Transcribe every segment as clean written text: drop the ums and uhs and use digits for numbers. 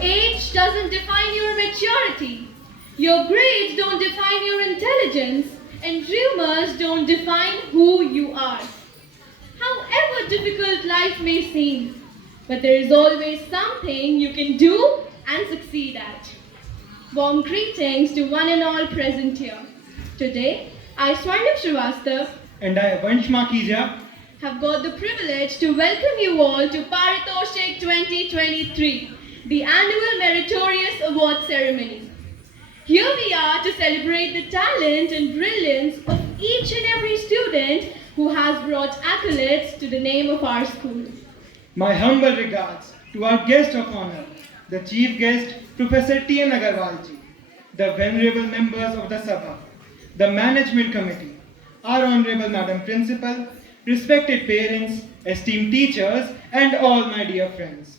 age doesn't define your maturity. Your grades don't define your intelligence. And rumors don't define who you are. However difficult life may seem, but there is always something you can do and succeed at. Warm greetings to one and all present here. Today, I, Swarnab Shrivastava, and I, Vansh Makija, have got the privilege to welcome you all to PAARITOSHIK 2023, the annual Meritorious Award Ceremony. Here we are to celebrate the talent and brilliance of each and every student who has brought accolades to the name of our school. My humble regards to our guest of honor, the chief guest, Professor T.N. Agarwalji, the venerable members of the Sabha, the management committee, our honorable Madam Principal, respected parents, esteemed teachers, and all my dear friends.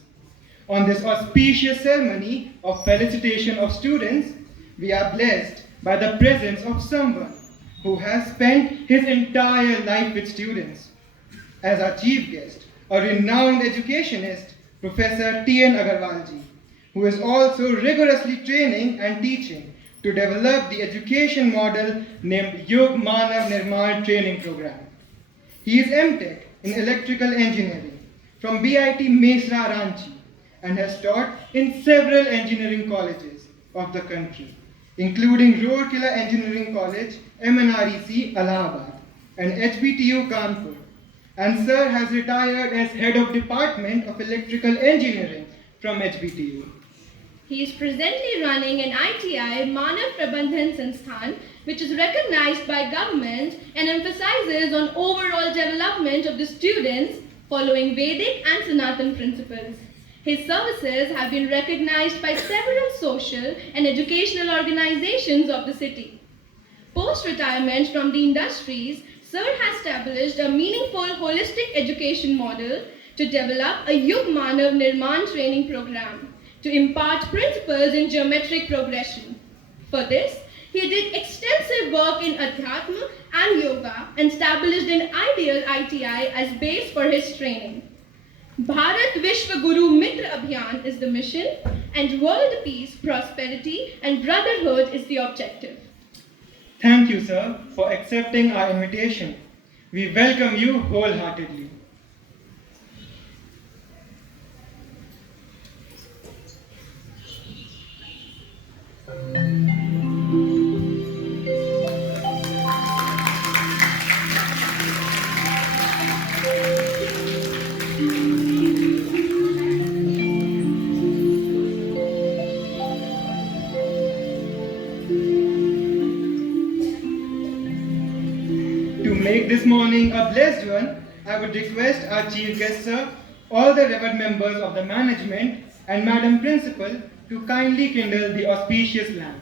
On this auspicious ceremony of felicitation of students, we are blessed by the presence of someone who has spent his entire life with students. As our chief guest, a renowned educationist, Professor T.N. Agarwalji, who is also rigorously training and teaching to develop the education model named Yug Manav Nirman Training Program. He is MTech in Electrical Engineering from BIT Mesra Ranchi and has taught in several engineering colleges of the country, including Rourkela Engineering College, MNREC, Allahabad, and HBTU Kanpur. And Sir has retired as Head of Department of Electrical Engineering from HBTU. He is presently running an ITI Manav Prabandhan Sansthan, which is recognized by government and emphasizes on overall development of the students following Vedic and Sanatan principles. His services have been recognized by several social and educational organizations of the city. Post-retirement from the industries, Sir has established a meaningful holistic education model to develop a Yug Manav Nirman training program to impart principles in geometric progression. For this, he did extensive work in Adhyatma and Yoga and established an ideal ITI as base for his training. Bharat Vishwa Guru Mitra Abhiyan is the mission, and world peace, prosperity, and brotherhood is the objective. Thank you, sir, for accepting our invitation. We welcome you wholeheartedly. Make this morning a blessed one, I would request our chief guest, sir, all the revered members of the management and Madam Principal to kindly kindle the auspicious lamp.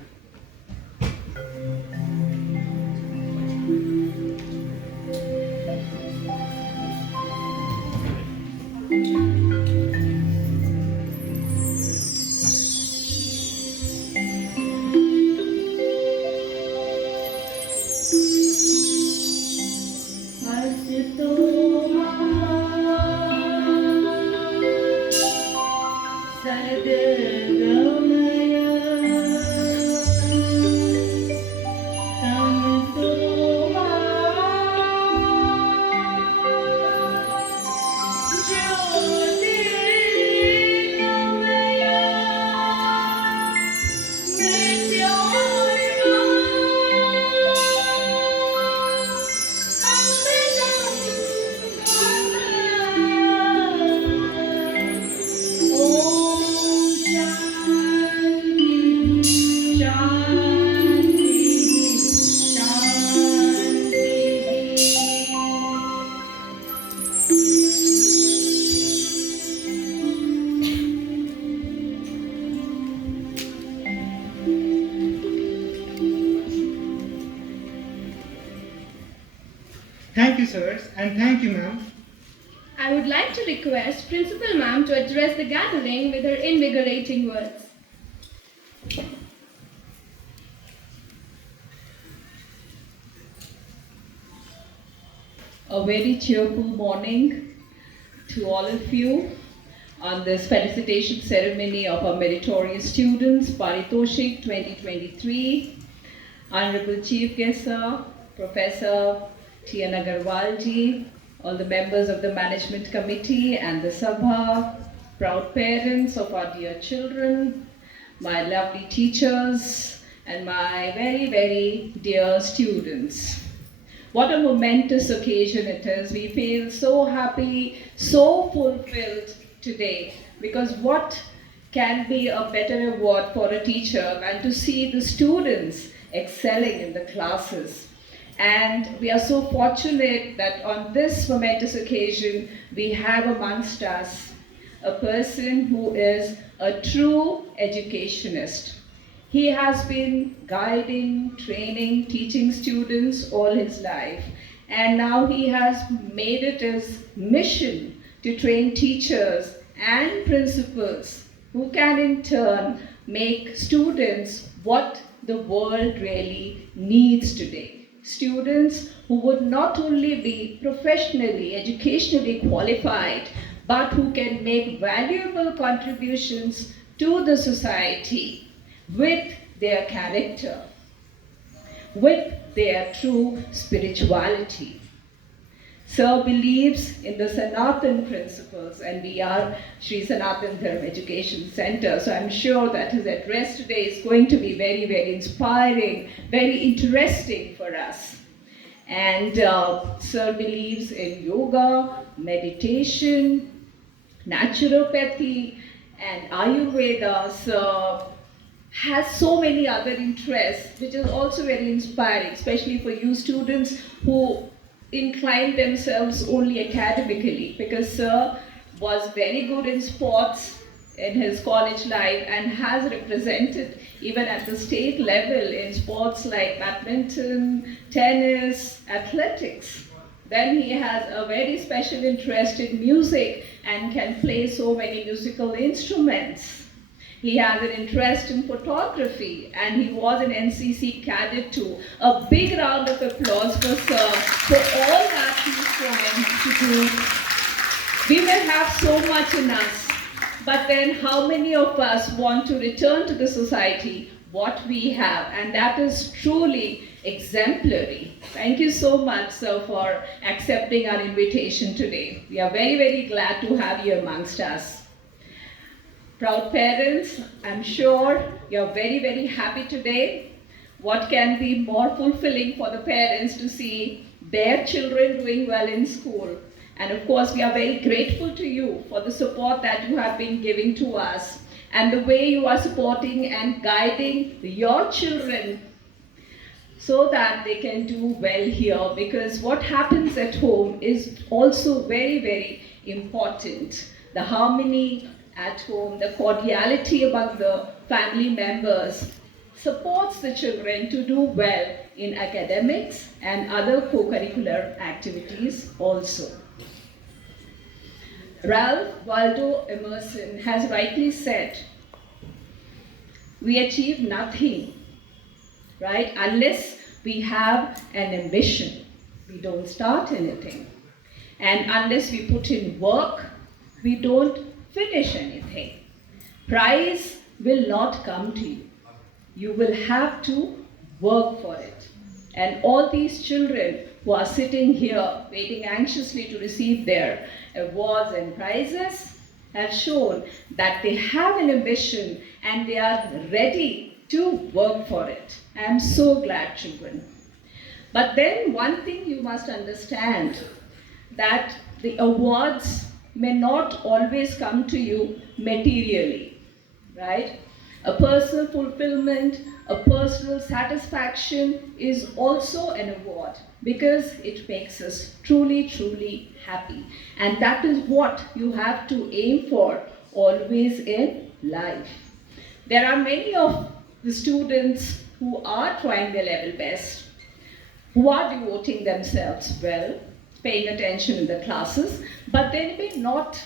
Thank you, sirs, and thank you, ma'am. I would like to request Principal Ma'am to address the gathering with her invigorating words. A very cheerful morning to all of you. on this felicitation ceremony of our meritorious students, PAARITOSHIK 2023. Honorable Chief Guest Sir, Professor T.N. Agarwal ji, all the members of the Management Committee and the Sabha, proud parents of our dear children, my lovely teachers, and my very, very dear students. What a momentous occasion it is. We feel so happy, so fulfilled today, because what can be a better award for a teacher than to see the students excelling in the classes. And we are so fortunate that on this momentous occasion, we have amongst us a person who is a true educationist. He has been guiding, training, teaching students all his life. And now he has made it his mission to train teachers and principals who can in turn make students what the world really needs today. Students who would not only be professionally, educationally qualified, but who can make valuable contributions to the society with their character, with their true spirituality. Sir believes in the Sanatan principles, and we are Shree Sanatan Dharm Education Center, so I'm sure that his address today is going to be very, very inspiring, very interesting for us. And Sir believes in yoga, meditation, naturopathy, and Ayurveda. Sir has so many other interests, which is also very inspiring, especially for you students who incline themselves only academically, because Sir was very good in sports in his college life and has represented even at the state level in sports like badminton, tennis, athletics. Then he has a very special interest in music and can play so many musical instruments. He has an interest in photography, and he was an NCC cadet too. A big round of applause for Sir for all that he's trying to do. We may have so much in us, but then how many of us want to return to the society what we have? And that is truly exemplary. Thank you so much, Sir, for accepting our invitation today. We are very, very glad to have you amongst us. Proud parents, I'm sure you're very, very happy today. What can be more fulfilling for the parents to see their children doing well in school? And of course, we are very grateful to you for the support that you have been giving to us and the way you are supporting and guiding your children so that they can do well here, because what happens at home is also very, very important. The harmony at home, the cordiality among the family members supports the children to do well in academics and other co-curricular activities also. Ralph Waldo Emerson has rightly said, we achieve nothing, right, unless we have an ambition. We don't start anything. And unless we put in work, we don't finish anything. Prize will not come to you. You will have to work for it. And all these children who are sitting here waiting anxiously to receive their awards and prizes have shown that they have an ambition and they are ready to work for it. I am so glad, children. But then one thing you must understand, that the awards may not always come to you materially, right? A personal fulfillment, a personal satisfaction is also an award because it makes us truly, truly happy. And that is what you have to aim for always in life. There are many of the students who are trying their level best, who are devoting themselves well, paying attention in the classes, but they may not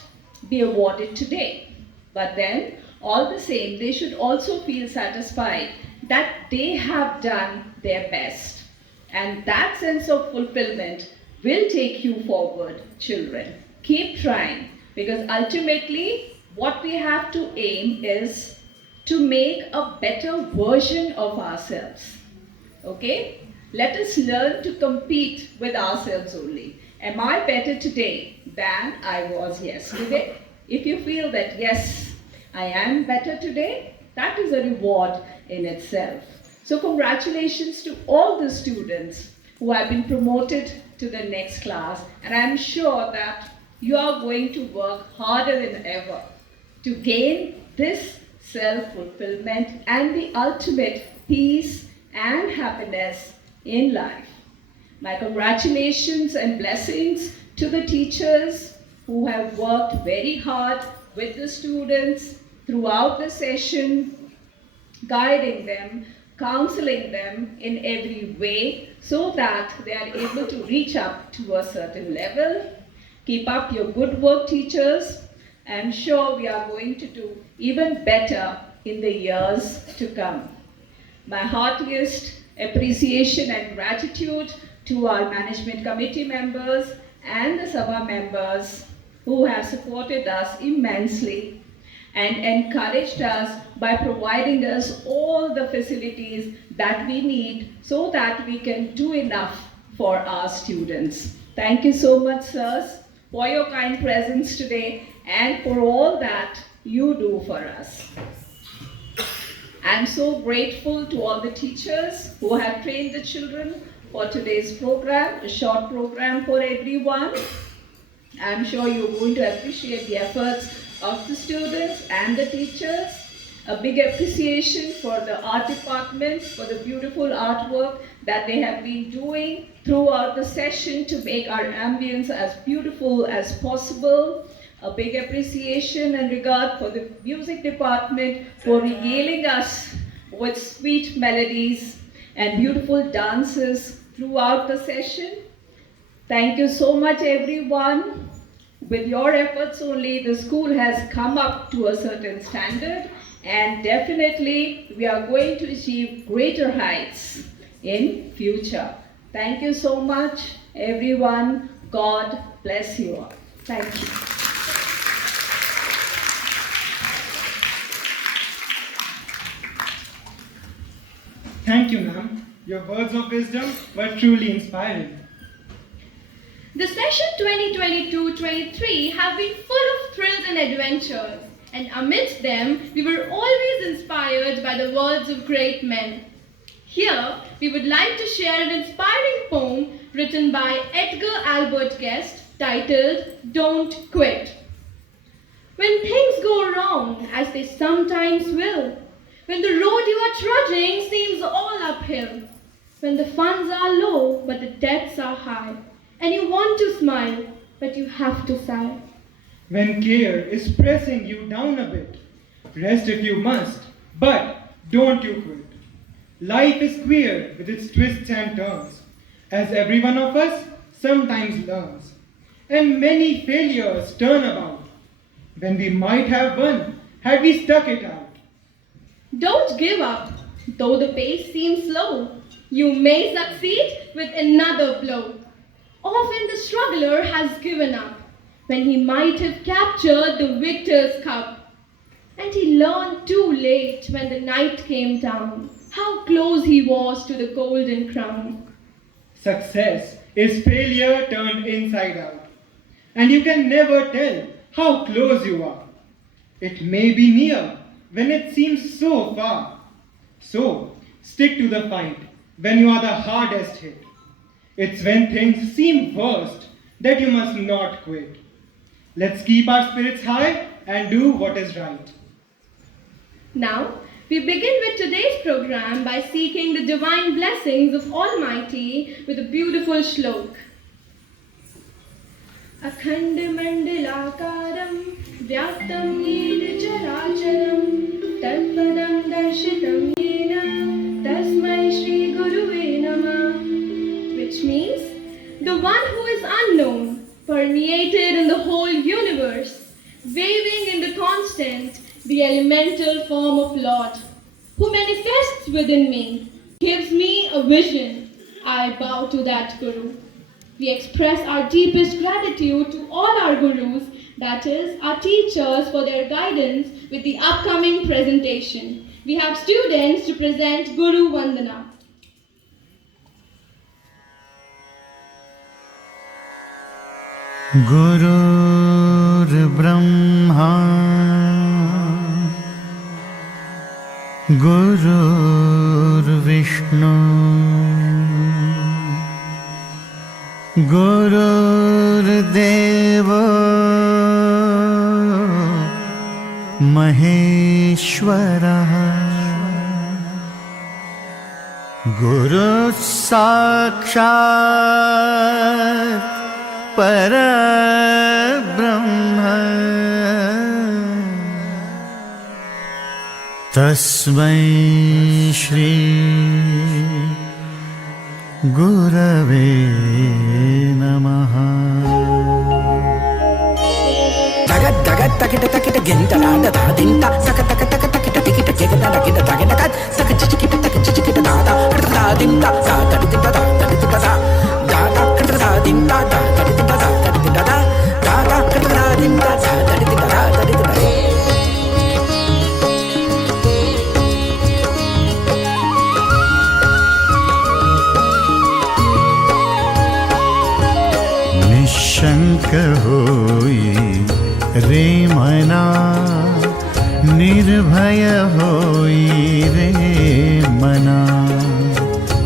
be awarded today. But then, all the same, they should also feel satisfied that they have done their best. And that sense of fulfillment will take you forward, children. Keep trying, because ultimately, what we have to aim is to make a better version of ourselves. Okay? Let us learn to compete with ourselves only. Am I better today than I was yesterday? If you feel that, yes, I am better today, that is a reward in itself. So congratulations to all the students who have been promoted to the next class, and I'm sure that you are going to work harder than ever to gain this self-fulfillment and the ultimate peace and happiness in life. My congratulations and blessings to the teachers who have worked very hard with the students throughout the session, guiding them, counseling them in every way so that they are able to reach up to a certain level. Keep up your good work, teachers. I'm sure we are going to do even better in the years to come. My heartiest appreciation and gratitude to our management committee members and the Sabha members who have supported us immensely and encouraged us by providing us all the facilities that we need so that we can do enough for our students. Thank you so much, sirs, for your kind presence today and for all that you do for us. I'm so grateful to all the teachers who have trained the children for today's program, a short program for everyone. I'm sure you're going to appreciate the efforts of the students and the teachers. A big appreciation for the art department for the beautiful artwork that they have been doing throughout the session to make our ambience as beautiful as possible. A big appreciation and regard for the music department for regaling us with sweet melodies and beautiful dances throughout the session. Thank you so much, everyone. With your efforts only, the school has come up to a certain standard, and definitely we are going to achieve greater heights in future. Thank you so much, everyone. God bless you all. Thank you. Thank you, ma'am. Your words of wisdom were truly inspiring. The session 2022-23 have been full of thrills and adventures, and amidst them, we were always inspired by the words of great men. Here, we would like to share an inspiring poem written by Edgar Albert Guest titled Don't Quit. When things go wrong, as they sometimes will, when the road you are trudging seems all uphill, when the funds are low but the debts are high, and you want to smile, but you have to sigh. When care is pressing you down a bit, rest if you must, but don't you quit. Life is queer with its twists and turns, as every one of us sometimes learns. And many failures turn about, when we might have won had we stuck it out. Don't give up, though the pace seems slow. You may succeed with another blow. Often the struggler has given up, when he might have captured the victor's cup. And he learned too late when the night came down, how close he was to the golden crown. Success is failure turned inside out, and you can never tell how close you are. It may be near when it seems so far. So, stick to the fight when you are the hardest hit. It's when things seem worst that you must not quit. Let's keep our spirits high and do what is right. Now, we begin with today's program by seeking the divine blessings of Almighty with a beautiful shlok. Akhandamandalakaram vyaktam yed characharam tatpadam darshitam yena tasmai Shri Guruve Namah, which means the one who is unknown, permeated in the whole universe, waving in the constant, the elemental form of Lord, who manifests within me, gives me a vision. I bow to that Guru. We express our deepest gratitude to all our Gurus that is, our teachers for their guidance with the upcoming presentation. We have students to present Guru Vandana. Gurur Brahma Gurur Vishnu Gurur Deva Maheshwara Guru Sakshat Parabrahma Tasmai Shree Gurave Namaha. Dagat dagat takita takita genta da da dinta taka taka taka takita tikita jegata da kita taka taka taka chichikita taka chichikita da da da dinta da da dinta da da dinta da da da da dinta da da dinta da da dinta da da da dinta da da dinta da da dinta Nishank होई रे मना निर्भय होई रे मना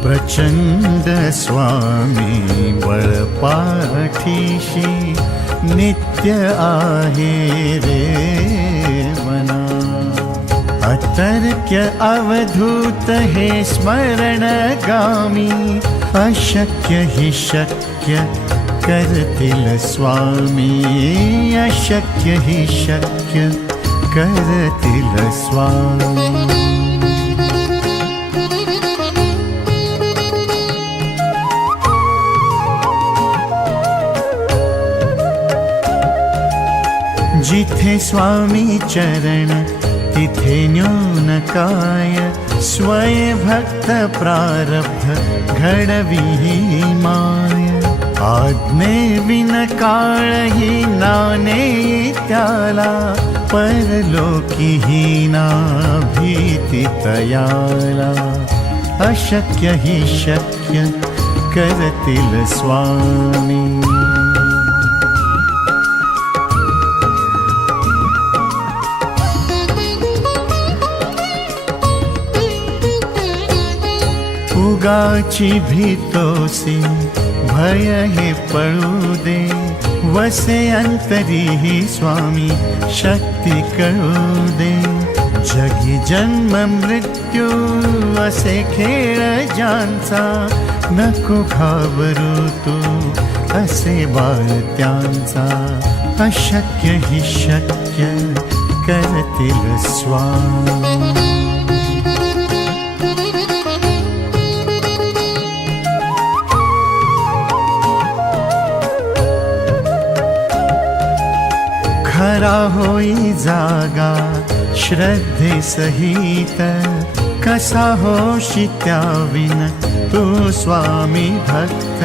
प्रचंड स्वामी बळपाठीशी नित्य आहे रे मना अतर्क्य अवधूत हे स्मरणगामी अशक्य हि शक्य करतील स्वामी अशक्य हि शक्य करतील स्वामी जिथे स्वामी चरण तिथे न्यून काय स्वय भक्त प्रारब्ध घडवी माय आज्ञे विन काळही नाने त्याला परलोकी हीना भीती तयाला अशक्य हि शक्य करतील स्वामी उगाची भीतोसी भय हे पळू दे वसे अंतरी ही स्वामी शक्ती कळू दे जगी जन्म मृत्यू असे खेळ ज्यांचा नको घाबरू तू असे बाळ त्यांचा अशक्य हि शक्य करतील स्वामी खरा होई जागा श्रद्धे सहित कसा होशी त्याविन तू स्वामी भक्त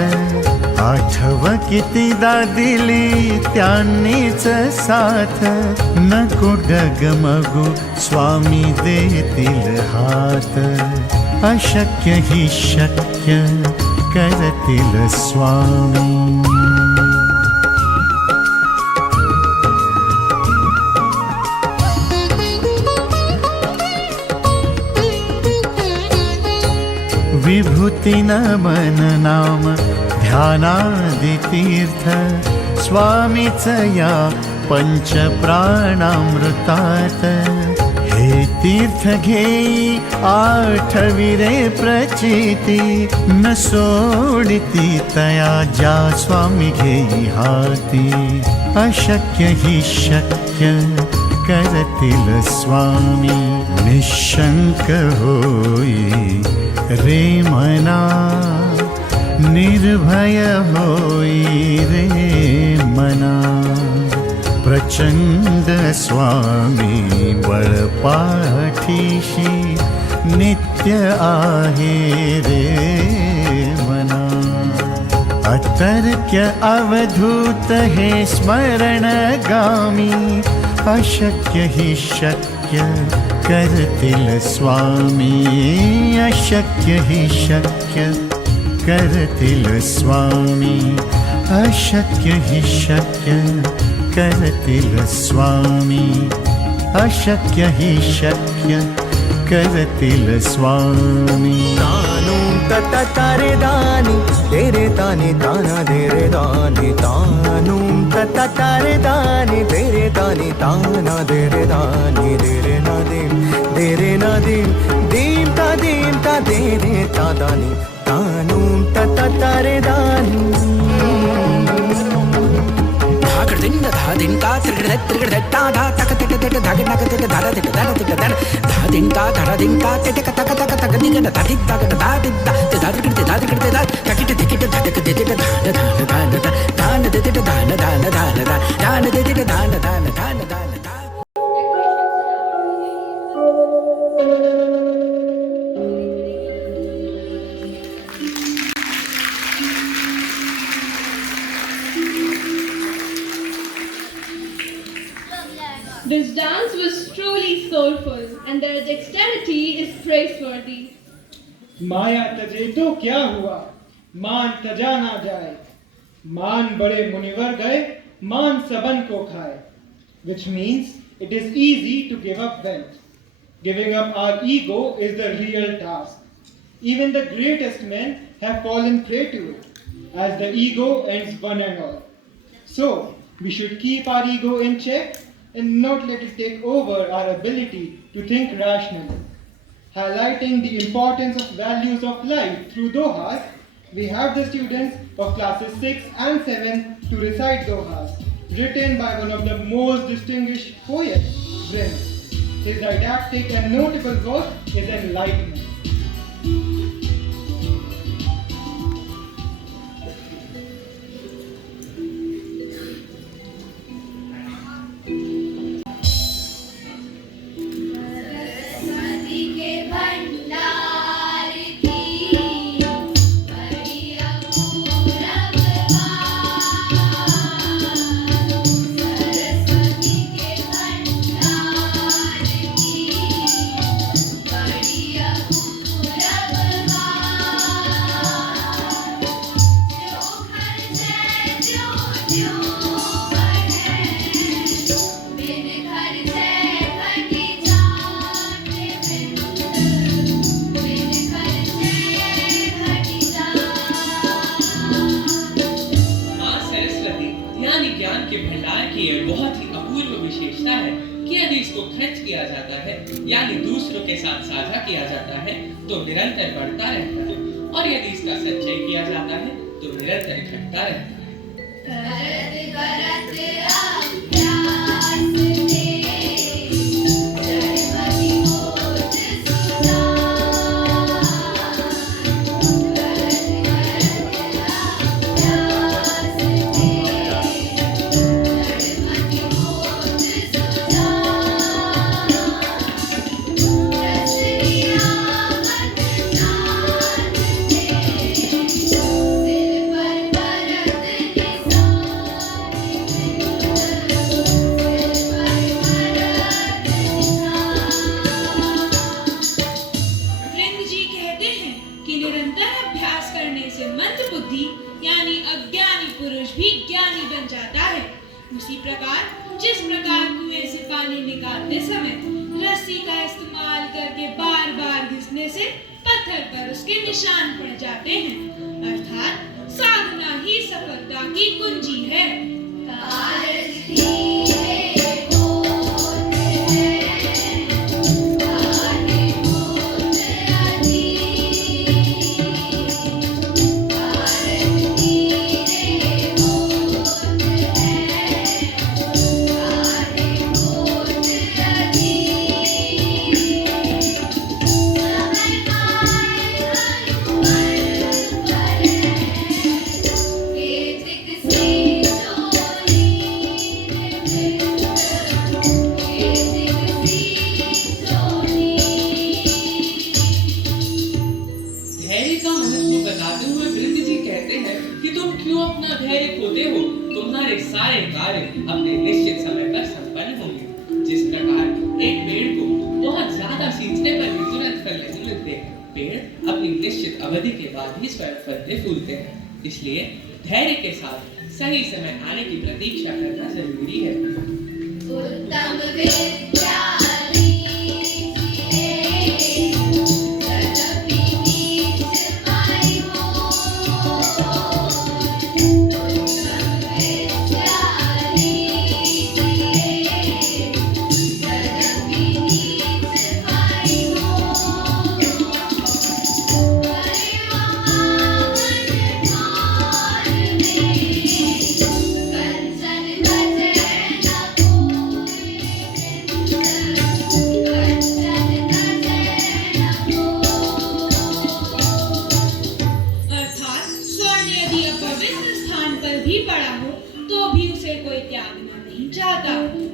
आठव कितीदा दिली त्यांनीच साथ नको डगमगू स्वामी देतील हात अशक्य हि शक्य करतील स्वामी विभूति नमन नाम ध्यानादि तीर्थ स्वामीच या पंच प्राणामृतात हे तीर्थ घेई आठविरे प्रचिती न सोडिती तया ज्या स्वामी घेई हाती अशक्य हि शक्य करतील स्वामी निशंक होई रे मना निर्भय होई रे मना प्रचंड स्वामी बळपाठीशी नित्य आहे रे मना अतर्क्य अवधूत हे स्मरणगामी अशक्य हि शक्य करतिल स्वामी अशक्य हि शक्य करतिल स्वामी अशक्य हि शक्य करतिल स्वामी अशक्य हि शक्य करतिल स्वामी तानु ततरे दानी तेरे दानी ताना तेरे दानी तानु ततरे दानी तेरे दानी ताना तेरे दानी तेरे ना दीम दीम ता तेरे ता दानी तानु ततरे दानी धागड़िंदा धादिंका त्रिगड़ता धा तक तक तक धागड़ नक तक धारा तक धारा तक धारा धादिंका धारा दिंका तक तक तक तक तक दिगड़ धादिक तक धादिक ते धादिक धा तकिट तकिट धक दे दे धान धान धान दे दे धान धान धान धान दे दे धान धान धान धान This dance was truly soulful and their dexterity is praiseworthy. माया तजे तो क्या हुआ, मान तजा ना जाए, मान बड़े मुनिवर गए, मान सबन को खाए. Which means it is easy to give up wealth. Giving up our ego is the real task. Even the greatest men have fallen prey to it, as the ego ends one and all. So, we should keep our ego in check and not let it take over our ability to think rationally. Highlighting the importance of values of life through dohas, we have the students of classes 6 and 7 to recite dohas, written by one of the most distinguished poets, Dharm. His didactic and notable work is Enlightenment. यानी दूसरों के साथ साझा किया जाता है तो निरंतर बढ़ता रहता है और यदि इसका संचय किया जाता है तो निरंतर घटता रहता है. उसी प्रकार जिस प्रकार कुएं से पानी निकालते समय रस्सी का इस्तेमाल करके बार बार घिसने से पत्थर पर उसके निशान पड़ जाते हैं, अर्थात साधना ही सफलता की कुंजी है. अवधि के बाद ही स्वयं फलते फूलते हैं। इसलिए धैर्य के साथ सही समय आने की प्रतीक्षा करना जरूरी है। उत्तम विद्या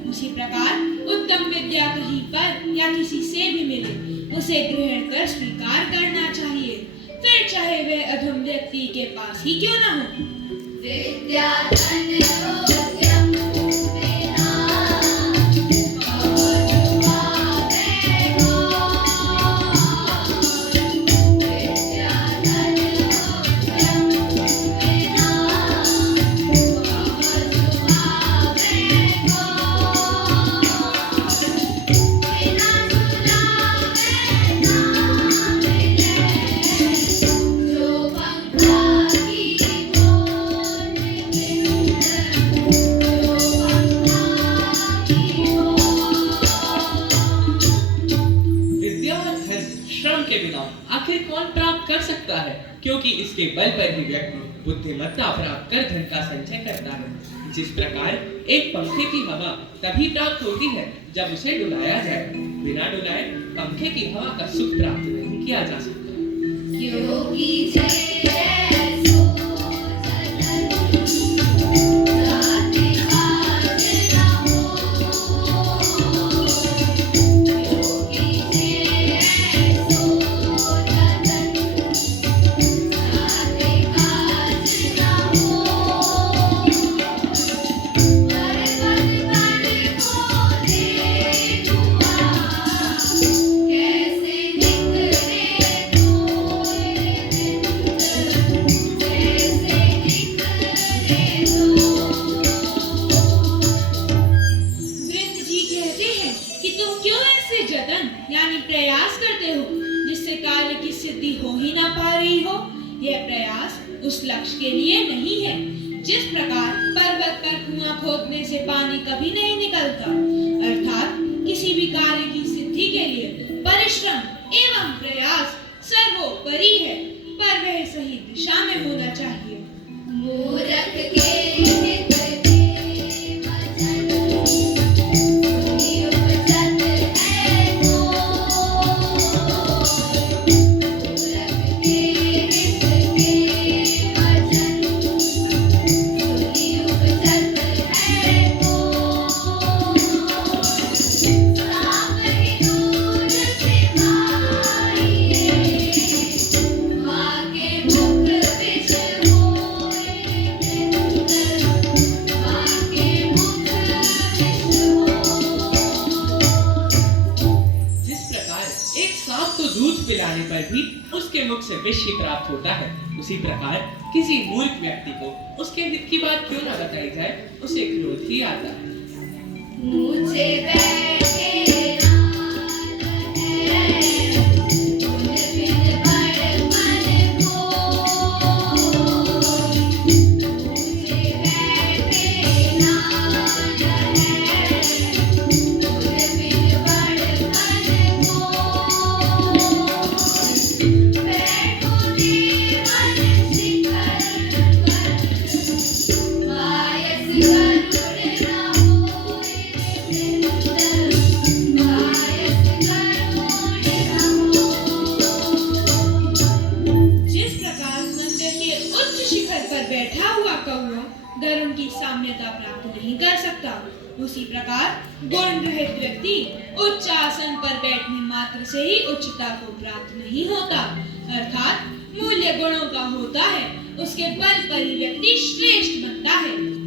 उसी प्रकार उत्तम विद्या कहीं पर या किसी से भी मिले उसे ग्रहण कर स्वीकार करना चाहिए, फिर चाहे वह अधम व्यक्ति के पास ही क्यों न हो। विद्या क्योंकि इसके बल पर ही व्यक्ति बुद्धिमत्ता प्राप्त कर धन का संचय करता है। जिस प्रकार एक पंखे की हवा तभी प्राप्त होती है जब उसे डुलाया जाए, बिना डुलाए पंखे की हवा का सुख प्राप्त नहीं किया जा सकता। यह प्रयास उस लक्ष्य के लिए नहीं है। जिस प्रकार पर्वत पर कुआं खोदने से पानी कभी नहीं निकलता, अर्थात किसी भी कार्य की सिद्धि के लिए परिश्रम एवं प्रयास सर्वोपरि है, पर वह सही दिशा में होना चाहिए। मूर्ख के उसके मुख से विष ही प्राप्त होता है, उसी प्रकार किसी मूर्ख व्यक्ति को उसके हित की बात क्यों न बताई जाए, उसे क्रोध ही आता है। मुझे उसी प्रकार गुण रहित व्यक्ति उच्च आसन पर बैठने मात्र से ही उच्चता को प्राप्त नहीं होता, अर्थात मूल्य गुणों का होता है, उसके बल पर ही व्यक्ति श्रेष्ठ बनता है।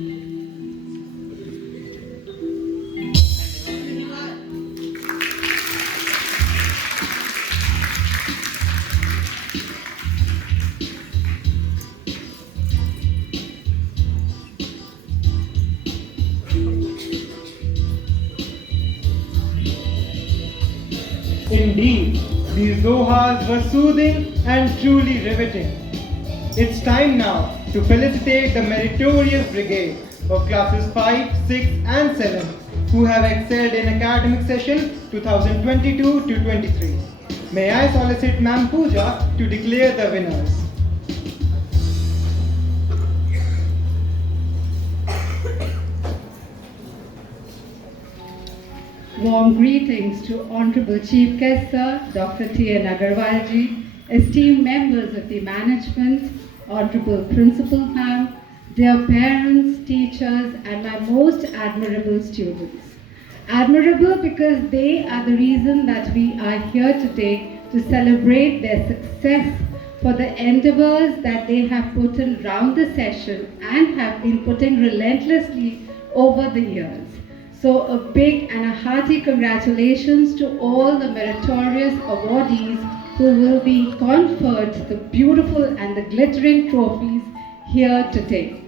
Indeed, these dohas were soothing and truly riveting. It's time now to felicitate the meritorious brigade of classes 5, 6 and 7 who have excelled in academic session 2022 to 23. May I solicit Ma'am Pooja to declare the winners. Warm greetings to Honorable Chief Guest Sir, Dr. T.N. Agarwalji, esteemed members of the management, Honorable Principal Ma'am, dear parents, teachers, and my most admirable students. Admirable because they are the reason that we are here today to celebrate their success for the endeavors that they have put in round the session and have been putting relentlessly over the years. So a big and a hearty congratulations to all the meritorious awardees who will be conferred the beautiful and the glittering trophies here today.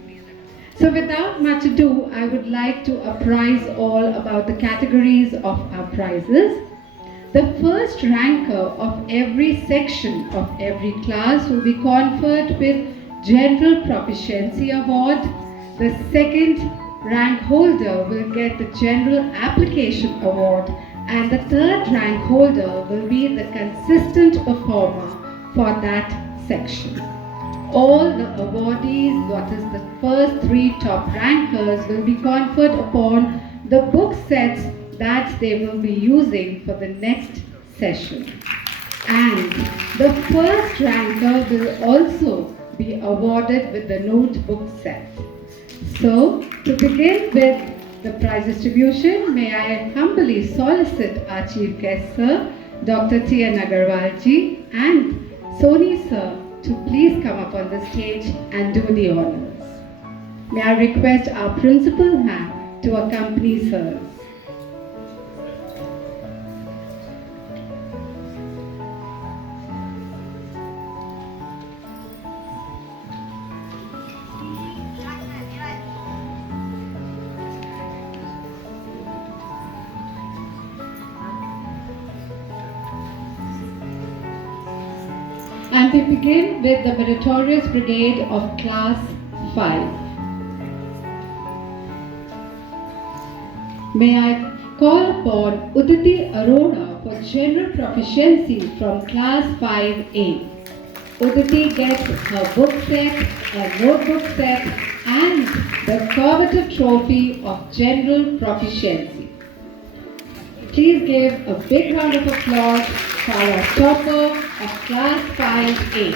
So without much ado, I would like to apprise all about the categories of our prizes. The first ranker of every section of every class will be conferred with General Proficiency Award. The second rank holder will get the General Application Award, and the third rank holder will be the consistent performer for that section. All the awardees, that is the first three top rankers, will be conferred upon the book sets that they will be using for the next session. And the first ranker will also be awarded with the notebook set. So, to begin with the prize distribution, may I humbly solicit our Chief Guest Sir, Dr. T.N. Agarwalji and Soni Sir to please come up on the stage and do the honors. May I request our Principal Ma'am to accompany Sirs. And we begin with the meritorious brigade of class 5. May I call upon Uditi Arora for general proficiency from class 5A. Uditi gets her book set, a notebook set, and the coveted trophy of general proficiency. Please give a big round of applause for our topper of class 5A.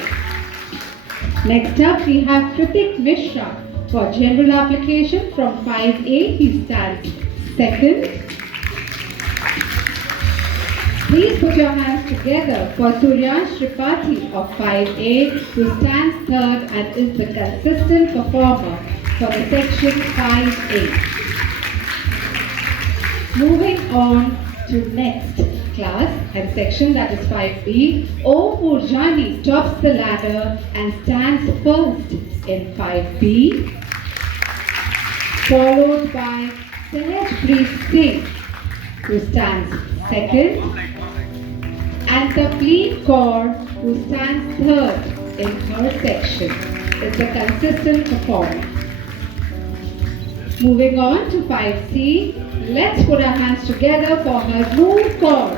Next up, we have Kritik Mishra for general application from 5A. He stands second. Please put your hands together for Suryansh Tripathi of 5A, who stands third and is the consistent performer for the section 5A. Moving on to next class and section, that is 5B, O Murjani tops the ladder and stands first in 5B, followed by Sahajpreet Singh, who stands second, and Tapleen Kaur, who stands third in her section, is the consistent performer. Moving on to 5C, let's put our hands together for Harmoon Kaur.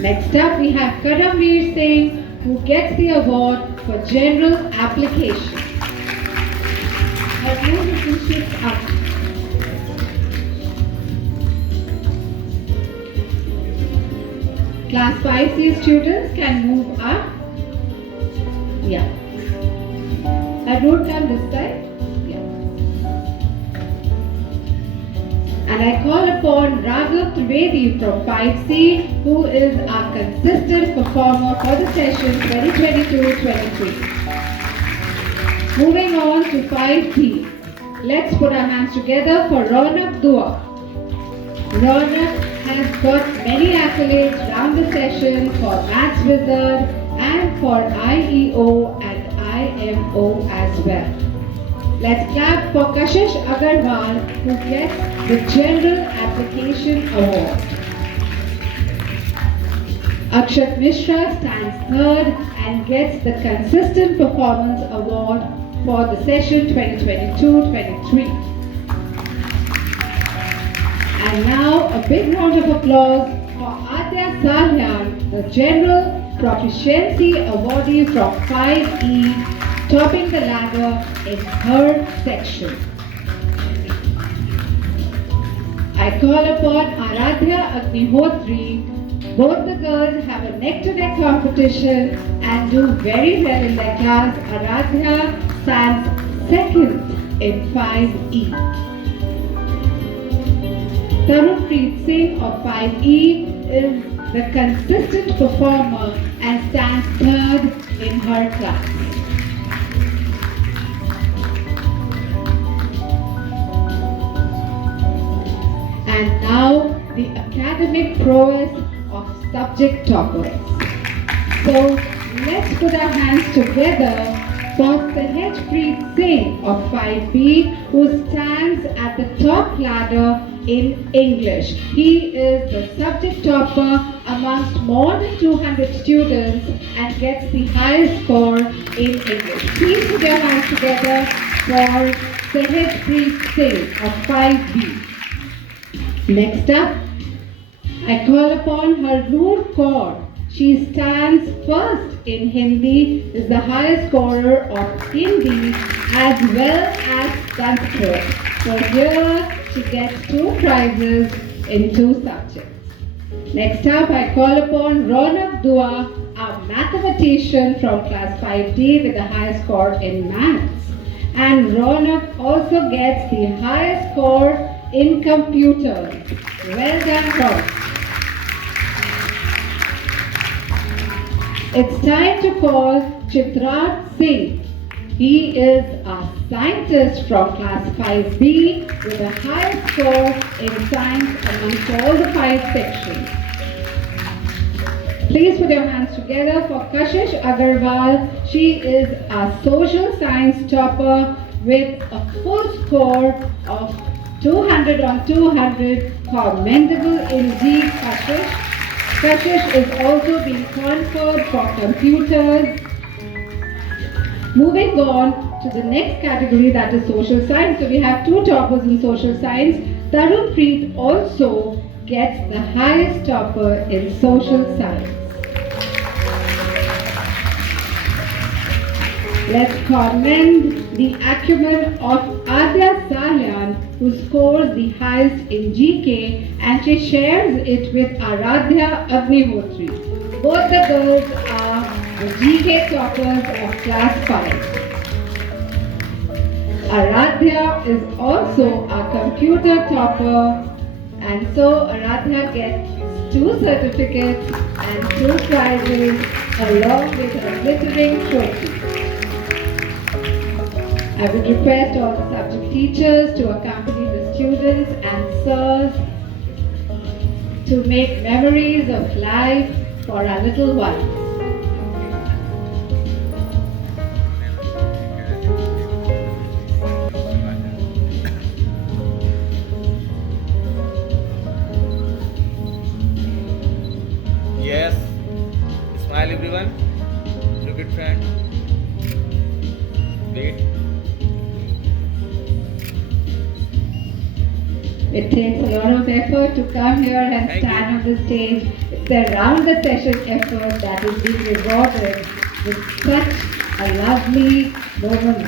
Next up, we have Karamveer Singh, who gets the award for general application. Harmoon is up. Class 5C students can move up. Yeah. Harmoon, come this side. And I call upon Raghav Trivedi from 5C, who is our consistent performer for the session 2022-23. Moving on to 5B. Let's put our hands together for Ronak Dua. Ronak has got many accolades round the session for Maths Wizard and for IEO and IMO as well. Let's clap for Kashish Agarwal, who gets the General Application Award. Akshat Mishra stands third and gets the Consistent Performance Award for the session 2022-23. And now a big round of applause for Adya Salyan, the General Proficiency Awardee from 5E, topping the ladder in her section. I call upon Aradhya Agnihotri. Both the girls have a neck-to-neck competition and do very well in their class. Aradhya stands second in 5E. Tarunpreet Singh of 5E is the consistent performer and stands third in her class. And now the academic prowess of subject toppers. So let's put our hands together for Sahajpreet Singh of 5B, who stands at the top ladder in English. He is the subject topper amongst more than 200 students and gets the highest score in English. Please put your hands together for Sahajpreet Singh of 5B. Next up, I call upon Harnoor Kaur. She stands first in Hindi, is the highest scorer of Hindi as well as Sanskrit. So here she gets 2 prizes in 2 subjects. Next up, I call upon Ronak Dua, a mathematician from class 5D with the highest score in maths. And Ronak also gets the highest score in computers. Well done, Ronak. It's time to call Chitraj Singh. He is a scientist from class 5B with the highest score in science amongst all the 5 sections. Please put your hands together for Kashish Agarwal. She is a social science topper with a full score of 200 on 200. Commendable indeed, Kashish. Kashish is also being conferred for computers. Moving on to the next category, that is social science. So we have 2 toppers in social science. Tarunpreet also gets the highest topper in social science. Let's commend the acumen of Adya Salyan, who scores the highest in GK, and she shares it with Aradhya Agnihotri. Both the girls are the GK toppers of class 5. Aradhya is also a computer topper, and so Aradhya gets 2 certificates and 2 prizes along with a glittering trophy. I would request all the subject teachers to accompany the students and sirs to make memories of life for our little ones. Yes, smile everyone. Look at friend. Wait. It takes a lot of effort to come here and stand on the stage. It's a round the session effort that is being rewarded with such a lovely moment.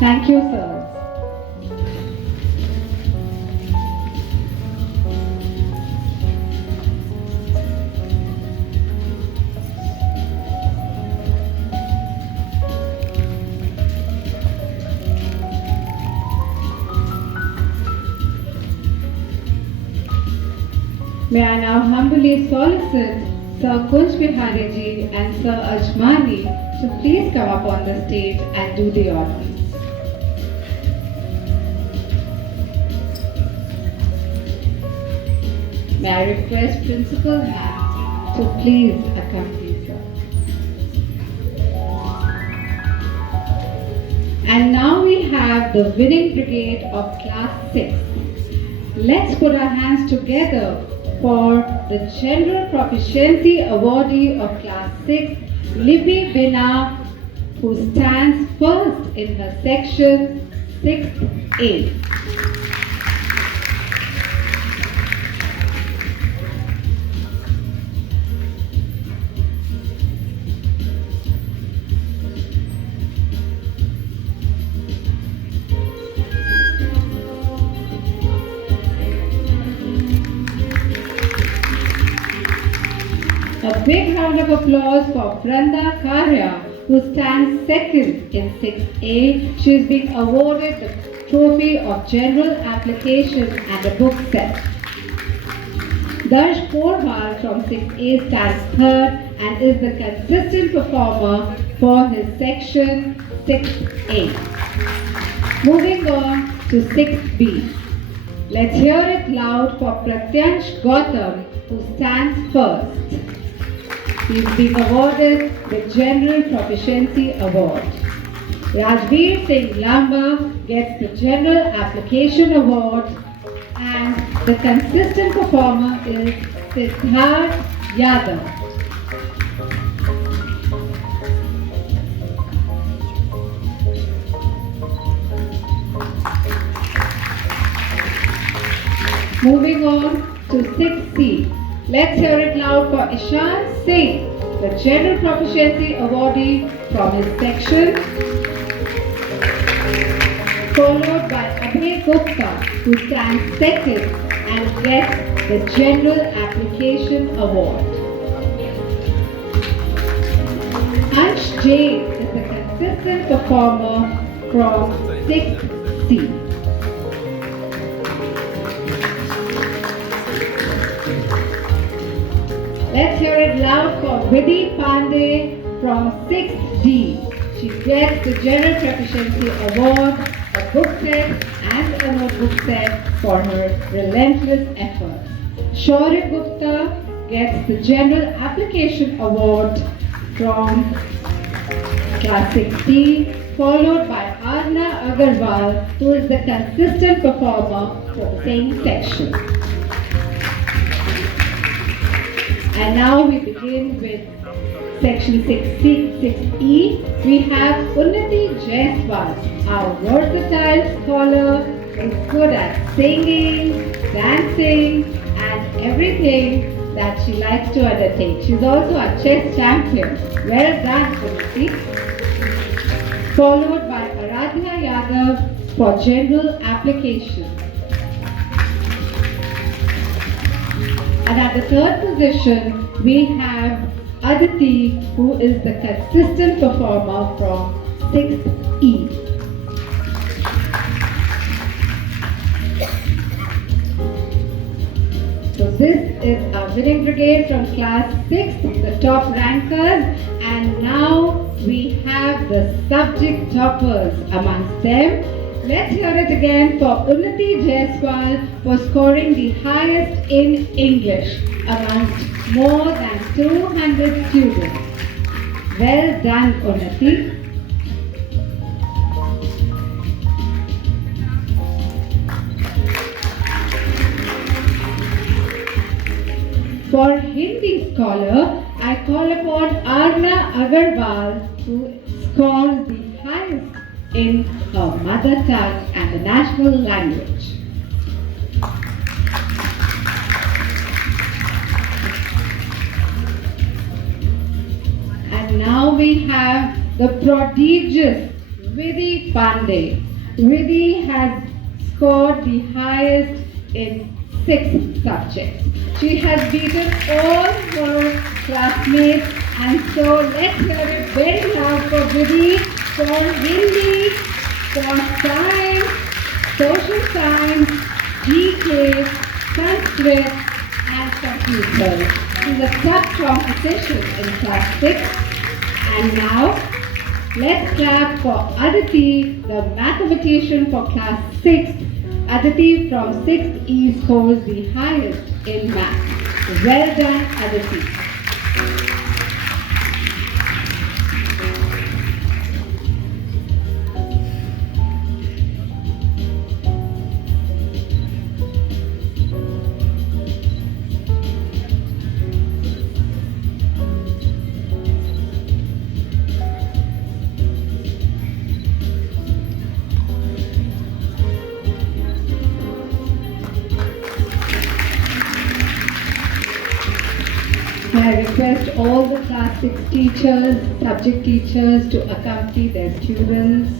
Thank you, sirs. May I now humbly solicit Sir Kunj Bihari ji and Sir Ajmani to please come up on the stage and do the honors. May I request Principal Ma'am to please accompany sir. And now we have the winning brigade of Class 6. Let's put our hands together for the General Proficiency Awardee of Class 6, Libby Bina, who stands first in her section 6A. A big round of applause for Pranda Karya, who stands second in 6A. She is being awarded the trophy of general application and a book set. Darsh Porwal from 6A stands third and is the consistent performer for his section 6A. Moving on to 6B. Let's hear it loud for Pratyansh Gautam, who stands first. He is being awarded the General Proficiency Award. Rajveer Singh Lamba gets the General Application Award, and the consistent performer is Siddharth Yadav. Moving on to 6C. Let's hear it loud for Ishan Singh, the General Proficiency Awardee from his section, followed by Abhay Gupta, who stands second and gets the General Application Award. Ansh Jain is the consistent performer from 6C. Let's hear it loud for Vidhi Pandey from 6D. She gets the General Proficiency Award, a book set and a notebook set for her relentless efforts. Shaurya Gupta gets the General Application Award from Class 6D, followed by Arna Agarwal, who is the consistent performer for the same section. And now we begin with section 6E. We have Unnati Jaiswal, our versatile scholar who's good at singing, dancing, and everything that she likes to undertake. She's also a chess champion. Well done, Unnati. Followed by Aradhya Yadav for general application. And at the third position, we have Aditi, who is the consistent performer from 6E. So this is our winning brigade from class 6, the top rankers, and now we have the subject toppers amongst them. Let's hear it again for Unnati Jaiswal for scoring the highest in English amongst more than 200 students. Well done, Unnati. For Hindi scholar, I call upon Arna Agarwal, who scores the highest in her mother tongue and the national language. And now we have the prodigious Vidhi Pandey. Vidhi has scored the highest in 6 subjects. She has beaten all her classmates, and so let's hear it very loud for Vidhi for Hindi, for science, social science, GK, Sanskrit, and computers. She's a top competition in class 6. And now, let's clap for Aditi, the mathematician for class 6. Aditi from 6E scores the highest in math. Well done, Aditi. I request all the class 6 teachers, subject teachers to accompany their students.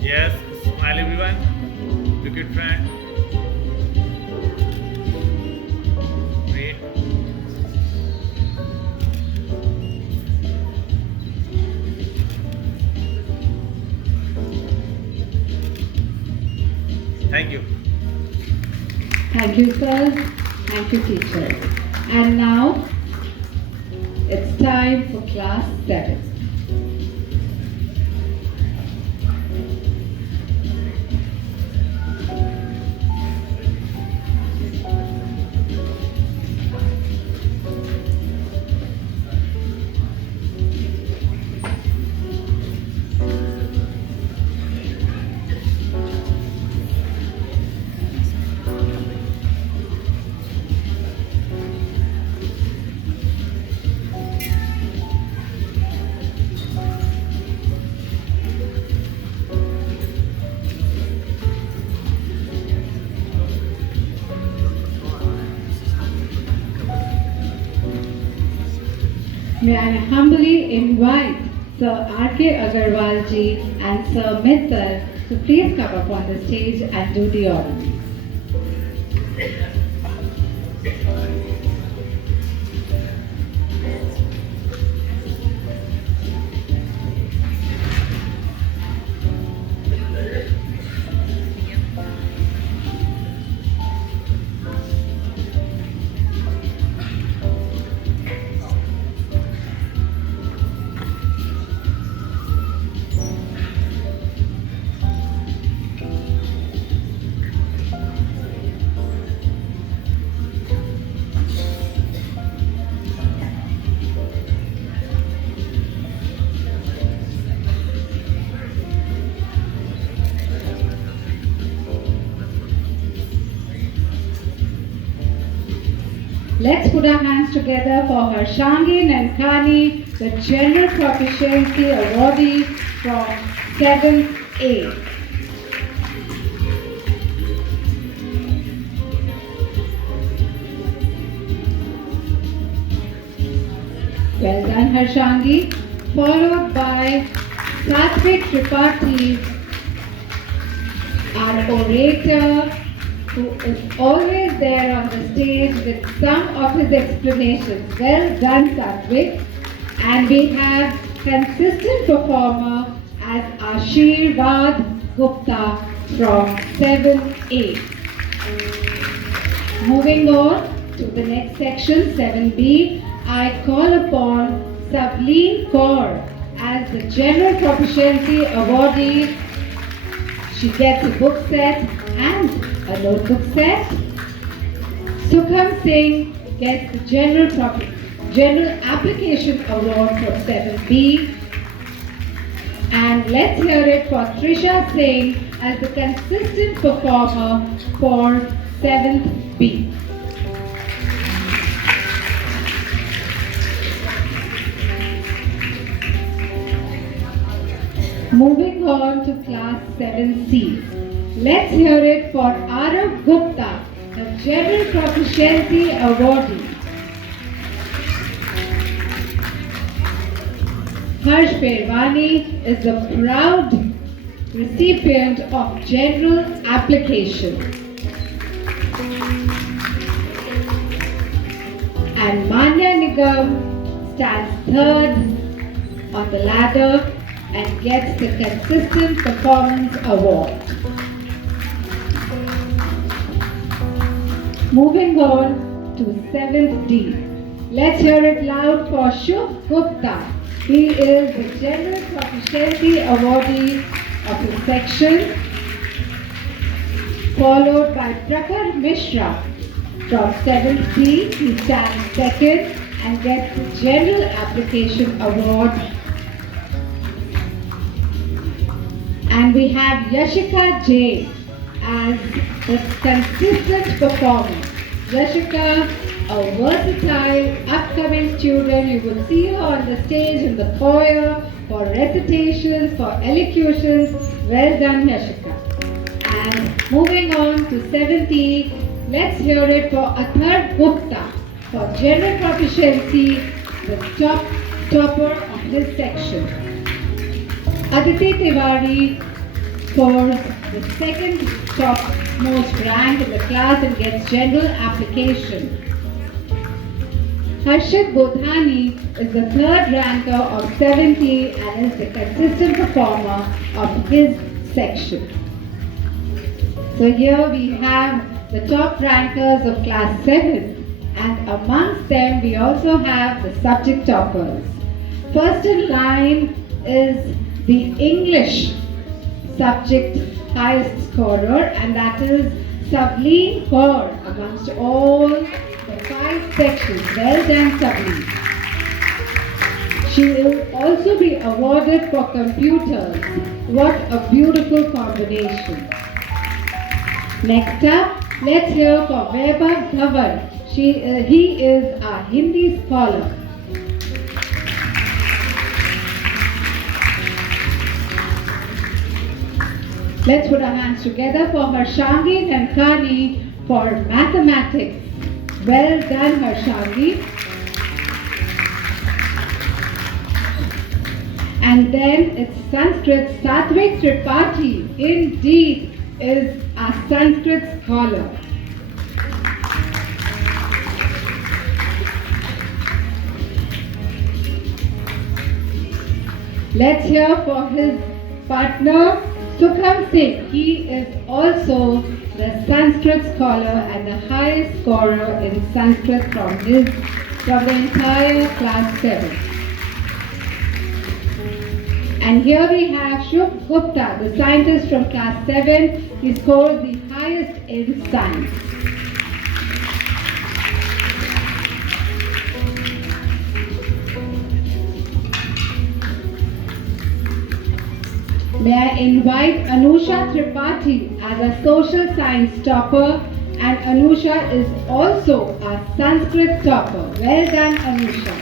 Yes, smile everyone. Look at friend. Wait. Thank you. Thank you, sir. Thank you, teacher. And now, it's time for class 7. May I humbly invite Sir R.K. Agarwal ji and Sir Mittal to please come up on the stage and do the honors. Let's put our hands together for Harshangi Nankani, the General Proficiency Awardee from 7th A. Well done, Harshangi. Followed by Satvik Tripathi, our orator, who is always there on the stage with some of his explanations. Well done, Satvik. And we have consistent performer as Ashirvad Gupta from 7A. Moving on to the next section, 7B, I call upon Sableen Kaur as the General Proficiency Awardee. She gets a book set and a notebook set. Sukham Singh gets the General Application Award for 7B. And let's hear it for Trisha Singh as the consistent performer for 7th B. Moving on to class 7C. Let's hear it for Arav Gupta, the General Proficiency Awardee. Harsh Perwani is the proud recipient of General Application. And Manya Nigam stands third on the ladder and gets the Consistent Performance Award. Moving on to 7th D. Let's hear it loud for Shubh Gupta. He is the General Proficiency Awardee of his section, followed by Prakhar Mishra. From 7th D, he stands second and gets the General Application Award. And we have Yashika J as the Consistent Performer. Yashika, a versatile upcoming student. You will see her on the stage in the choir for recitations, for elocutions. Well done, Yashika. And moving on to 7th E, let's hear it for Athar Gupta for General Proficiency, the topper of this section. Aditi Tiwari scores the second topmost rank in the class and gets General Application. Harshit Bodhani is the third ranker of 7th E and is the Consistent Performer of his section. So here we have the top rankers of class 7, and amongst them we also have the subject toppers. First in line is the English subject highest scorer, and that is Savleen Kaur amongst all the 5 sections. Well done, Savleen. She will also be awarded for computers. What a beautiful combination. Next up, let's hear for Vaibhav Dhawan. He is a Hindi scholar. Let's put our hands together for Harshangi Nankani for mathematics. Well done, Harshangi. And then it's Sanskrit. Satvik Tripathi indeed is a Sanskrit scholar. Let's hear for his partner Sukham Singh. He is also the Sanskrit scholar and the highest scorer in Sanskrit from the entire class 7. And here we have Shubh Gupta, the scientist from class 7. He scored the highest in science. May I invite Anusha Tripathi as a social science topper, and Anusha is also a Sanskrit topper. Well done, Anusha.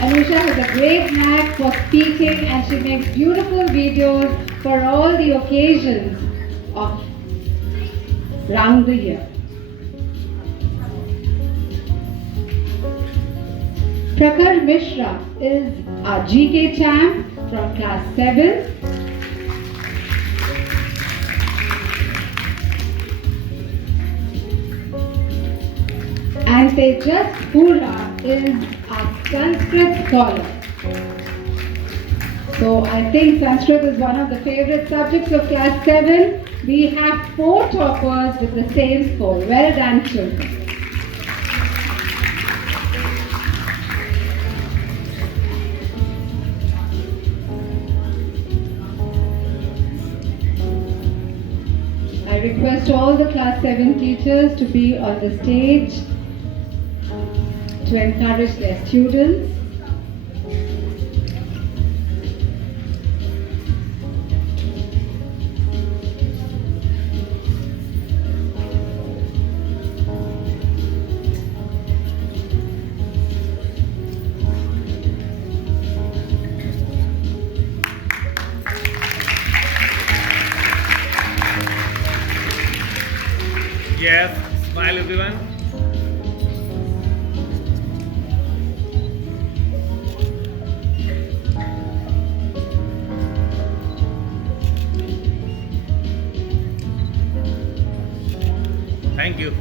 Anusha has a great knack for speaking and she makes beautiful videos for all the occasions of round the year. Prakhar Mishra is a GK champ from class 7. And Tejas Pura is a Sanskrit scholar. So I think Sanskrit is one of the favorite subjects of class 7. We have 4 toppers with the same score. Well done, children. I request all the class 7 teachers to be on the stage to encourage their students. Yes, smile everyone. Thank you.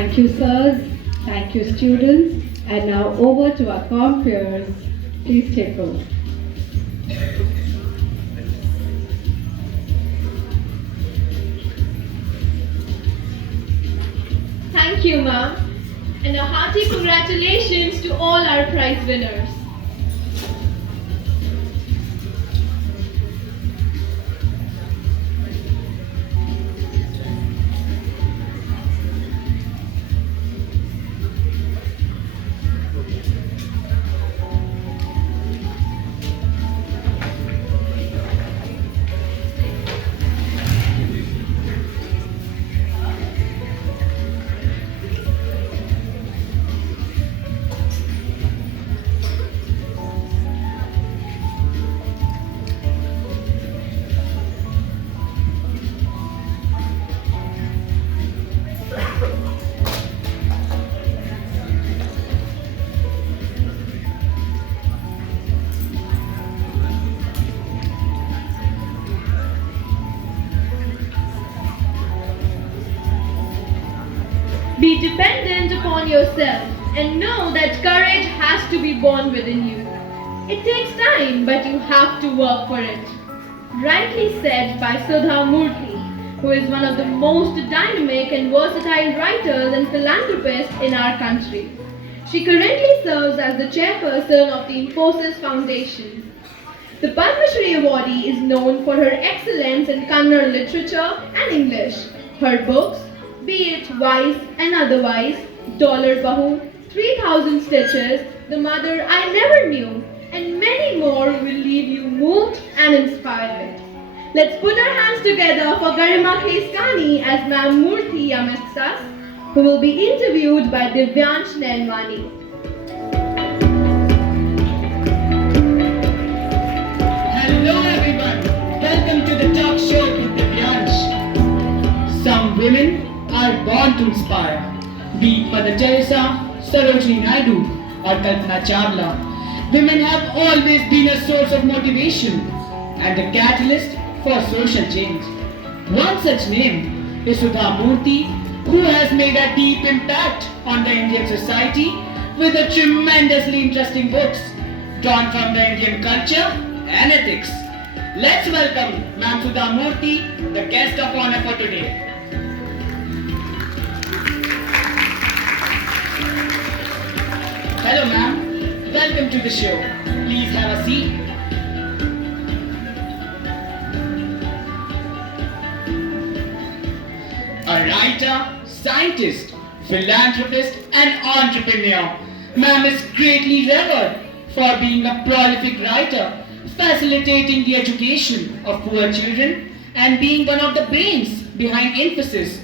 Thank you, sirs. Thank you, students. And now over to our compeers. Please take over. Thank you, ma'am. And a hearty congratulations to all our prize winners. Be dependent upon yourself and know that courage has to be born within you. It takes time, but you have to work for it. Rightly said by Sudha Murthy, who is one of the most dynamic and versatile writers and philanthropists in our country. She currently serves as the chairperson of the Infosys Foundation. The Padma Shri awardee is known for her excellence in Kannada literature and English. Her books, be it wise and otherwise, Dollar Bahu, 3000 Stitches, The Mother I Never Knew, and many more will leave you moved and inspired. Let's put our hands together for Garima Kheskani as Ma'am Murthy amidst us, who will be interviewed by Divyansh Nainwani. Hello everyone, welcome to the talk show with Divyansh. Some women are born to inspire, be it Mother Teresa, Sarojini Naidu or Kalpana Chawla. Women have always been a source of motivation and a catalyst for social change. One such name is Sudha Murthy, who has made a deep impact on the Indian society with a tremendously interesting books drawn from the Indian culture and ethics. Let's welcome Ma'am Sudha Murthy, the guest of honor for today. Hello ma'am, welcome to the show. Please have a seat. A writer, scientist, philanthropist and entrepreneur, ma'am is greatly revered for being a prolific writer, facilitating the education of poor children and being one of the brains behind Infosys,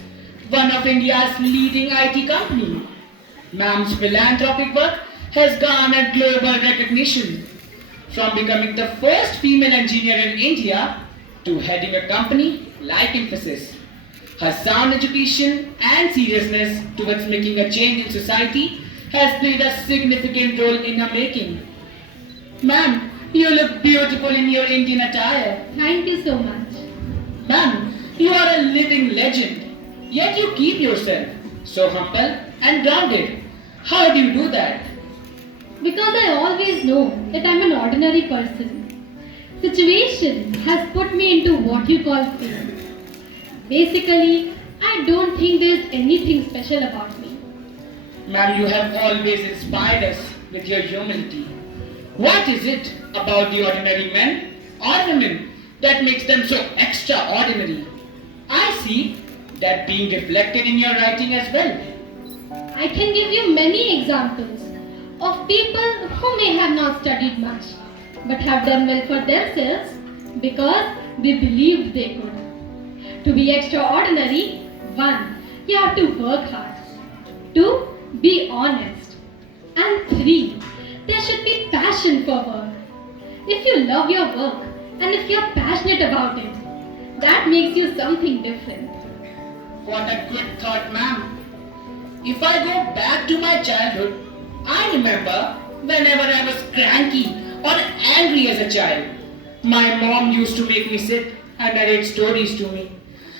one of India's leading IT company. Ma'am's philanthropic work has garnered global recognition, from becoming the first female engineer in India to heading a company like Infosys. Her sound education and seriousness towards making a change in society has played a significant role in her making. Ma'am, you look beautiful in your Indian attire. Thank you so much. Ma'am, you are a living legend, yet you keep yourself so humble and grounded. How do you do that? Because I always know that I'm an ordinary person. Situation has put me into what you call fame. Basically, I don't think there's anything special about me. Ma'am, you have always inspired us with your humility. What is it about the ordinary men or women that makes them so extraordinary? I see that being reflected in your writing as well. I can give you many examples of people who may have not studied much, but have done well for themselves because they believed they could. To be extraordinary, 1, you have to work hard. 2, be honest. And 3, there should be passion for work. If you love your work and if you are passionate about it, that makes you something different. What a good thought, ma'am. If I go back to my childhood, I remember whenever I was cranky or angry as a child, my mom used to make me sit and narrate stories to me.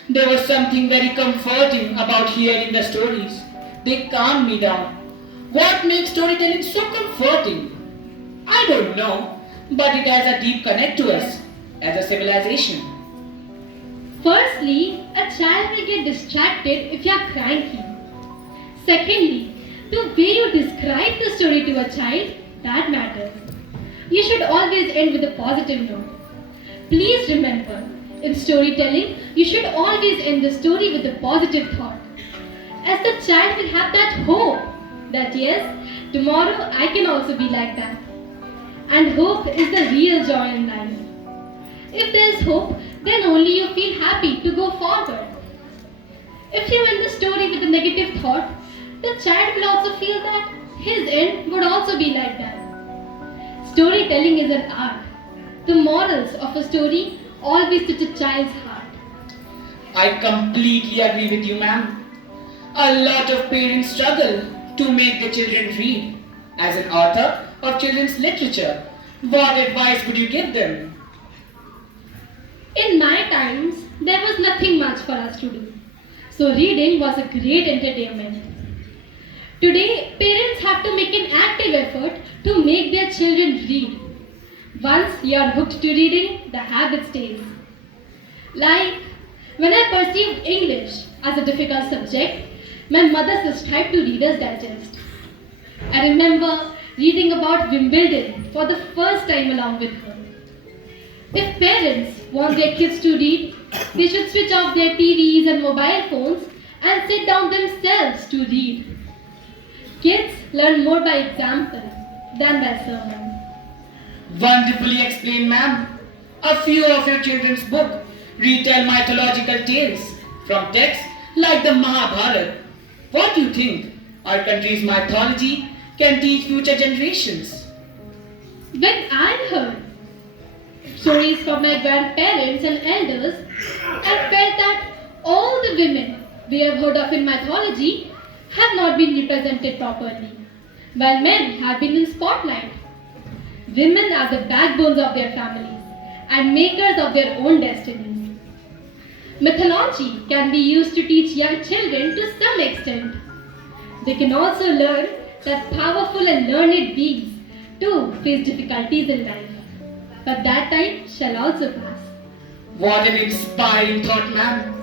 There was something very comforting about hearing the stories. They calm me down. What makes storytelling so comforting? I don't know, but it has a deep connect to us as a civilization. Firstly, a child will get distracted if you are cranky. Secondly, the way you describe the story to a child, that matters. You should always end with a positive note. Please remember, in storytelling, you should always end the story with a positive thought. As the child will have that hope that yes, tomorrow I can also be like that. And hope is the real joy in life. If there is hope, then only you feel happy to go forward. If you end the story with a negative thought, the child will also feel that his end would also be like that. Storytelling is an art. The morals of a story always touch a child's heart. I completely agree with you, ma'am. A lot of parents struggle to make their children read. As an author of children's literature, what advice would you give them? In my times, there was nothing much for us to do. So reading was a great entertainment. Today, parents have to make an active effort to make their children read. Once you are hooked to reading, the habit stays. Like, when I perceived English as a difficult subject, my mother subscribed to Reader's Digest. I remember reading about Wimbledon for the first time along with her. If parents want their kids to read, they should switch off their TVs and mobile phones and sit down themselves to read. Kids learn more by example than by sermon. Wonderfully explained, ma'am. A few of your children's books retell mythological tales from texts like the Mahabharata. What do you think our country's mythology can teach future generations? When I heard stories from my grandparents and elders, I felt that all the women we have heard of in mythology have not been represented properly, while men have been in spotlight. Women are the backbones of their families and makers of their own destinies. Mythology can be used to teach young children to some extent. They can also learn that powerful and learned beings too face difficulties in life, but that time shall also pass. What an inspiring thought, ma'am.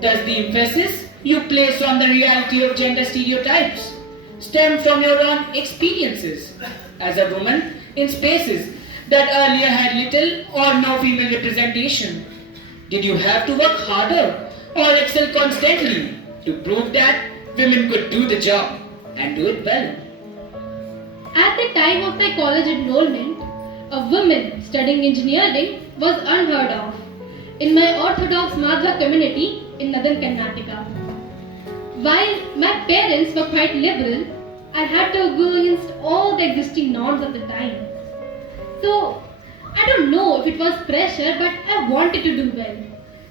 Does the emphasis you place on the reality of gender stereotypes stem from your own experiences as a woman in spaces that earlier had little or no female representation? Did you have to work harder or excel constantly to prove that women could do the job and do it well? At the time of my college enrollment, a woman studying engineering was unheard of in my Orthodox Madhva community in northern Karnataka. While my parents were quite liberal, I had to go against all the existing norms of the time. So, I don't know if it was pressure, but I wanted to do well.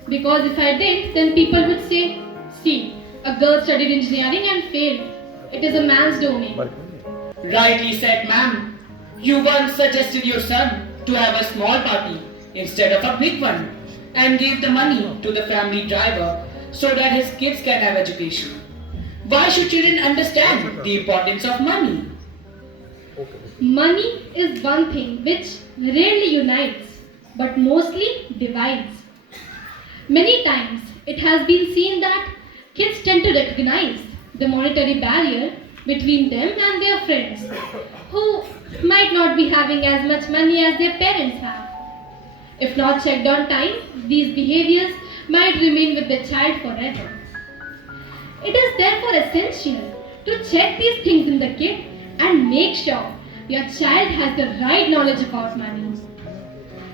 Because if I didn't, then people would say, see, a girl studied engineering and failed. It is a man's domain. Rightly said, ma'am. You once suggested your son to have a small party instead of a big one and gave the money to the family driver so that his kids can have education. Why should children understand the importance of money? Money is one thing which rarely unites, but mostly divides. Many times it has been seen that kids tend to recognize the monetary barrier between them and their friends, who might not be having as much money as their parents have. If not checked on time, these behaviors might remain with the child forever. It is therefore essential to check these things in the kid and make sure your child has the right knowledge about money.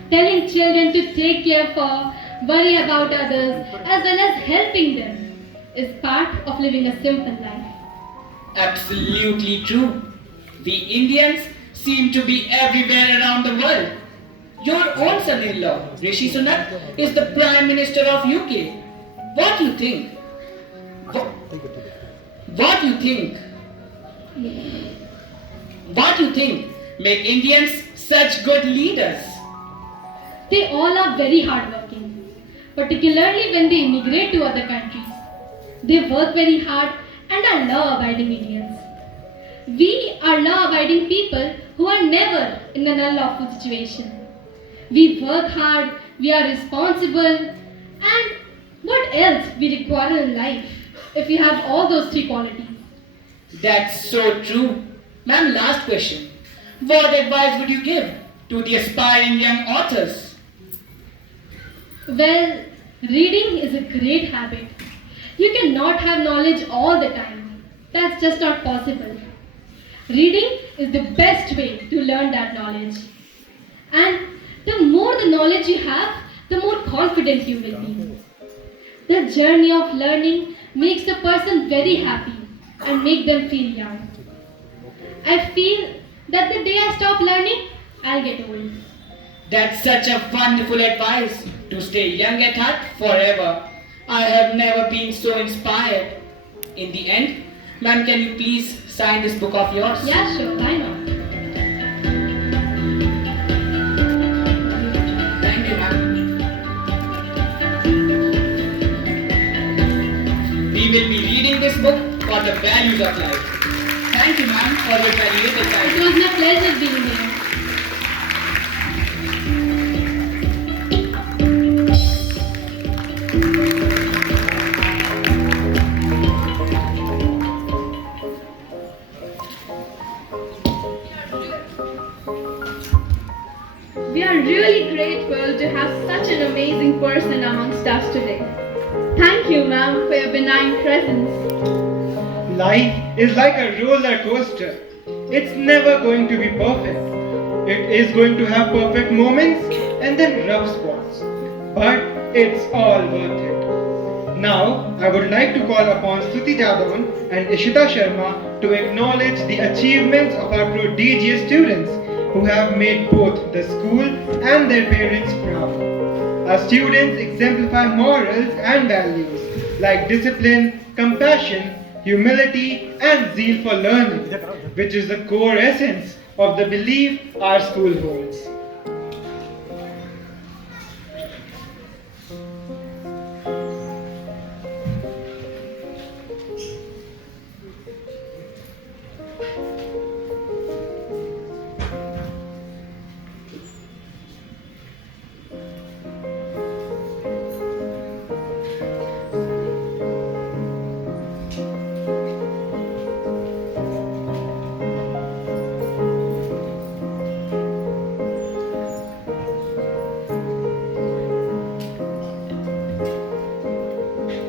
Telling children to take care for, worry about others, as well as helping them is part of living a simple life. Absolutely true. We Indians seem to be everywhere around the world. Your own son-in-law, Rishi Sunak, is the Prime Minister of UK. What do you think? What do you think? What do you think make Indians such good leaders? They all are very hardworking, particularly when they immigrate to other countries. They work very hard and are law-abiding idiots. We are law-abiding people who are never in an unlawful situation. We work hard, we are responsible, and what else we require in life if we have all those three qualities? That's so true. Ma'am, last question. What advice would you give to the aspiring young authors? Well, reading is a great habit. You cannot have knowledge all the time. That's just not possible. Reading is the best way to learn that knowledge. And the more the knowledge you have, the more confident you will be. The journey of learning makes the person very happy and make them feel young. I feel that the day I stop learning, I'll get old. That's such a wonderful advice to stay young at heart forever. I have never been so inspired. In the end, ma'am, can you please sign this book of yours? Yeah, sure, why not? Thank you, ma'am. We will be reading this book for the values of life. Thank you, ma'am, for your valuable time. It was my pleasure being here. We are really grateful to have such an amazing person amongst us today. Thank you, ma'am, for your benign presence. Life is like a roller coaster. It's never going to be perfect. It is going to have perfect moments and then rough spots. But it's all worth it. Now, I would like to call upon Stuti Jadon and Ishita Sharma to acknowledge the achievements of our prodigious students who have made both the school and their parents proud. Our students exemplify morals and values like discipline, compassion, humility, and zeal for learning, which is the core essence of the belief our school holds.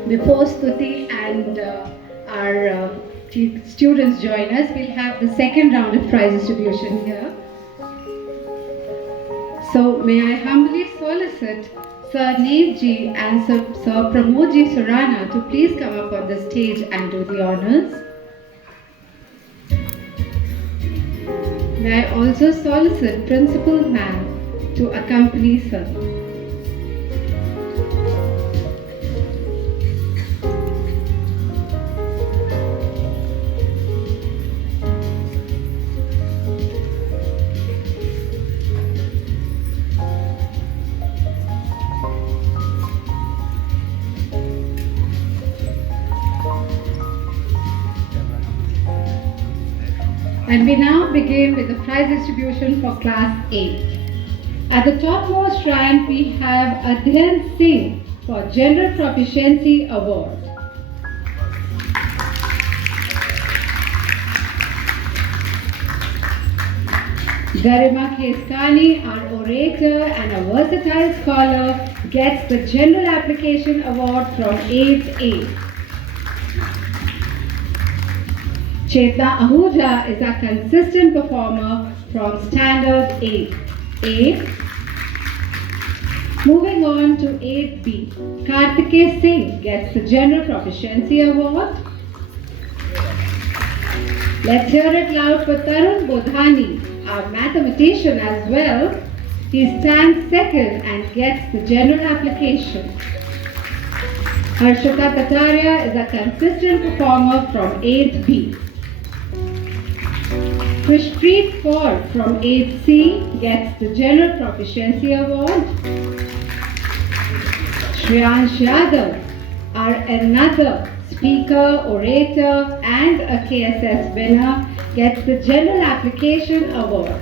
Before Stuti and our students join us, we'll have the second round of prize distribution here. So may I humbly solicit Sir Nevji and Sir Pramodji Surana to please come up on the stage and do the honors. May I also solicit Principal Ma'am to accompany Sir. And we now begin with the prize distribution for Class 8. At the topmost rank, we have Adhyan Singh for General Proficiency Award. Garima Keskani, our orator and a versatile scholar, gets the General Application Award from 8A. Chetna Ahuja is a consistent performer from Standard 8A. Moving on to 8B, Kartikeya Singh gets the General Proficiency Award. Let's hear it loud for Tarun Bodhani, our mathematician as well. He stands second and gets the General Application. Harshita Kataria is a consistent performer from 8B. Krishpreet Kaur from 8C gets the General Proficiency Award. Shriyansh Yadav, our another speaker, orator, and a KSS winner gets the General Application Award.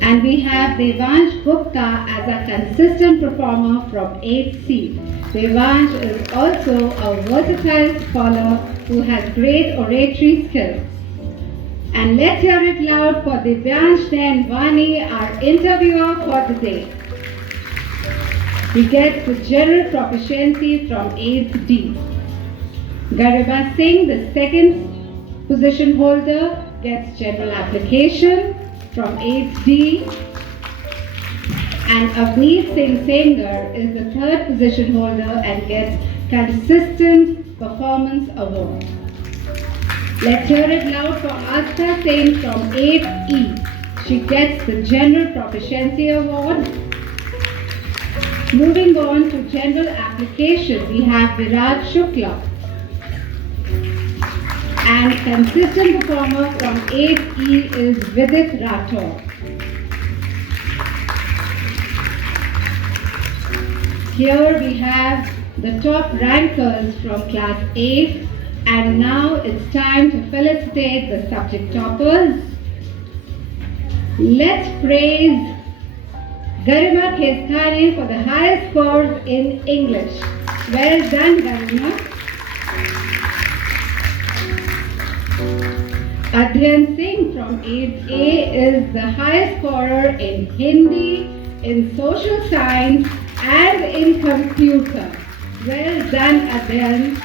And we have Devansh Gupta as a consistent performer from 8C. Devansh is also a versatile scholar who has great oratory skills. And let's hear it loud for Divyansh Nainwani, our interviewer for the day. He gets the general proficiency from 8th D. Garima Singh, the second position holder, gets general application from 8th D. And Avneet Singh Sengar is the third position holder and gets consistent performance award. Let's hear it loud for Asta Singh from 8E. She gets the General Proficiency Award. Moving on to general application, we have Virat Shukla. And consistent performer from 8E is Vidit Rathore. Here we have the top rankers from class 8. And now it's time to felicitate the subject toppers. Let's praise Garima Kheskani for the highest scores in English. Well done, Garima. Adrian Singh from 8A is the highest scorer in Hindi, in social science, and in computer. Well done, Adrian.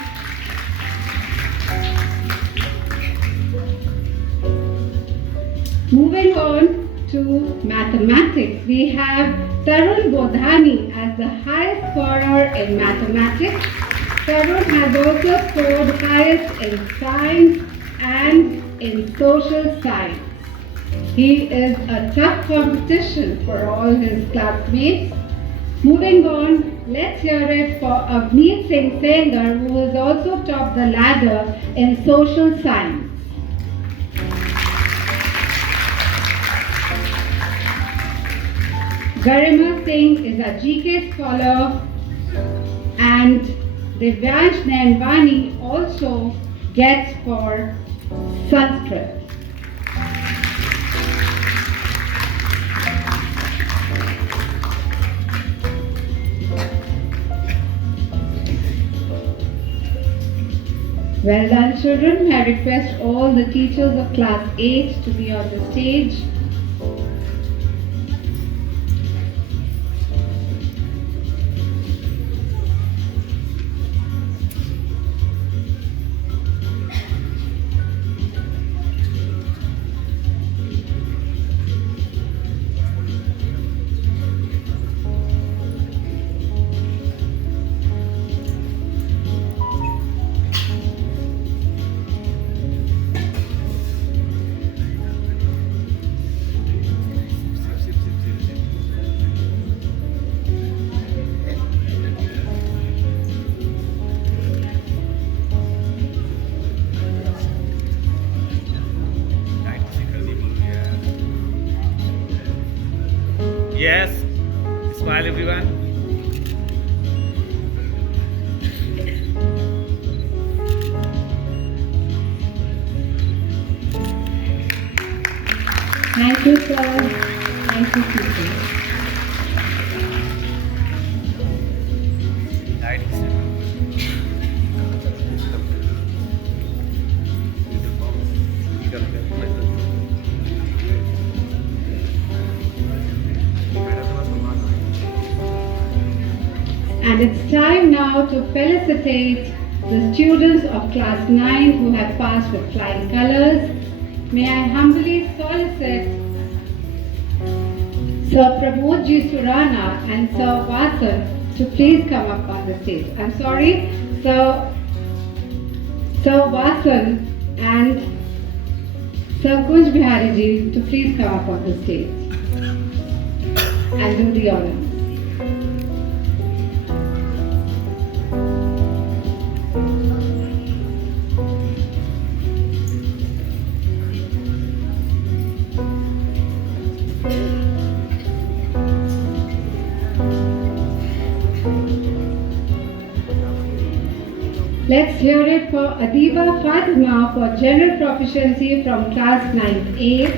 Moving on to mathematics, we have Tarun Bodhani as the highest scorer in mathematics. Tarun has also scored highest in science and in social science. He is a tough competition for all his classmates. Moving on, let's hear it for Avneet Singh Sengar, who has also topped the ladder in social science. Garima Singh is a GK scholar, and Divyansh Nainwani also gets for Sanskrit. Well done, children. I request all the teachers of class 8 to be on the stage. Yes, smile everyone. Thank you, sir. Thank you, teacher. And it's time now to felicitate the students of class 9 who have passed with flying colors. May I humbly solicit Sir Pramodji Surana and Sir Vasan to please come up on the stage. I'm sorry, Sir Vasan and Sir Kunj Bihari ji to please come up on the stage and do the honors. Let's hear it for Adiba Fatima for general proficiency from class 9A.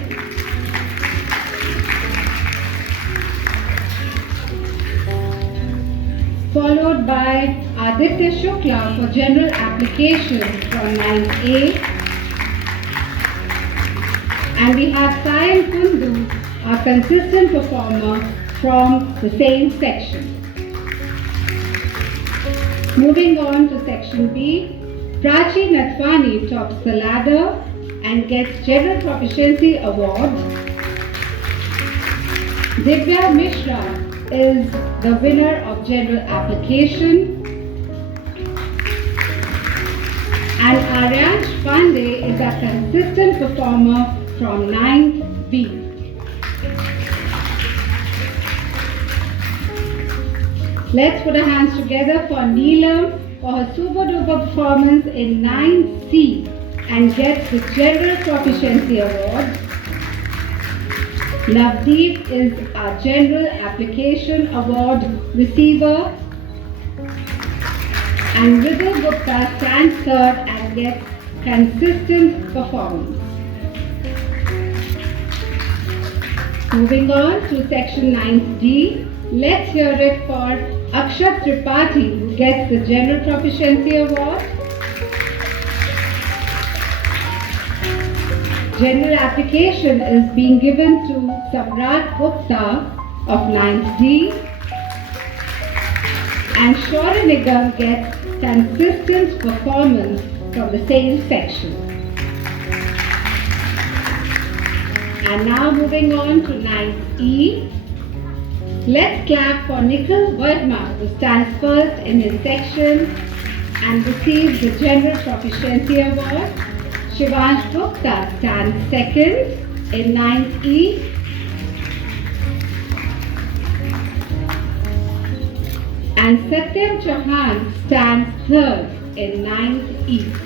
Followed by Aditya Shukla for general application from 9A. And we have Sayan Kundu, our consistent performer from the same section. Moving on to section B, Prachi Nathwani tops the ladder and gets General Proficiency Award. Divya Mishra is the winner of General Application. And Aryansh Pandey is a consistent performer from 9B. Let's put our hands together for Neelam for her super duper performance in 9C and gets the General Proficiency Award. Navdeep is our General Application Award receiver. And Ritu Gupta stands third and gets consistent performance. Moving on to section 9D, let's hear it for Akshat Tripathi, who gets the General Proficiency Award. General application is being given to Samrat Gupta of 9D. And Shaurya Nigam gets consistent performance from the same section. And now moving on to 9E. Let's clap for Nikhil Verma, who stands first in his section and receives the General Proficiency Award. Shivansh Gupta stands second in 9E. And Satyam Chauhan stands third in 9E.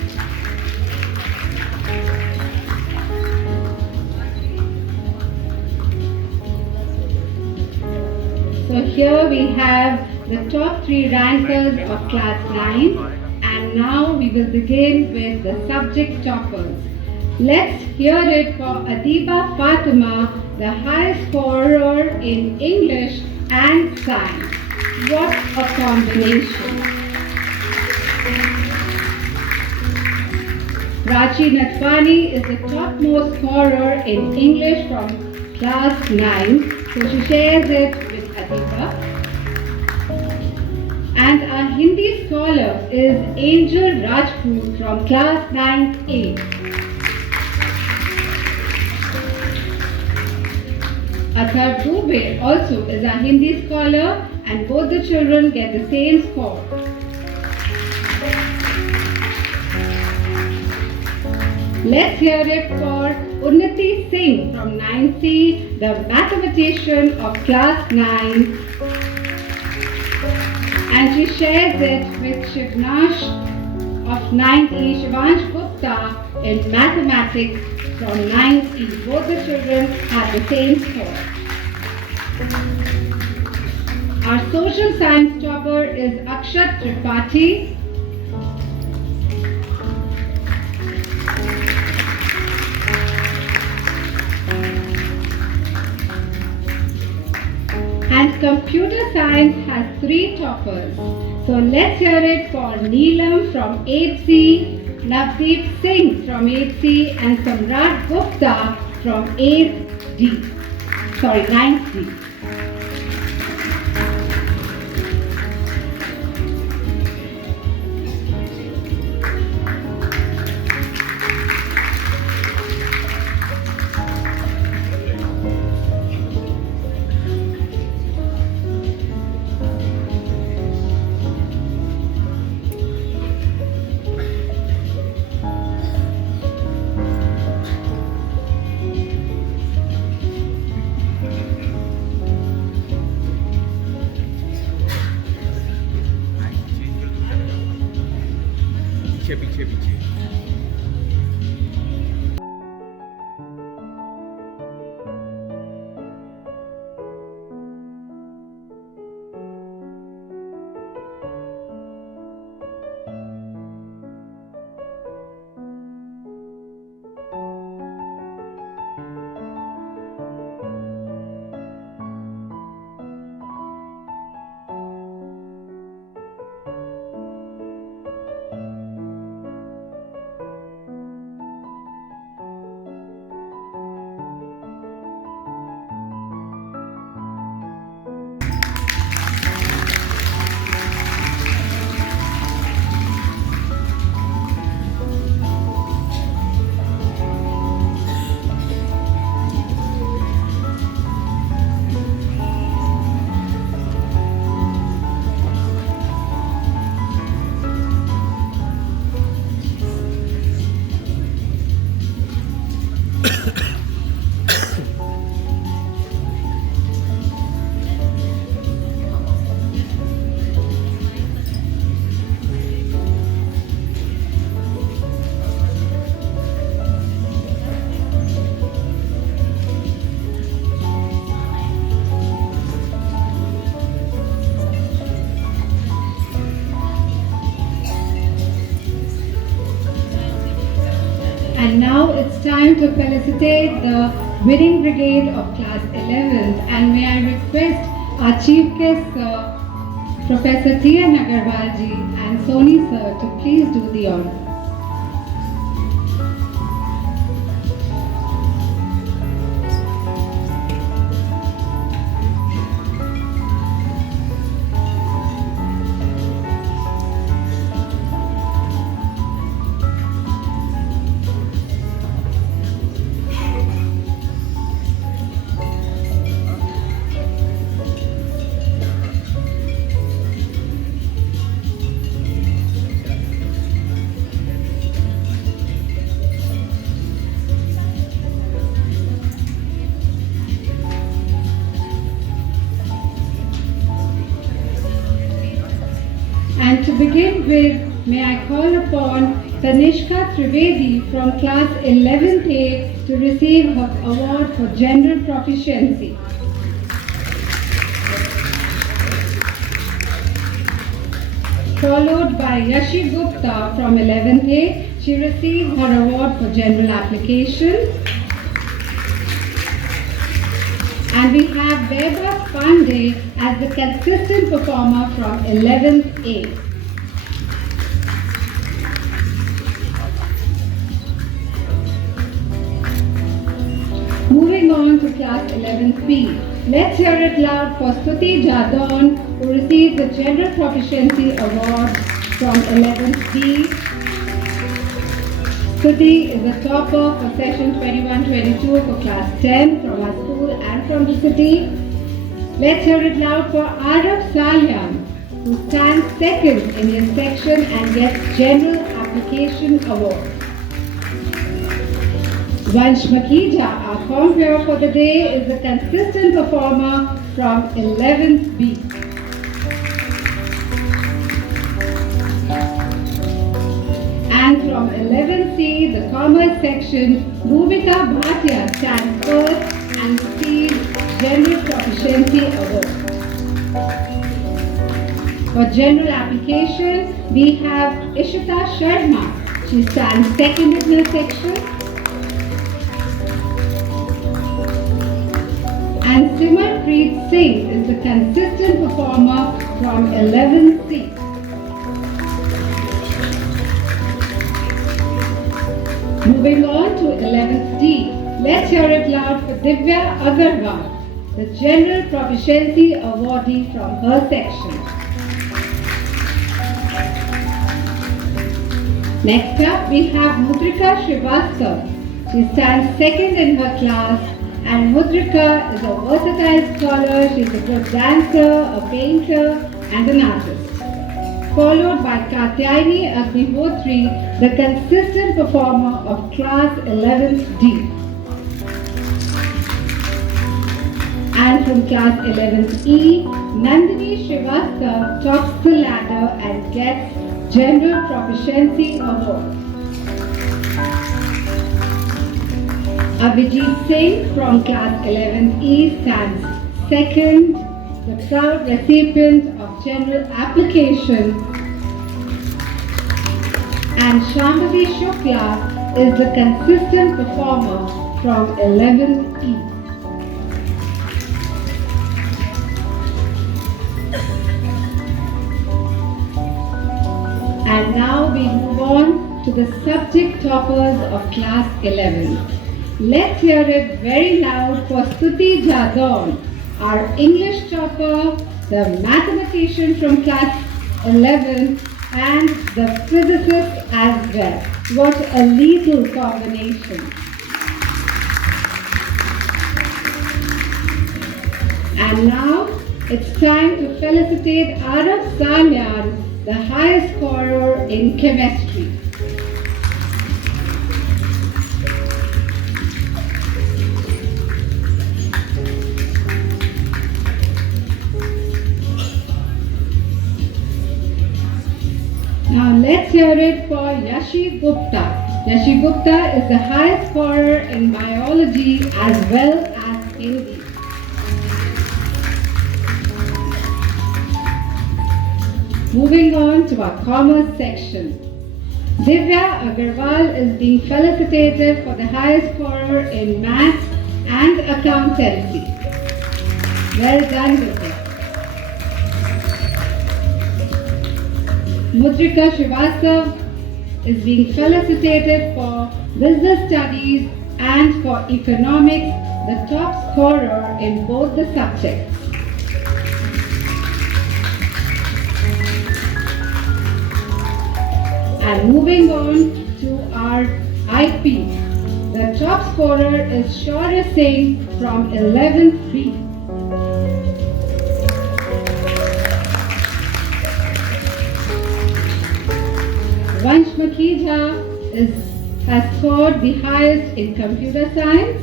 So here we have the top 3 rankers of class 9, and now we will begin with the subject toppers. Let's hear it for Adiba Fatima, the highest scorer in English and science. What a combination! Prachi Nathwani is the topmost scorer in English from class 9, so she shares it with Adiba. And our Hindi scholar is Angel Rajput from class 9A. Athar Dubey also is our Hindi scholar, and both the children get the same score. Let's hear it for Unnati Singh from 9C, the mathematician of class 9. And she shares it with Shivnash of 9E, Shivansh Gupta in mathematics from 9E. Both the children have the same score. Our social science topper is Akshat Tripathi. And computer science has 3 toppers. So let's hear it for Neelam from 8C, Navdeep Singh from 8C, and Samrat Gupta from 9C. पीछे पीछे now it's time to felicitate the winning brigade of class 11th, and may I request our chief guest, Sir, Professor T.N. Agarwalji and Soni sir to please do the honor. And to begin with, may I call upon Tanishka Trivedi from class 11th A to receive her award for general proficiency. Followed by Yashi Gupta from 11th A. She received her award for general application. And we have Beba Pandey as the consistent performer from 11th A. Moving on to class 11th B. Let's hear it loud for Stuti Jadon, who received the General Proficiency Award from 11th B. Stuti is a topper for session 21-22 for class 10 from our school and from the city. Let's hear it loud for Araf Salyan, who stands second in his section and gets General Application Award. Vansh Makija, our compere for the day, is a consistent performer from 11th B. And from 11th C, the Commerce section, Bhumika Bhatia stands first and receives General Proficiency Award. For General Application, we have Ishita Sharma. She stands second in her section. And Simarpreet Singh is the consistent performer from 11th C. Moving on to 11th D, let's hear it loud for Divya Agarwal, the General Proficiency Awardee from her section. Next up, we have Mudrika Srivastava. She stands second in her class, and Mudrika is a versatile scholar. She's a good dancer, a painter, and an artist. Followed by Katyayani Agnihotri, the consistent performer of class 11th D. And from class 11th E, Nandini Srivastava tops the ladder and gets General Proficiency Award. Abhijit Singh from class 11th E stands second, the proud recipient of general application, and Shambhavi Shukla is the consistent performer from 11th E. And now we move on to the subject toppers of class 11. Let's hear it very loud for Stuti Jadon, our English topper, the mathematician from class 11, and the physicist as well. What a lethal combination. And now it's time to felicitate Araf Salyan, the highest scorer in chemistry. Now let's hear it for Yashi Gupta. Yashi Gupta is the highest scorer in biology as well as Hindi. Moving on to our commerce section. Divya Agarwal is being felicitated for the highest scorer in maths and accountancy. Well done, Divya. Mudrika Srivastav is being felicitated for business studies and for economics, the top scorer in both the subjects. And moving on to our IP. The top scorer is Shaurya Singh from 11th B. Vansh Makhija has scored the highest in computer science.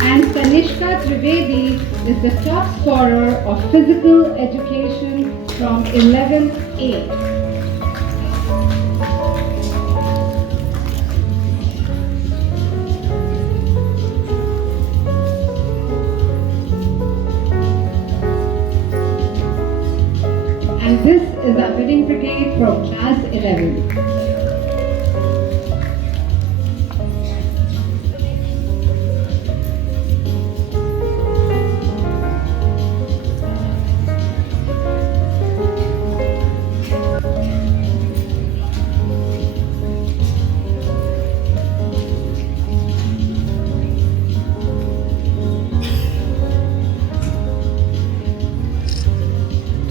And Kanishka Trivedi is the top scorer of physical education from 11th A. And this is our winning brigade from class 11.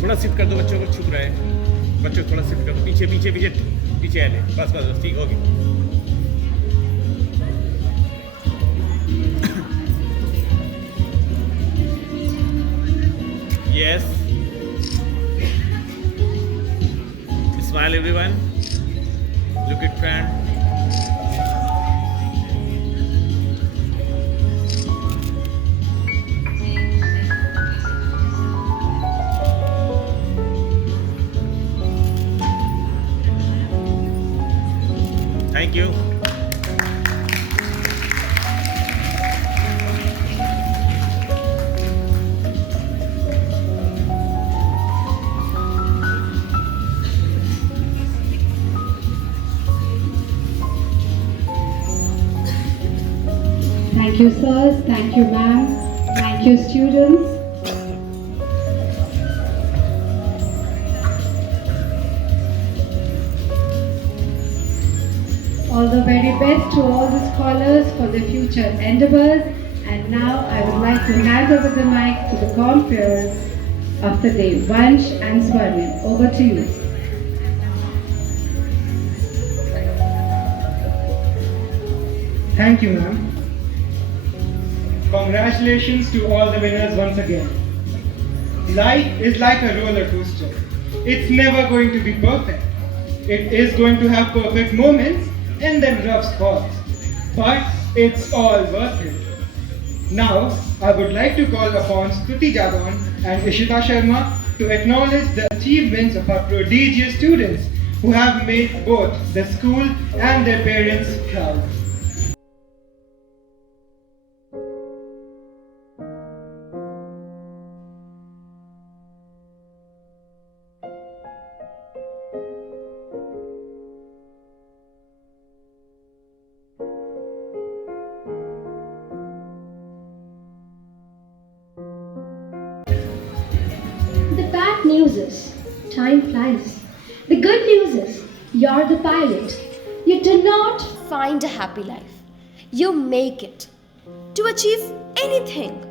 थोड़ा seat कर दो बच्चों को, छुप रहे हैं बच्चों, थोड़ा सिट कर दो, पीछे पीछे पीछे पीछे आने, बस बस बस, ठीक हो गया। Yes. Smile everyone. Look at friend. Thank you. Thank you, sirs. Thank you, ma'am. Thank you, students. All the very best to all the scholars for their future endeavors. And now I would like to hand over the mic to the compeers of the day, Vansh and Swarnim. Over to you. Thank you, ma'am. Congratulations to all the winners once again. Life is like a roller coaster. It's never going to be perfect. It is going to have perfect moments and then rough spots. But it's all worth it. Now, I would like to call upon Stuti Jadon and Ishita Sharma to acknowledge the achievements of our prodigious students who have made both the school and their parents proud. The bad news is, time flies. The good news is, you're the pilot. You do not find a happy life. You make it. To achieve anything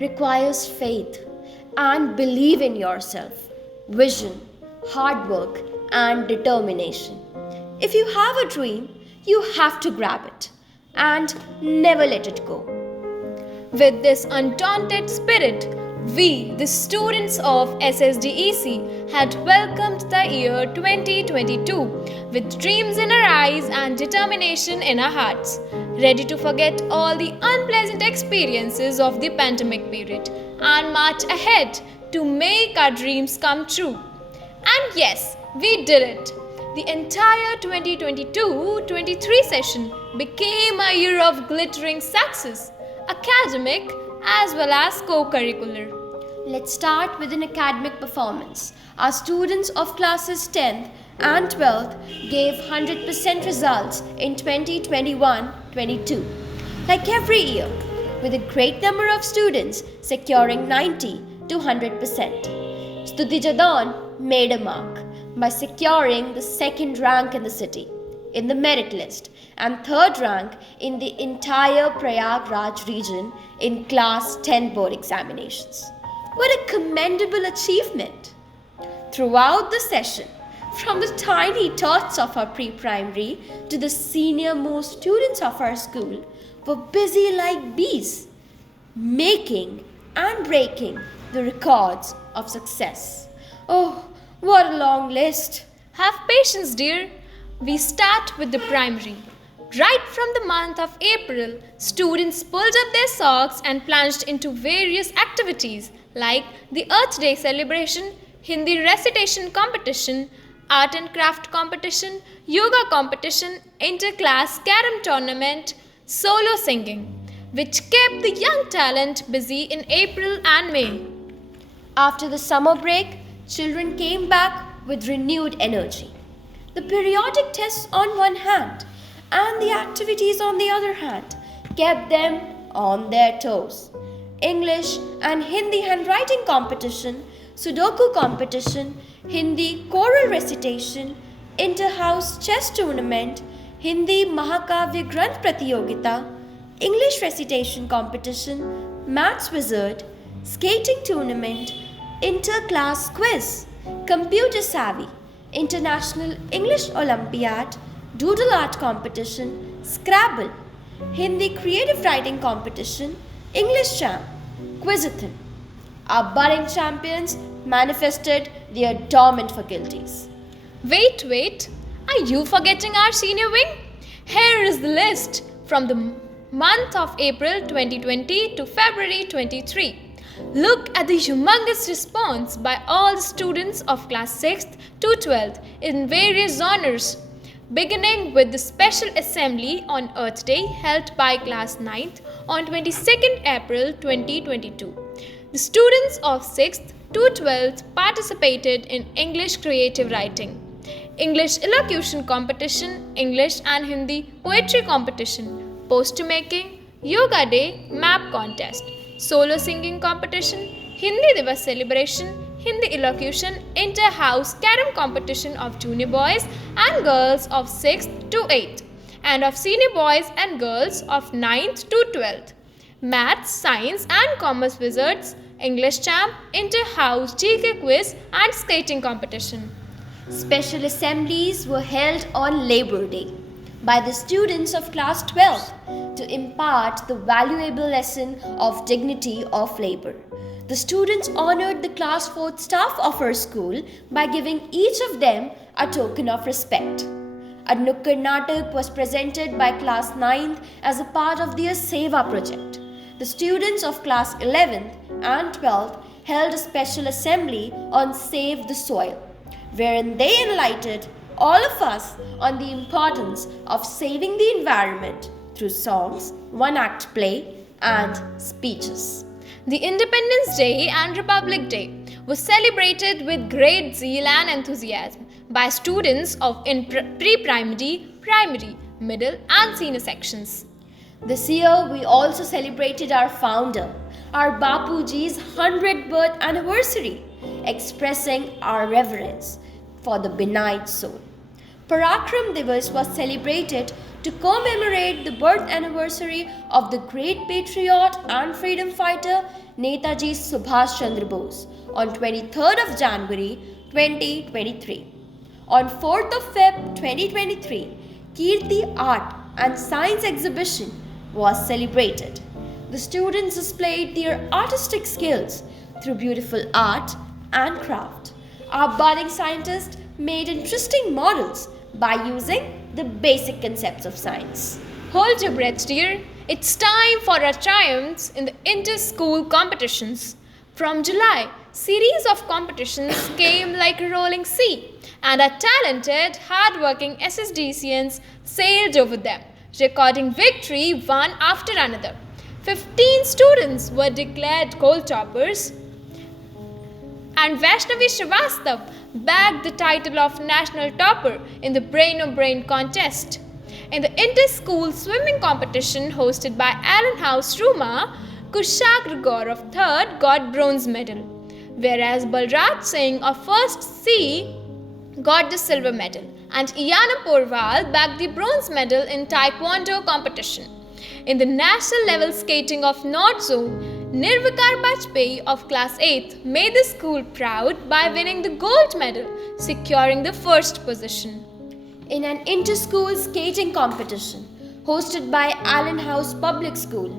requires faith and believe in yourself, vision, hard work, and determination. If you have a dream, you have to grab it and never let it go. With this undaunted spirit, we, the students of SSDEC, had welcomed the year 2022 with dreams in our eyes and determination in our hearts, ready to forget all the unpleasant experiences of the pandemic period and march ahead to make our dreams come true. And yes, we did it. The entire 2022-23 session became a year of glittering success, academic as well as co-curricular. Let's start with an academic performance. Our students of classes 10th and 12th gave 100% results in 2021-22. Like every year, with a great number of students securing 90 to 100%. Stuti Jadon made a mark by securing the second rank in the city, in the merit list, and third rank in the entire Prayagraj region in class 10 board examinations. What a commendable achievement! Throughout the session, from the tiny tots of our pre-primary to the senior-most students of our school, were busy like bees, making and breaking the records of success. Oh, what a long list! Have patience, dear. We start with the primary. Right from the month of April, students pulled up their socks and plunged into various activities like the Earth Day celebration, Hindi recitation competition, art and craft competition, yoga competition, inter-class carom tournament, solo singing, which kept the young talent busy in April and May. After the summer break, children came back with renewed energy. The periodic tests on one hand and the activities on the other hand kept them on their toes. English and Hindi handwriting competition, Sudoku competition, Hindi choral recitation, inter-house chess tournament, Hindi Mahakavya Granth Pratiyogita, English recitation competition, maths wizard, skating tournament, inter-class quiz, computer savvy, international English Olympiad, doodle art competition, Scrabble, Hindi creative writing competition, English jam, Quizathon. Our budding champions manifested their dormant faculties. Wait, are you forgetting our senior wing? Here is the list from the month of April 2020 to February 23. Look at the humongous response by all the students of class 6th to 12th in various genres, beginning with the special assembly on Earth Day held by class 9th on 22nd April 2022. The students of 6th to 12th participated in English creative writing, English elocution competition, English and Hindi poetry competition, poster making, yoga day map contest, solo singing competition, Hindi Divas celebration, Hindi elocution, inter-house carom competition of junior boys and girls of 6th to 8th and of senior boys and girls of 9th to 12th, maths, science and commerce wizards, English champ, inter-house GK quiz and skating competition. Special assemblies were held on Labor Day by the students of class 12 to impart the valuable lesson of dignity of labor. The students honored the class 4th staff of our school by giving each of them a token of respect. A Nukkad Natak was presented by class 9th as a part of their Seva project. The students of class 11th and 12th held a special assembly on Save the Soil, wherein they enlightened all of us on the importance of saving the environment through songs, one-act play, and speeches. The Independence Day and Republic Day was celebrated with great zeal and enthusiasm by students of pre-primary, primary, middle and senior sections. This year we also celebrated our founder, our Bapuji's 100th birth anniversary, expressing our reverence for the benign soul. Parakram Divas was celebrated to commemorate the birth anniversary of the great patriot and freedom fighter Netaji Subhash Chandra Bose on 23rd of January 2023. On 4th of Feb 2023, Kirti Art and Science Exhibition was celebrated. The students displayed their artistic skills through beautiful art and craft. Our budding scientists made interesting models by using the basic concepts of science. Hold your breath, dear. It's time for our triumphs in the inter-school competitions. From July, series of competitions came like a rolling sea, and our talented, hard-working SSDCians sailed over them, recording victory one after another. 15 students were declared goal toppers. and Vaishnavi Srivastav bagged the title of national topper in the Brain on Brain contest. In the inter-school swimming competition hosted by Allen House, Ruma, Kushagra Gaurav III got bronze medal, whereas Balraj Singh of 1st C got the silver medal, and Iyana Porwal bagged the bronze medal in Taekwondo competition. In the national level skating of North Zone, Nirvikar Bajpayee of class 8th made the school proud by winning the gold medal, securing the first position. In an inter-school skating competition hosted by Allen House Public School,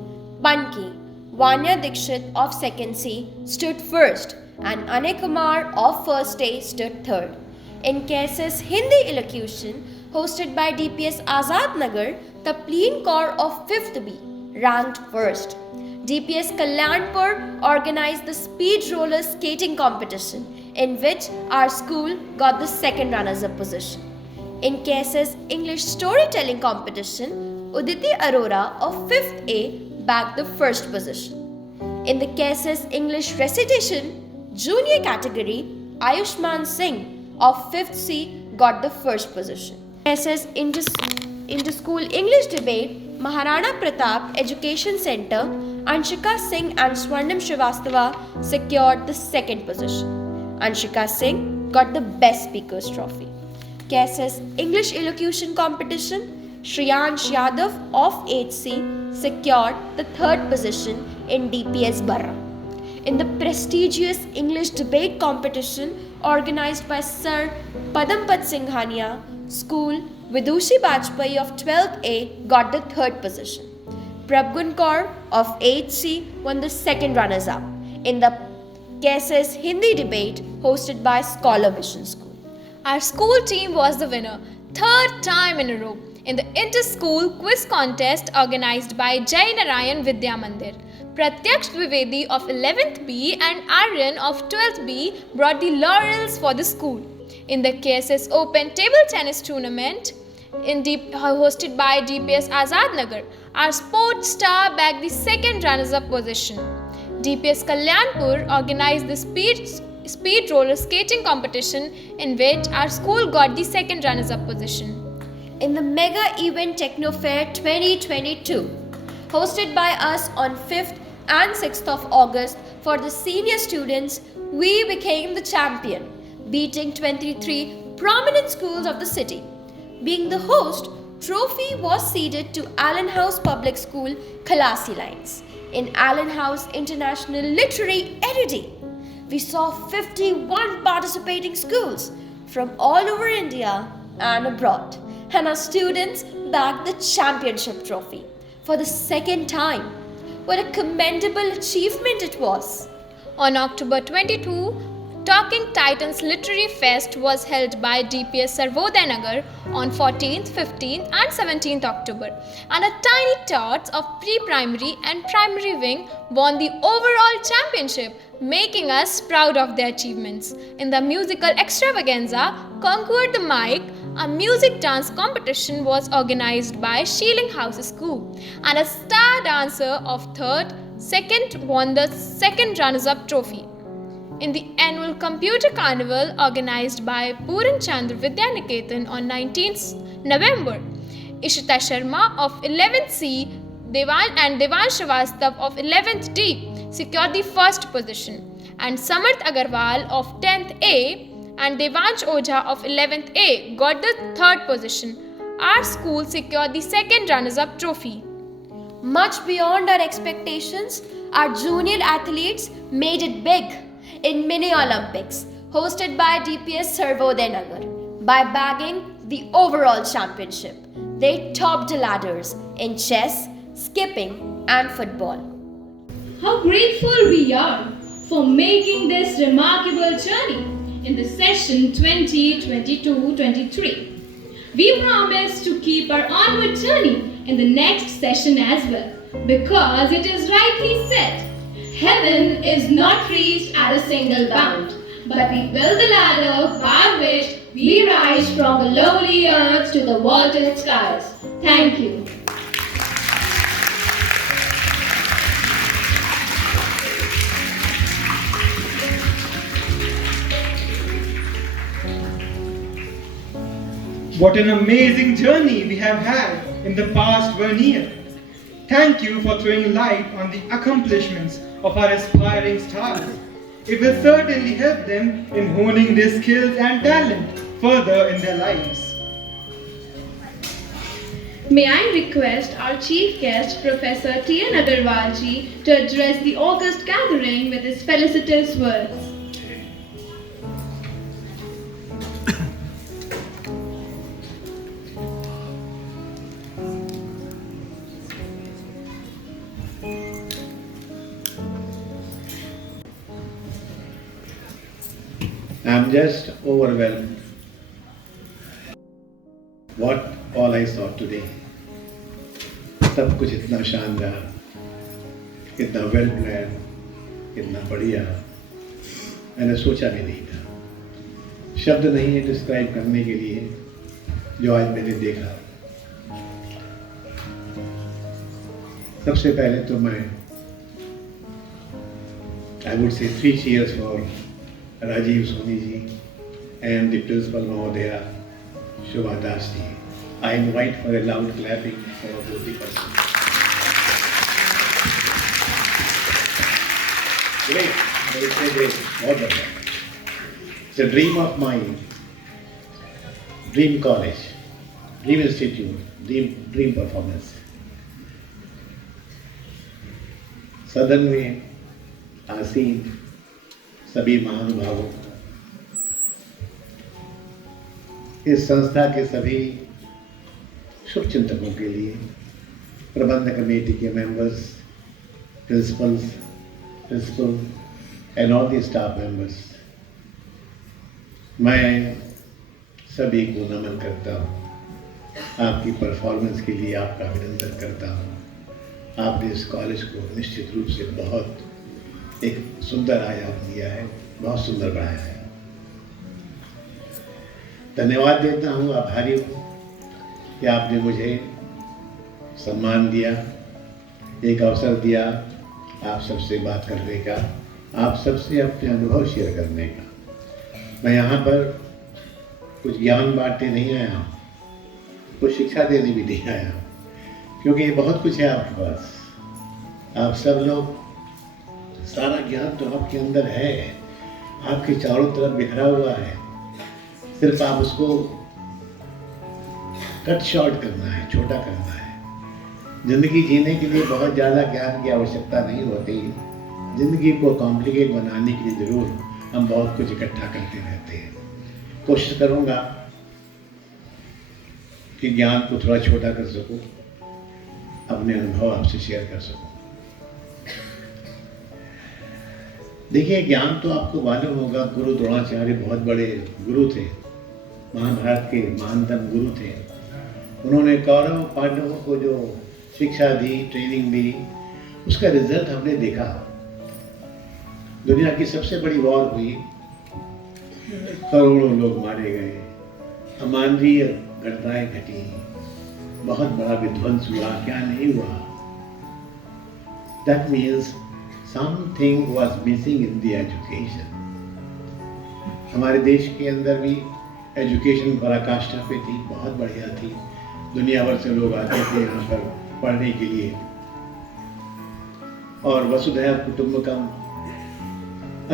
Banki, Vanya Dikshit of 2nd C stood first and Ane Kumar of 1st A stood third. In cases Hindi elocution hosted by DPS Azad Nagar, Tapleen Kaur of 5th B ranked first. DPS Kalyanpur organized the speed roller skating competition in which our school got the second runners-up position. In cases English storytelling competition, Uditi Arora of 5th A bagged the first position. In the cases English recitation junior category, Ayushman Singh of 5th C got the first position. Cases inter-school English debate, Maharana Pratap Education Center, Anshika Singh and Swarnim Srivastava secured the second position. Anshika Singh got the Best Speakers Trophy. Cases English elocution competition, Shriyansh Yadav of 8C secured the third position in DPS Barra. In the prestigious English debate competition organized by Sir Padampat Singhania, school Vidushi Bajpayee of 12th A got the third position. Prabgun Kaur of 8C won the second runners-up in the cases Hindi debate hosted by Scholar Mission School. Our school team was the winner, third time in a row, in the inter-school quiz contest organized by Jai Narayan Vidya Mandir. Pratyaksh Dwivedi of 11th B and Aryan of 12th B brought the laurels for the school. In the KSS Open Table Tennis Tournament hosted by DPS Azad Nagar, our sports star bagged the second runners-up position. DPS Kalyanpur organized the speed roller skating competition in which our school got the second runners-up position. In the Mega Event Techno Fair 2022, hosted by us on 5th and 6th of August for the senior students, we became the champion, beating 23 prominent schools of the city. Being the host, trophy was ceded to Allen House Public School, Khalasi Lines. In Allen House International Literary Erudite, we saw 51 participating schools from all over India and abroad, and our students bagged the championship trophy for the second time. What a commendable achievement it was! On October 22, Talking Titans Literary Fest was held by DPS Sarvodaya Nagar on 14th, 15th and 17th October, and a tiny tots of pre-primary and primary wing won the overall championship, making us proud of their achievements. In the musical extravaganza, Conquer the Mic, a music dance competition was organized by Sheeling House School, and a star dancer of 3rd, 2nd won the second runners-up trophy. In the annual Computer Carnival organized by Puran Chandra Vidya Niketan on 19th November, Ishita Sharma of 11th C and Devan Srivastav of 11th D secured the first position, and Samarth Agarwal of 10th A and Devansh Ojha of 11th A got the third position. Our school secured the second runners-up trophy. Much beyond our expectations, our junior athletes made it big in Mini Olympics hosted by DPS Sarvodaya Nagar by bagging the overall championship. They topped the ladders in chess, skipping and football. How grateful we are for making this remarkable journey in the session 2022-23. We promise to keep our onward journey in the next session as well, because it is rightly said, heaven is not reached at a single bound, but we build the ladder by which we rise from the lowly earth to the vaulted skies. Thank you. What an amazing journey we have had in the past 1 year. Thank you for throwing light on the accomplishments of our aspiring stars. It will certainly help them in honing their skills and talent further in their lives. May I request our chief guest, Professor T.N. Agarwalji, to address the August gathering with his felicitous words. I'm just overwhelmed. What all I saw today. सब कुछ इतना शानदार, इतना well plan, इतना बढ़िया, मैंने सोचा भी नहीं था। शब्द नहीं है डिस्क्राइब करने के लिए जो आज मैंने देखा। सबसे पहले तो मैं I would say 3 cheers for Rajiv Soni ji and the principal Mahodaya Shubha Das ji. I invite for a loud clapping for both the persons. Great, I would say great, बहुत बढ़िया. It's a dream of mine, dream college, dream institute, dream performance. सदन में आसीन सभी महानुभावों, इस संस्था के सभी शुभचिंतकों के लिए, प्रबंध कमेटी के members, principal and all the staff members, मैं सभी को नमन करता हूँ। आपकी परफॉर्मेंस के लिए आपका अभिनंदन करता हूँ। आपने इस कॉलेज को निश्चित रूप से बहुत एक सुंदर आयाम दिया है, बहुत सुंदर बनाया है। धन्यवाद देता हूँ, आभारी हूँ कि आपने मुझे सम्मान दिया, एक अवसर दिया आप सबसे बात करने का, आप सबसे अपने अनुभव शेयर करने का। मैं यहाँ पर कुछ ज्ञान बांटने नहीं आया हूँ, कुछ शिक्षा देने भी नहीं आया हूँ, क्योंकि ये बहुत कुछ है आपके पास। आप सब लोग, सारा ज्ञान तो आपके अंदर है, आपके चारों तरफ बिखरा हुआ है, सिर्फ आप उसको कट शॉर्ट करना है, छोटा करना है। जिंदगी जीने के लिए बहुत ज़्यादा ज्ञान की आवश्यकता नहीं होती। जिंदगी को कॉम्प्लिकेट बनाने के लिए जरूर हम बहुत कुछ इकट्ठा करते रहते हैं। कोशिश करूँगा कि ज्ञान को थोड़ा छोटा कर सकूँ, अपने अनुभव आपसे शेयर कर सकूँ। देखिए, ज्ञान तो आपको मालूम होगा, गुरु द्रोणाचार्य बहुत बड़े गुरु थे, महाभारत के महानतम गुरु थे। उन्होंने कौरव पांडवों को जो शिक्षा दी, ट्रेनिंग दी, उसका रिजल्ट हमने देखा। दुनिया की सबसे बड़ी वॉर हुई, करोड़ों लोग मारे गए, अमानवीय घटनाएं घटी, बहुत बड़ा विध्वंस हुआ, क्या नहीं हुआ। That means something was missing in the education. हमारे देश के अंदर भी एजुकेशन पराकाष्ठा पे थी, बहुत बढ़िया थी। दुनिया भर से लोग आते थे यहाँ पर पढ़ने के लिए, और वसुधैव कुटुंबकम,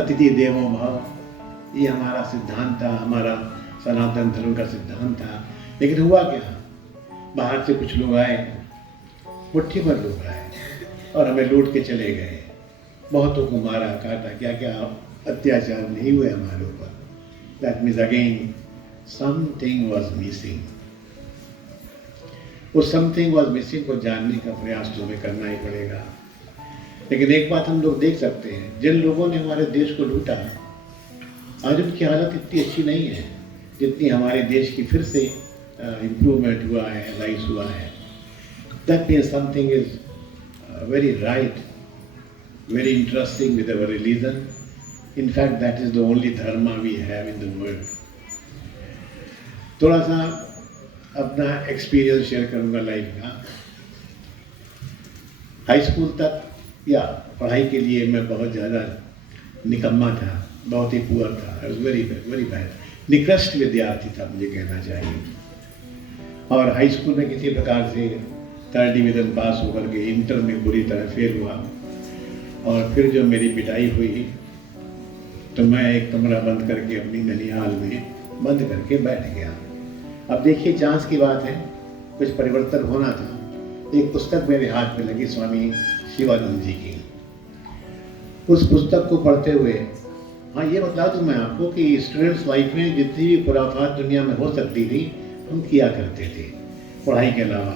अतिथि देवो भव, ये हमारा सिद्धांत था, हमारा सनातन धर्म का सिद्धांत था। लेकिन हुआ क्या, बाहर से कुछ लोग आए, मुट्ठी भर लोग आए और हमें लूट के चले गए। बहुतों को मारा काटा, क्या क्या अत्याचार नहीं हुए हमारे ऊपर। That means again something was missing. वो समथिंग वाज मिसिंग को जानने का प्रयास तो हमें करना ही पड़ेगा। लेकिन एक बात हम लोग देख सकते हैं, जिन लोगों ने हमारे देश को लूटा, आज उनकी हालत इतनी अच्छी नहीं है जितनी हमारे देश की फिर से इम्प्रूवमेंट हुआ है, राइज हुआ है। That means something is very right, very interesting with our religion. In fact, that is the only dharma we have in the world. थोड़ा सा अपना एक्सपीरियंस शेयर करूँगा लाइफ का। हाई स्कूल तक या पढ़ाई के लिए मैं बहुत ज़्यादा निकम्मा था, बहुत ही पुअर था। I was very bad, very bad. निकृष्ट विद्यार्थी था, मुझे कहना चाहिए। और हाई स्कूल में किसी प्रकार से 3rd डिवीज़न पास होकर के इंटर में बुरी तरह फेल हुआ। और फिर जो मेरी पिटाई हुई तो मैं एक कमरा बंद करके अपनी ननिहाल में बंद करके बैठ गया। अब देखिए चांस की बात है, कुछ परिवर्तन होना था। एक पुस्तक मेरे हाथ में लगी स्वामी शिवानंद जी की। उस पुस्तक को पढ़ते हुए, हाँ ये बता दूँ मैं आपको कि स्टूडेंट्स लाइफ में जितनी भी खुराफात दुनिया में हो सकती थी हम किया करते थे पढ़ाई के अलावा,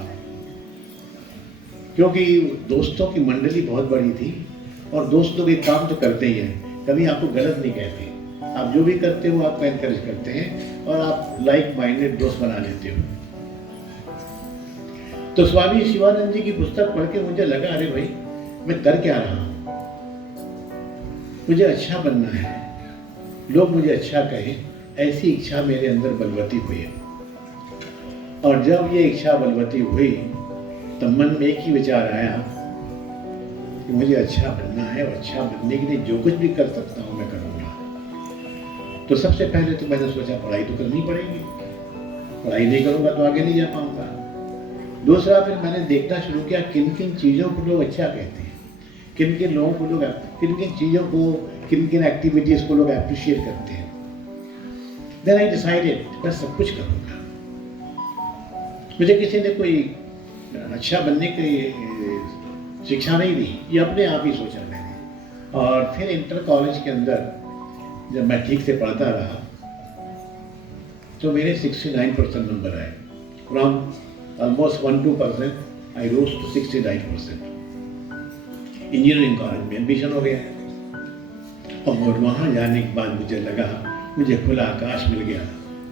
क्योंकि दोस्तों की मंडली बहुत बड़ी थी और दोस्त लोग एक काम तो करते ही हैं, कभी आपको गलत नहीं कहते। आप जो भी करते हो आपको एनकरेज करते हैं और आप लाइक माइंडेड दोस्त बना लेते हो। तो स्वामी शिवानंद जी की पुस्तक पढ़ के मुझे लगा, अरे भाई मैं कर क्या रहा हूँ, मुझे अच्छा बनना है, लोग मुझे अच्छा कहें, ऐसी इच्छा मेरे अंदर बलवती हुई है। और जब ये इच्छा बलवती हुई तब मन में एक ही विचार आया कि मुझे अच्छा बनना है और अच्छा बनने के लिए जो कुछ भी कर सकता हूँ मैं करूँगा। तो सबसे पहले तो मैंने सोचा पढ़ाई तो करनी पड़ेगी, पढ़ाई नहीं करूँगा तो आगे नहीं जा पाऊँगा। दूसरा फिर मैंने देखना शुरू किया किन किन चीज़ों को लोग अच्छा कहते हैं, किन किन लोगों को लोग, किन किन चीज़ों को, किन किन एक्टिविटीज़ को लोग अप्रिशिएट करते हैं। देन आई डिसाइडेड मैं सब कुछ करूँगा। मुझे किसी ने कोई अच्छा बनने की शिक्षा नहीं दी, ये अपने आप ही सोचा मैंने। और फिर इंटर कॉलेज के अंदर जब मैं ठीक से पढ़ता रहा तो मेरे 69% नंबर आए। From almost 1-2% I rose to 69%। Engineering college में एडमिशन हो गया और वहाँ जाने के बाद मुझे लगा मुझे खुला आकाश मिल गया।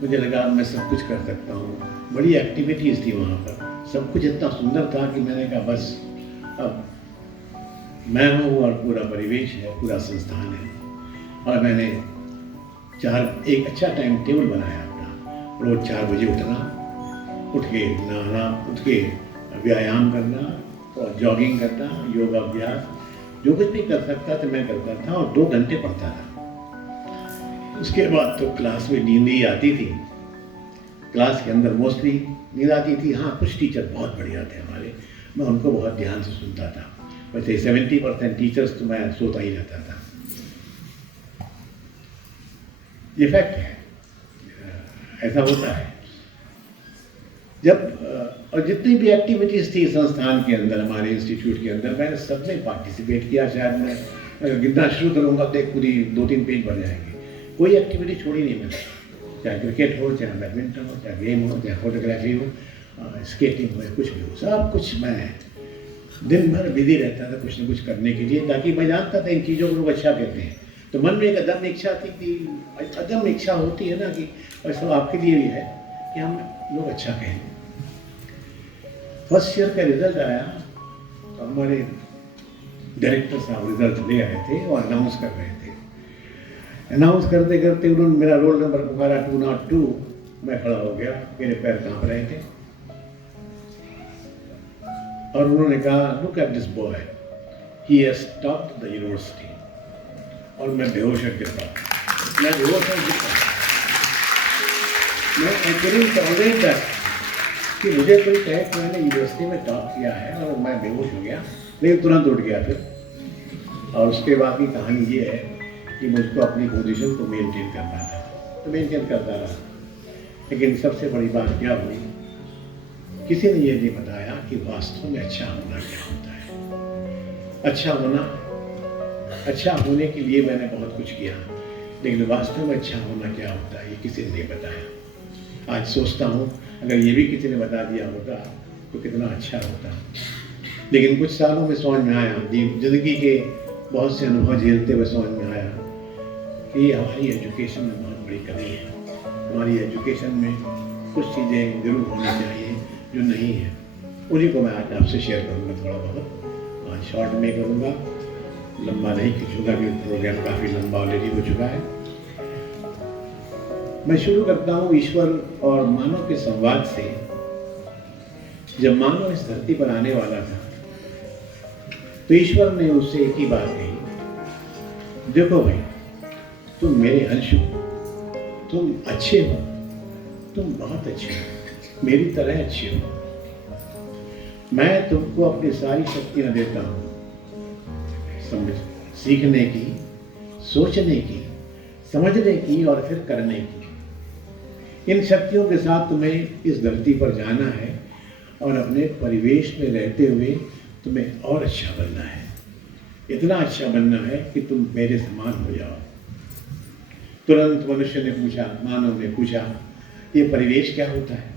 मुझे लगा मैं सब कुछ कर सकता हूँ, बड़ी एक्टिविटीज़ थी वहाँ पर, सब कुछ इतना सुंदर था कि मैंने कहा बस अब मैं हूँ और पूरा परिवेश है, पूरा संस्थान है। और मैंने एक अच्छा टाइम टेबल बनाया अपना, रोज़ 4 बजे उठना, उठ के नहाना, उठ के व्यायाम करना और जॉगिंग करना, योगा अभ्यास, जो कुछ भी कर सकता था मैं करता था और 2 घंटे पढ़ता था। उसके बाद तो क्लास में नींद ही आती थी, क्लास के अंदर मोस्टली नींद आती थी। हाँ कुछ टीचर बहुत बढ़िया थे हमारे, मैं उनको बहुत ध्यान से सुनता था। वैसे 70% टीचर्स तो मैं सोता ही रहता था। ये फैक्ट है, ऐसा होता है। जब और जितनी भी एक्टिविटीज़ थी संस्थान के अंदर, हमारे इंस्टीट्यूट के अंदर, मैंने सब में पार्टिसिपेट किया। शायद मैं गिनना शुरू करूँगा तो एक पूरी 2-3 पेज भर जाएंगे। कोई एक्टिविटी छोड़ी नहीं मैंने, चाहे क्रिकेट हो, चाहे बैडमिंटन हो, चाहे गेम हो, चाहे फोटोग्राफी हो, स्केटिंग हो, कुछ भी हो, सब कुछ मैं दिन भर बिजी रहता था कुछ न कुछ करने के लिए, ताकि मैं जानता था इन चीज़ों को लोग अच्छा कहते हैं। तो मन में एक अदम्य इच्छा थी कि अदम्य इच्छा होती है ना कि और सब आपके लिए भी है कि हम लोग अच्छा कहें। फर्स्ट ईयर का रिजल्ट आया तो हमारे डायरेक्टर साहब रिजल्ट ले आए थे और अनाउंस कर रहे थे। अनाउंस करते करते उन्होंने मेरा रोल नंबर पुकारा 202। मैं खड़ा हो गया, मेरे पैर कांप रहे थे और उन्होंने कहा look at this boy, he has topped the university. और मैं बेहोश गिर पड़ा, मैं बेहोश गिर पड़ा। मैं एक्चुअली टॉलरेट दैट कि मुझे कोई कहे कि मैंने यूनिवर्सिटी में टॉप किया है, और मैं बेहोश हो गया, लेकिन तुरंत उठ गया फिर। और उसके बाद की कहानी ये है कि मुझको अपनी पोजीशन को मेंटेन करना था, तो मेंटेन करता रहा। लेकिन सबसे बड़ी बात क्या हुई, किसी ने ये नहीं बताया कि वास्तव में अच्छा होना क्या होता है। अच्छा होने के लिए मैंने बहुत कुछ किया, लेकिन वास्तव में अच्छा होना क्या होता है ये किसी ने नहीं बताया। आज सोचता हूँ अगर ये भी किसी ने बता दिया होता तो कितना अच्छा होता। लेकिन कुछ सालों में समझ में आया, जिंदगी के बहुत से अनुभव झेलते हुए समझ में आया कि हमारी एजुकेशन में बहुत बड़ी कमी है। हमारी एजुकेशन में कुछ चीज़ें जरूर होनी चाहिए जो नहीं है। उन्हीं को मैं आज आपसे शेयर करूँगा थोड़ा बहुत। आज शॉर्ट में करूँगा, लंबा नहीं खींचूंगा क्योंकि प्रोग्राम काफ़ी लंबा ऑलरेडी हो चुका है। मैं शुरू करता हूँ ईश्वर और मानव के संवाद से। जब मानव इस धरती पर आने वाला था तो ईश्वर ने उससे एक ही बात कही, देखो भाई तुम मेरे अंश हो, तुम अच्छे हो, तुम बहुत अच्छे हो, मेरी तरह अच्छे हो। मैं तुमको अपनी सारी शक्तियां देता हूं, समझ, सीखने की, सोचने की, समझने की और फिर करने की। इन शक्तियों के साथ तुम्हें इस धरती पर जाना है और अपने परिवेश में रहते हुए तुम्हें और अच्छा बनना है। इतना अच्छा बनना है कि तुम मेरे समान हो जाओ। तुरंत मनुष्य ने पूछा, मानव ने पूछा, ये परिवेश क्या होता है?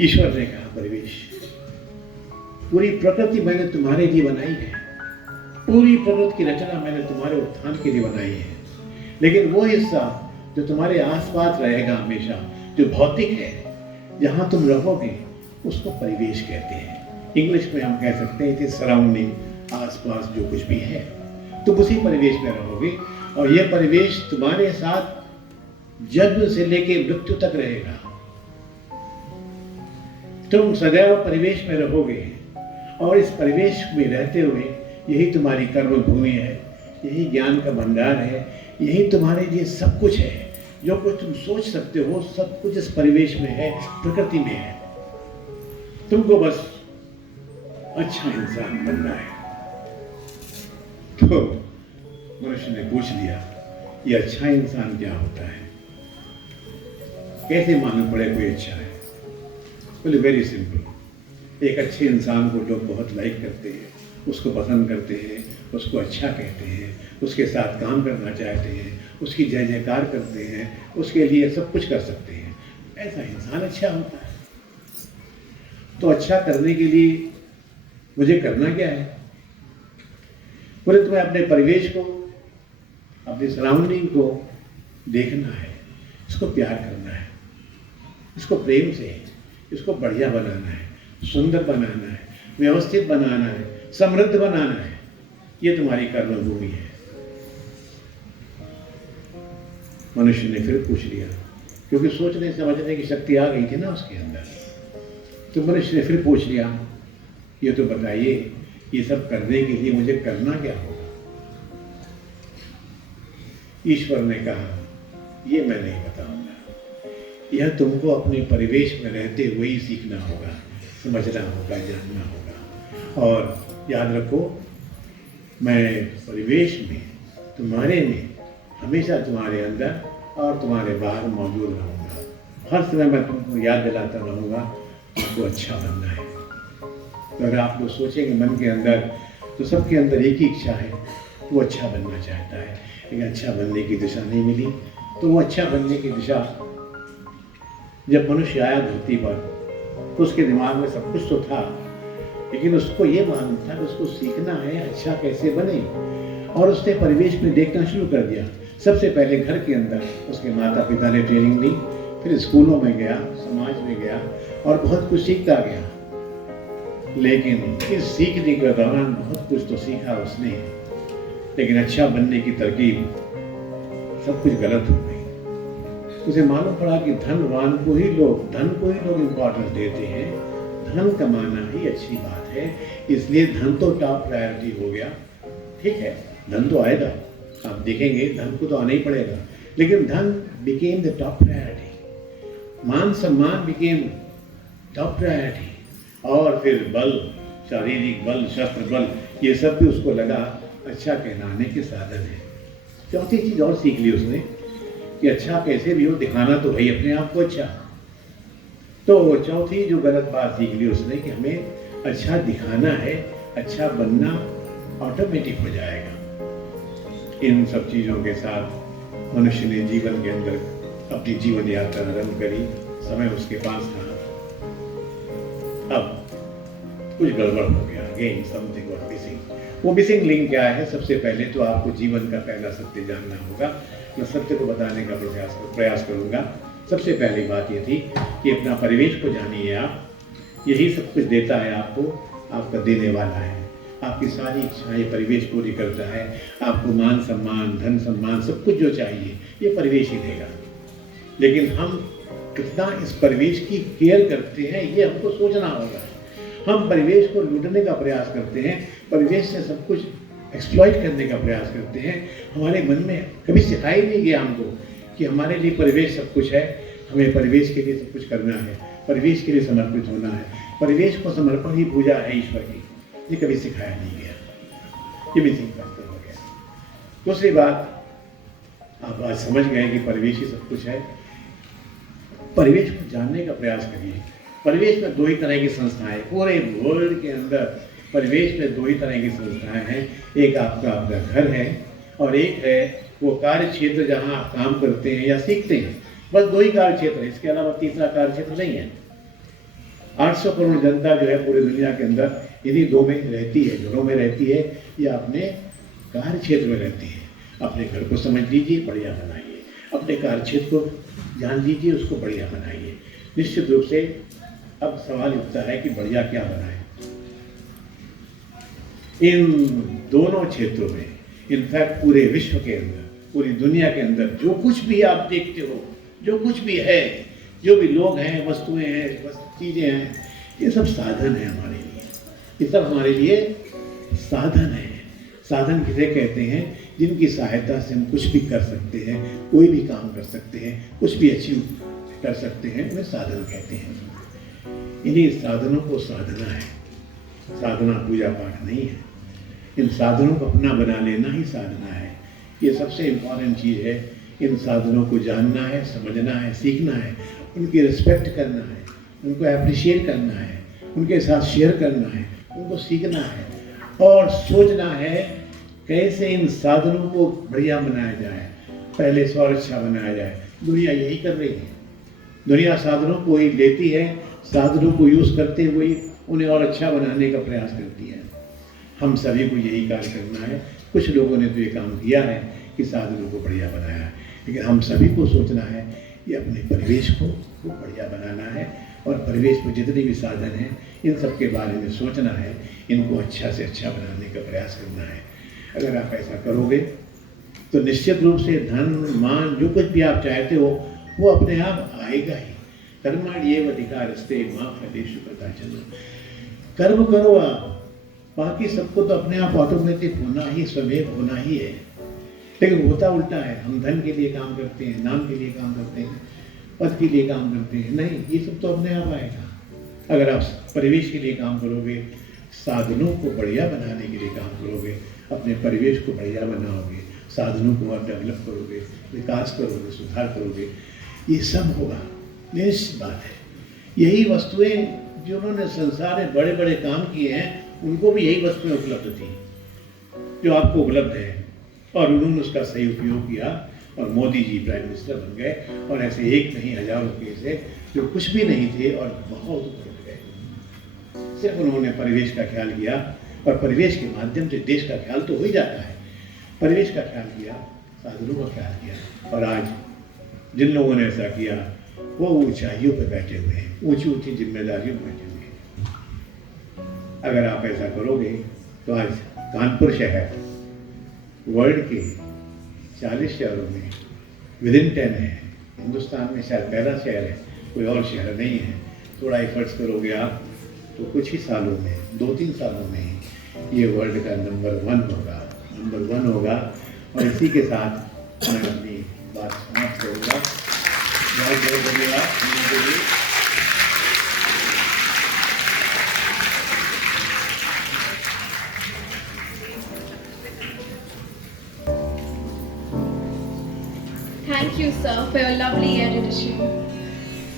ईश्वर ने कहा, परिवेश, पूरी प्रकृति मैंने तुम्हारे लिए बनाई है। पूरी प्रकृति की रचना मैंने तुम्हारे उत्थान के लिए बनाई है। लेकिन वो हिस्सा जो तुम्हारे आसपास रहेगा हमेशा, जो भौतिक है, जहां तुम रहोगे, उसको परिवेश कहते हैं। इंग्लिश में हम कह सकते हैं कि सराउंडिंग, आसपास जो कुछ भी है, तुम उसी परिवेश में रहोगे और यह परिवेश तुम्हारे साथ जन्म से लेकर मृत्यु तक रहेगा। तुम सदैव परिवेश में रहोगे और इस परिवेश में रहते हुए यही तुम्हारी कर्म भूमि है, यही ज्ञान का भंडार है, यही तुम्हारे लिए सब कुछ है। जो कुछ तुम सोच सकते हो सब कुछ इस परिवेश में है, प्रकृति में है। तुमको बस अच्छा इंसान बनना है। तो मनुष्य ने पूछ लिया, ये अच्छा इंसान क्या होता है? कैसे मालूम पड़े कोई अच्छा है? बोले वेरी सिंपल, एक अच्छे इंसान को लोग बहुत लाइक करते हैं, उसको पसंद करते हैं, उसको अच्छा कहते हैं, उसके साथ काम करना चाहते हैं, उसकी जय जयकार करते हैं, उसके लिए सब कुछ कर सकते हैं। ऐसा इंसान अच्छा होता है। तो अच्छा करने के लिए मुझे करना क्या है? बोले तुम्हें अपने परिवेश को, अपनी सराउंडिंग को देखना है, इसको प्यार करना है, इसको प्रेम से, इसको बढ़िया बनाना है, सुंदर बनाना है, व्यवस्थित बनाना है, समृद्ध बनाना है। ये तुम्हारी कर्म भूमि है। मनुष्य ने फिर पूछ लिया, क्योंकि सोचने समझने की शक्ति आ गई थी ना उसके अंदर। तो मनुष्य ने फिर पूछ लिया, ये तो बताइए, ये सब करने के लिए मुझे करना क्या होगा? ईश्वर ने कहा, ये मैं नहीं बताऊंगा, यह तुमको अपने परिवेश में रहते हुए ही सीखना होगा, समझना होगा, जानना होगा। और याद रखो, मैं परिवेश में, तुम्हारे में, हमेशा तुम्हारे अंदर और तुम्हारे बाहर मौजूद रहूँगा। हर समय मैं तुमको याद दिलाता रहूँगा, तुमको अच्छा बनना है। तो अगर आप लोग सोचेंगे मन के अंदर, तो सबके अंदर एक ही इच्छा है, वो अच्छा बनना चाहता है। लेकिन अच्छा बनने की दिशा नहीं मिली, तो वो अच्छा बनने की दिशा, जब मनुष्य आया धरती पर, तो उसके दिमाग में सब कुछ तो था, लेकिन उसको ये मालूम था कि उसको सीखना है अच्छा कैसे बने। और उसने परिवेश में देखना शुरू कर दिया। सबसे पहले घर के अंदर उसके माता पिता ने ट्रेनिंग दी, फिर स्कूलों में गया, समाज में गया और बहुत कुछ सीखता गया। लेकिन इस सीखने के दौरान बहुत कुछ तो सीखा उसने, लेकिन अच्छा बनने की तरकीब सब कुछ गलत हो गई। उसे मालूम पड़ा कि धन को ही लोग इम्पोर्टेंस देते हैं। धन कमाना ही अच्छी बात है, इसलिए धन तो टॉप प्रायोरिटी हो गया। ठीक है, धन तो आएगा, आप देखेंगे धन को तो आना ही पड़ेगा, लेकिन धन बिकेम द टॉप प्रायोरिटी। मान सम्मान बिकेम टॉप प्रायोरिटी। और फिर बल, शारीरिक बल, शस्त्र बल, ये सब भी उसको लगा अच्छा कहलाने के साधन है। चौथी चीज और सीख ली उसने कि अच्छा कैसे भी हो, दिखाना तो है अपने आप को अच्छा। तो चौथी जो गलत बात सीख ली उसने कि हमें अच्छा दिखाना है, अच्छा बनना ऑटोमेटिक हो जाएगा। इन सब चीज़ों के साथ मनुष्य ने जीवन के अंदर अपनी जीवन यात्रा आरंभ करी। समय उसके पास था, अब कुछ गड़बड़ हो गया। Again something was missing. वो मिसिंग लिंक क्या है? सबसे पहले तो आपको जीवन का पहला सत्य जानना होगा। मैं सत्य को बताने का प्रयास करूंगा। सबसे पहली बात ये थी कि अपना परिवेश को जानिए आप, यही सब कुछ देता है आपको, आपका देने वाला है। आपकी सारी इच्छाएं परिवेश पूरी करता है। आपको मान सम्मान, धन सम्मान, सब कुछ जो चाहिए ये परिवेश ही देगा। लेकिन हम कितना इस परिवेश की केयर करते हैं ये हमको सोचना होगा। हम परिवेश को लूटने का प्रयास करते हैं, परिवेश से सब कुछ एक्सप्लॉइट करने का प्रयास करते हैं। हमारे मन में कभी सिखाया नहीं गया हमको कि हमारे लिए परिवेश सब कुछ है। हमें परिवेश के लिए सब कुछ करना है, परिवेश के लिए समर्पित होना है। परिवेश को समर्पण ही पूजा है ईश्वर की। ये कभी सिखाया नहीं गया, ये भी सिखाया हो गया। दूसरी बात, आप आज समझ गए कि परिवेश ही सब कुछ है। परिवेश को जानने का प्रयास करिए। परिवेश में दो ही तरह की संस्थाएं, पूरे वर्ल्ड के अंदर परिवेश में दो ही तरह की संस्थाएं हैं। एक आपका अपना घर है और एक है वो कार्य क्षेत्र जहाँ आप काम करते हैं या सीखते हैं। बस दो ही कार्य क्षेत्र है, इसके अलावा तीसरा कार्य क्षेत्र नहीं है। 800 करोड़ जनता जो है पूरी दुनिया के अंदर इन्हीं दो में रहती है, घरों में रहती है या अपने कार्य क्षेत्र में रहती है। अपने घर को समझ लीजिए, बढ़िया बनाइए। अपने कार्य क्षेत्र को जान लीजिए, उसको बढ़िया बनाइए। निश्चित रूप से अब सवाल उठता है कि बढ़िया क्या बनाए। इन दोनों क्षेत्रों में, इनफैक्ट पूरे विश्व के अंदर, पूरी दुनिया के अंदर जो कुछ भी आप देखते हो, जो कुछ भी है, जो भी लोग हैं, वस्तुएं हैं, चीज़ें हैं, ये सब साधन है हमारे लिए। ये सब हमारे लिए साधन है। साधन किसे कहते हैं? जिनकी सहायता से हम कुछ भी कर सकते हैं, कोई भी काम कर सकते हैं, कुछ भी अचीव कर सकते हैं, उन्हें साधन कहते हैं। इन्हीं साधनों को साधना है। साधना पूजा पाठ नहीं है। इन साधनों को अपना बना लेना ही साधना है। ये सबसे इम्पॉर्टेंट चीज़ है। इन साधनों को जानना है, समझना है, सीखना है, उनकी रिस्पेक्ट करना है, उनको अप्रिशिएट करना है, उनके साथ शेयर करना है, उनको सीखना है और सोचना है कैसे इन साधनों को बढ़िया बनाया जाए, पहले से और अच्छा बनाया जाए। दुनिया यही कर रही है। दुनिया साधनों को ही लेती है, साधनों को यूज़ करते हुए उन्हें और अच्छा बनाने का प्रयास करती है। हम सभी को यही कार्य करना है। कुछ लोगों ने तो ये काम किया है कि साधनों को बढ़िया बनाया है, लेकिन हम सभी को सोचना है कि अपने परिवेश को बढ़िया बनाना है और परिवेश में जितने भी साधन हैं इन सब के बारे में सोचना है, इनको अच्छा से अच्छा बनाने का प्रयास करना है। अगर आप ऐसा करोगे तो निश्चित रूप से धन, मान, जो कुछ भी आप चाहते हो वो अपने आप आएगा ही। कर्मण्येव अधिकारस्ते मा फलेषु कदाचन। कर्म करो आप, बाकी सबको तो अपने आप ऑटोमेटिक होना ही, स्वमेव होना ही है। लेकिन होता उल्टा है। हम धन के लिए काम करते हैं, नाम के लिए काम करते हैं, पद के लिए काम करते हैं। नहीं, ये सब तो अपने आप आएगा। अगर आप परिवेश के लिए काम करोगे, साधनों को बढ़िया बनाने के लिए काम करोगे, अपने परिवेश को बढ़िया बनाओगे, साधनों को आप डेवलप करोगे, विकास करोगे, सुधार करोगे, ये सब होगा। निश्चित बात है। यही वस्तुएं जिन्होंने संसार में बड़े बड़े काम किए हैं, उनको भी यही वस्तुएं उपलब्ध थी जो आपको उपलब्ध है, और उन्होंने उसका सही उपयोग किया और मोदी जी प्राइम मिनिस्टर बन गए। और ऐसे एक नहीं, हजारों केस है जो कुछ भी नहीं थे और बहुत ऊपर उठ गए। सिर्फ उन्होंने परिवेश का ख्याल किया, और परिवेश के माध्यम से देश का ख्याल तो हो ही जाता है। परिवेश का ख्याल किया, साधनों का ख्याल किया, और आज जिन लोगों ने ऐसा किया वो ऊंचाइयों पर बैठे हुए हैं, ऊंची ऊंची जिम्मेदारियों में बैठे हुए हैं। अगर आप ऐसा करोगे तो आज कानपुर शहर वर्ल्ड के 40 शहरों में विदिन 10 है। हिंदुस्तान में शायद पहला शहर है, कोई और शहर नहीं है। थोड़ा एफर्ट्स करोगे आप तो कुछ ही सालों में, 2-3 सालों में ये वर्ल्ड का नंबर 1 होगा। और इसी के साथ मैं अपनी बात समाप्त करूँगा। बहुत बहुत धन्यवाद। Thank you, sir, for your lovely erudition.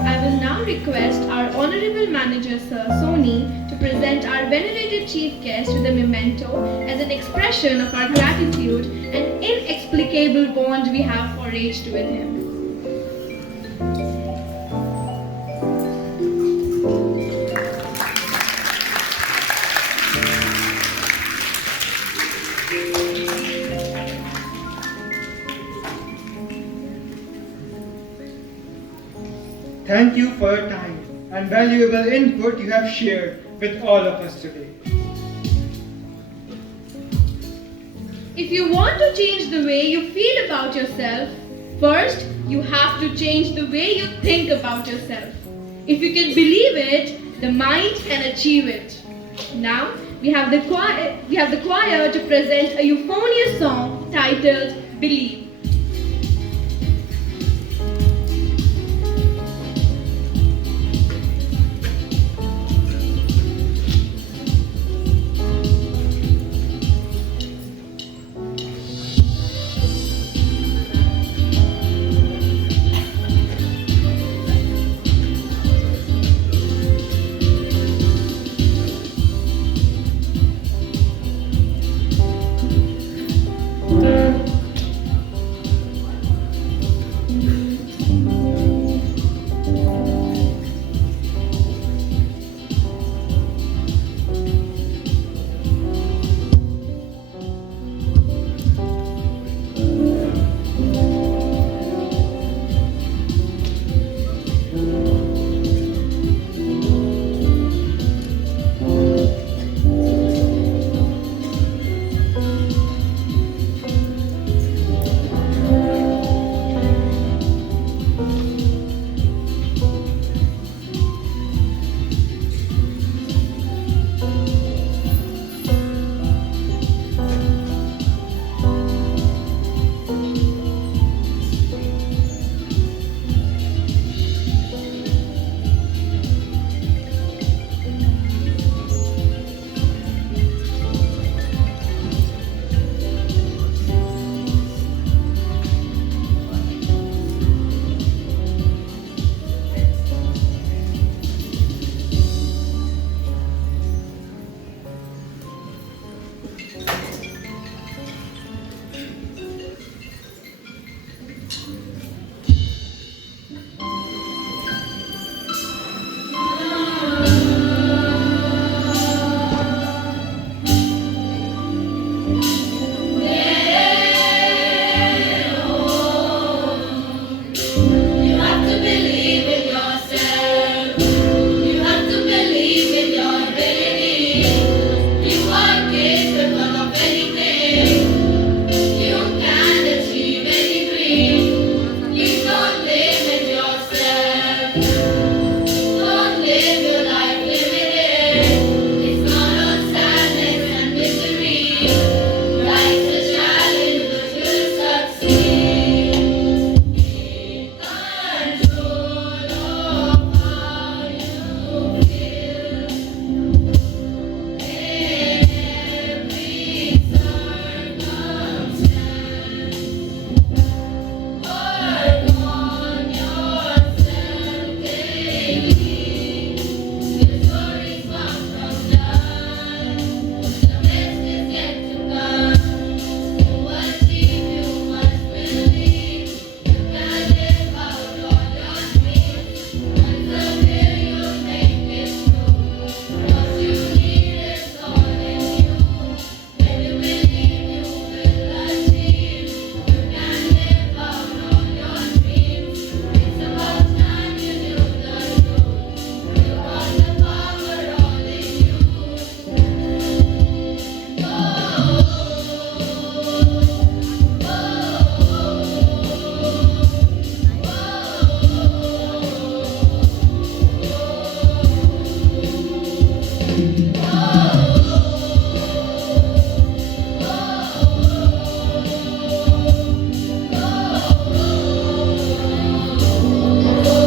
I will now request our Honorable Manager, Sir Soni, to present our venerated chief guest with a memento as an expression of our gratitude and inexplicable bond we have forged with him. Thank you for your time and valuable input you have shared with all of us today. If you want to change the way you feel about yourself, first you have to change the way you think about yourself. If you can believe it, the mind can achieve it. Now we have the choir to present a euphonious song titled Believe. You have to believe in yourself. You have to believe in your ability. You are capable of anything. You can achieve any dream. Please don't limit yourself. Don't live your life limited. It's not all sadness and misery. Life's a challenge, but you'll succeed. Control of how you feel in every circumstance. Work on yourself daily. The story's far from done. The best is yet to come. To achieve, you must believe. You can live out all your dreams. Until you make it true. What you need is all in you. When you believe, you will achieve. You can live out all your dreams. It's about time you knew the truth. You got the power all in you.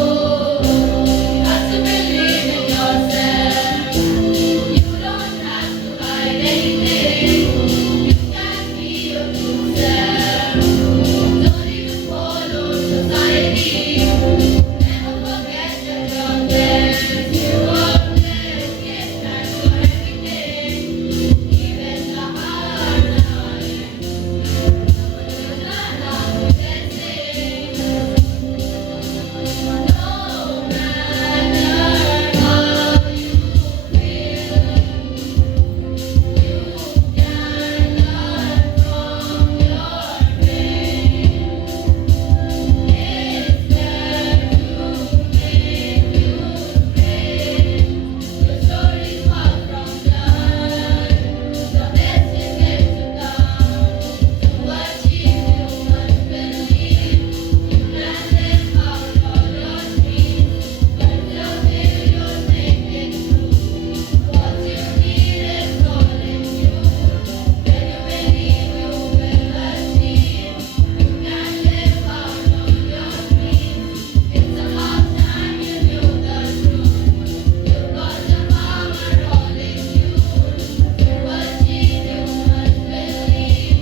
You have to believe in yourself. You don't have to hide anything. You can be your true self. Don't even follow society. Never forget that you're blessed. You are blessed. Give thanks for everything, even the hard times. You're not out to blessings. No matter how you feel, you can learn from your pain. It's there to make you brave. Your story's far from done. The best is yet to come. To achieve, you must believe. You can live out all your dreams. Until you make it true. What you need is all in you. When you believe, you will achieve. You can live out all your dreams. It's about time you knew the truth. You got the power all in you. To achieve, you must believe.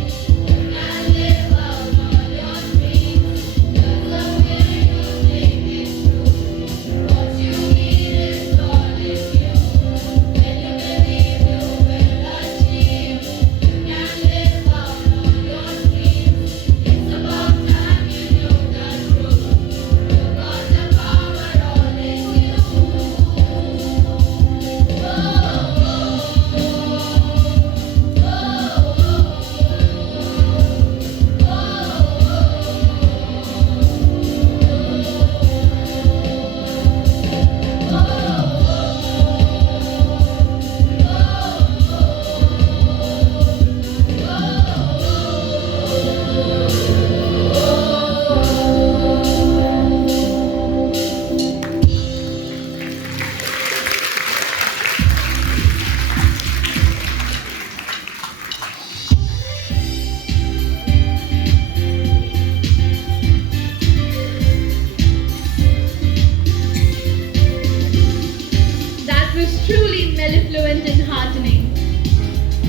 You can live out all your dreams. Just the way you make it true. What you need is all in you. When you believe, you will achieve. You can live out all your dreams. It's about time you knew the truth. You got the power all in you. That was truly mellifluent and heartening.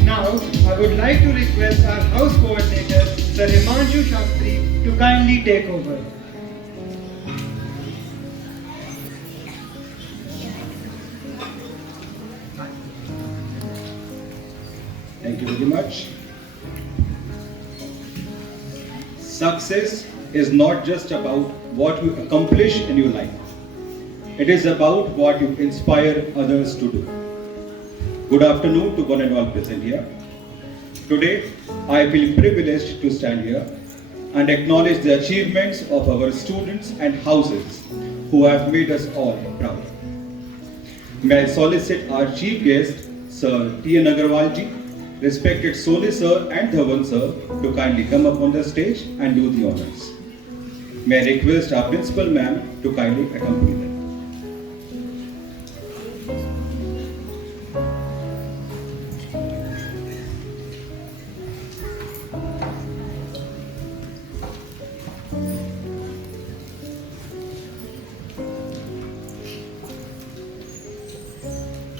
Now, I would like to request our house coordinator, Sir Himanshu Shastri, to kindly take over. Thank you very much. Success is not just about what you accomplish in your life. It is about what you inspire others to do. Good afternoon to one and all present here. Today, I feel privileged to stand here and acknowledge the achievements of our students and houses who have made us all proud. May I solicit our chief guest, Sir T.N. Agarwalji, respected Sole Sir and Dhawan Sir, to kindly come up on the stage and do the honors. May I request our principal ma'am to kindly accompany them.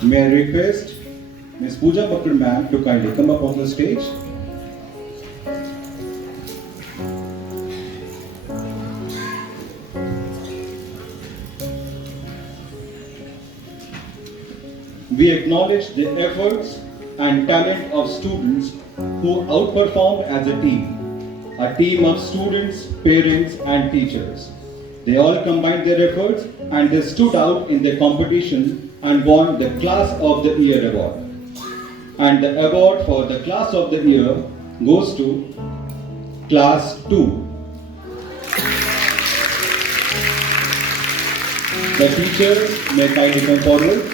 May I request Ms. Pooja Bakar ma'am to kindly come up on the stage. We acknowledge the efforts and talent of students who outperformed as a team of students, parents and teachers. They all combined their efforts and they stood out in the competition and won the Class of the Year award. And the award for the Class of the Year goes to Class 2. The teachers may kindly come forward.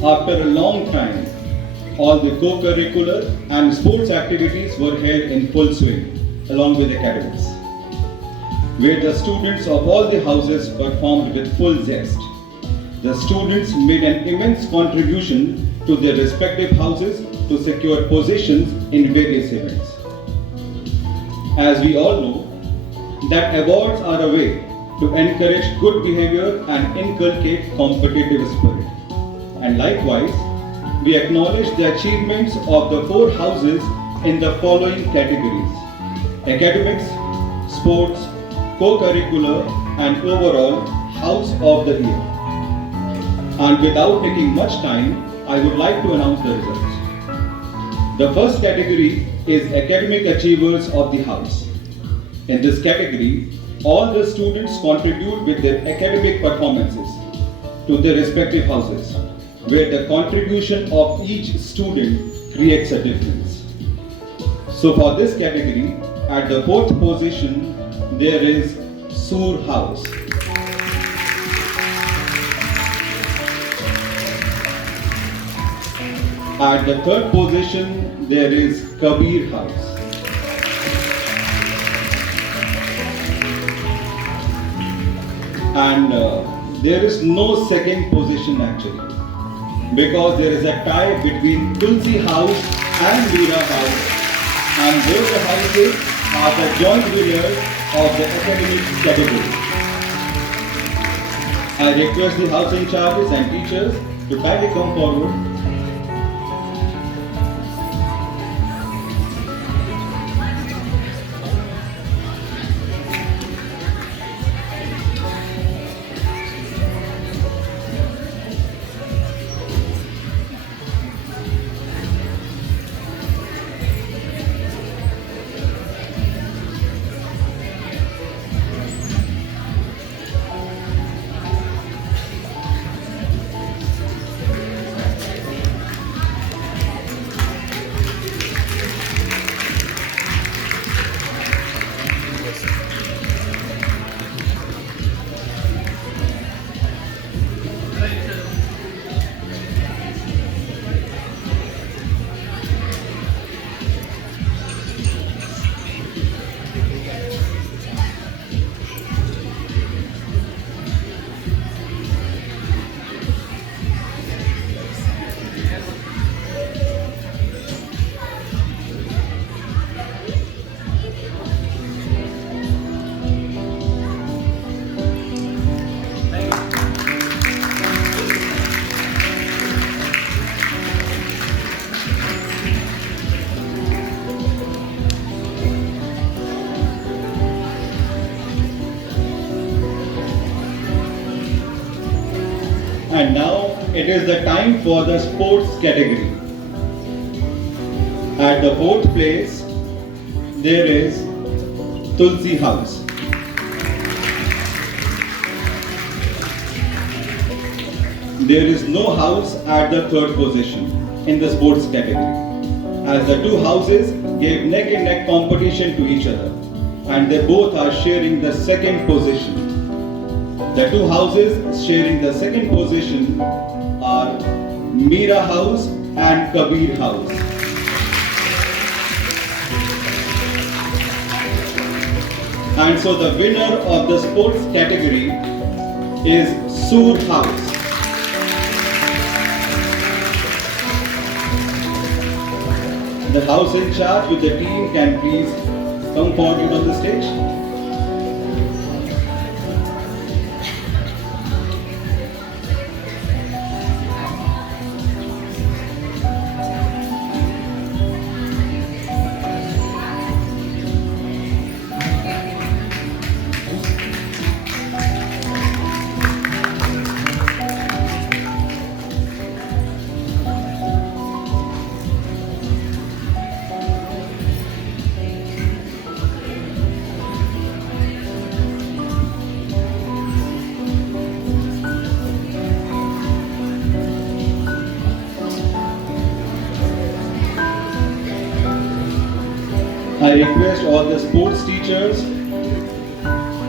After a long time, all the co-curricular and sports activities were held in full swing, along with academics, where the students of all the houses performed with full zest. The students made an immense contribution to their respective houses to secure positions in various events. As we all know, that awards are a way to encourage good behavior and inculcate competitive spirit. And likewise, we acknowledge the achievements of the 4 houses in the following categories: academics, sports, co-curricular and overall House of the Year. And without taking much time, I would like to announce the results. The first category is academic achievers of the house. In this category, all the students contribute with their academic performances to their respective houses, where the contribution of each student creates a difference. So for this category, at the 4th position, there is Sur House. At the 3rd position, there is Kabir House. And there is no second position actually, because there is a tie between Tulsi House and Veera House, and both the houses are the joint winners of the academic category. I request the house in charges and teachers to kindly come forward. And now it is the time for the sports category. At the fourth place, there is Tulsi House. There is no house at the third position in the sports category, as the two houses gave neck and neck competition to each other, and they both are sharing the second position. The two houses sharing the second position are Meera House and Kabir House. And so the winner of the sports category is Sur House. The house in charge with the team can please come forward on the stage. I request all the sports teachers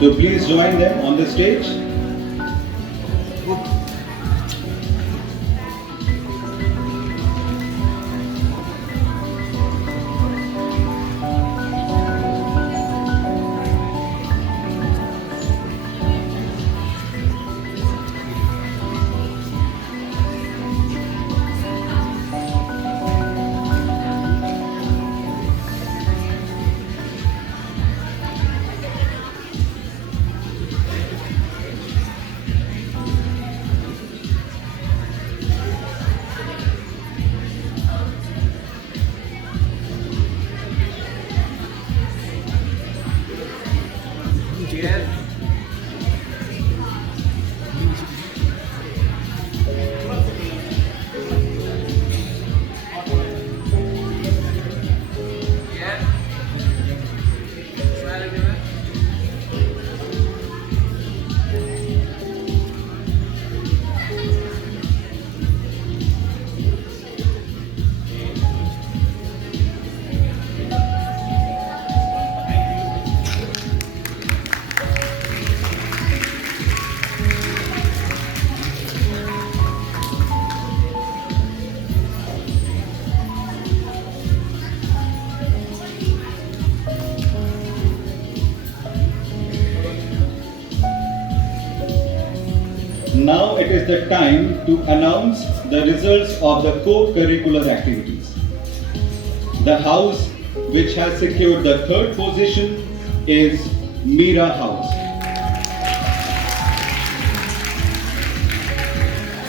to please join them on the stage. Now it is the time to announce the results of the co-curricular activities. The house which has secured the third position is Meera House.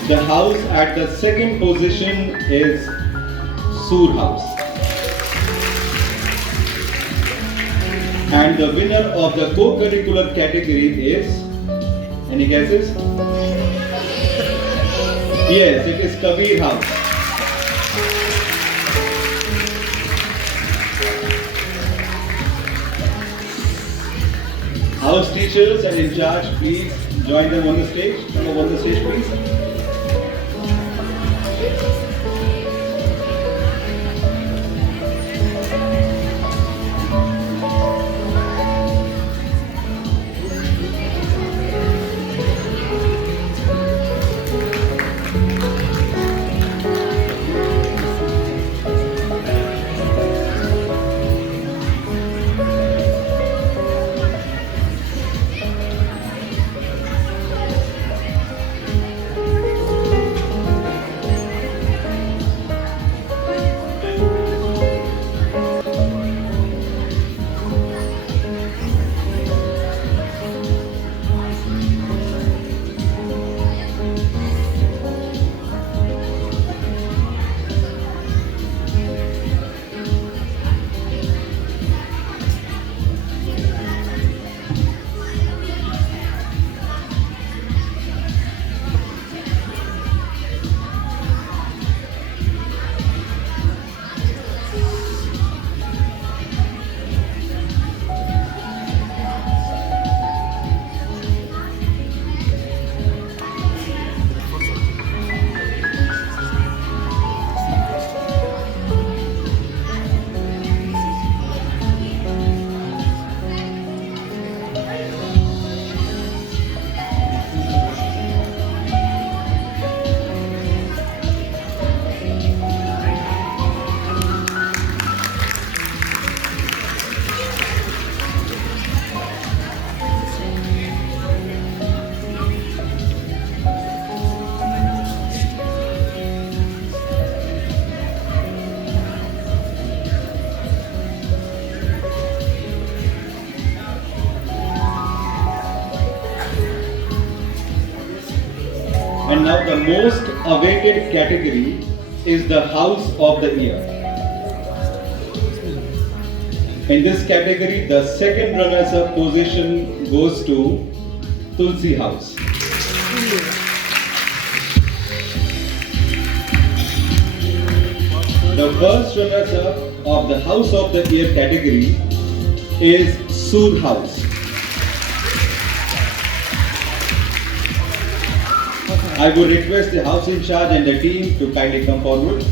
The house at the second position is Sur House. And the winner of the co-curricular category is, any guesses? Yes, it is Kabir House. House teachers and in charge, please join them on the stage. Come up on the stage, please. And now the most awaited category is the House of the Year. In this category, the second runners-up position goes to Tulsi House. The first runners-up of the House of the Year category is Sood House. I would request the house in charge and the team to kindly come forward.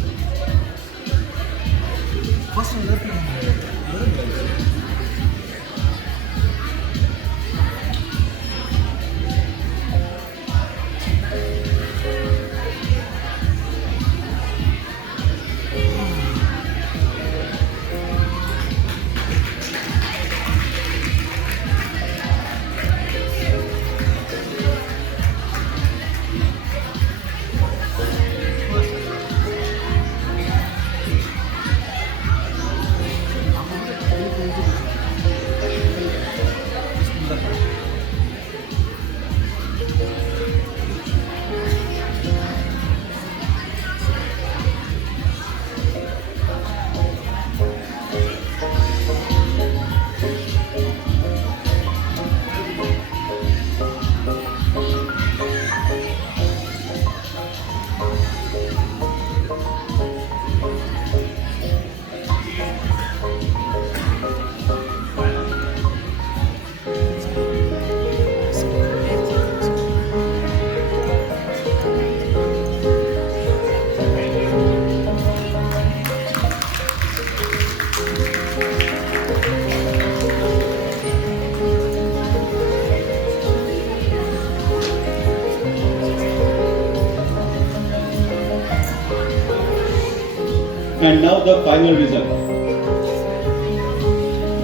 And now the final result.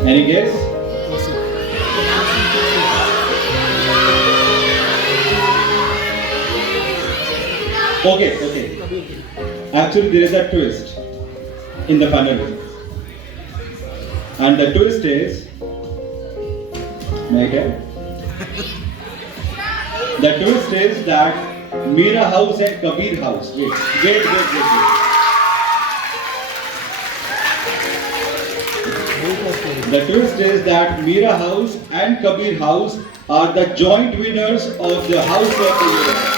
Any guess? Okay. Actually, there is a twist in the final result. And the twist is, may I tell? The twist is that Meera House and Kabir House. Wait. The twist is that Meera House and Kabir House are the joint winners of the House of the Year.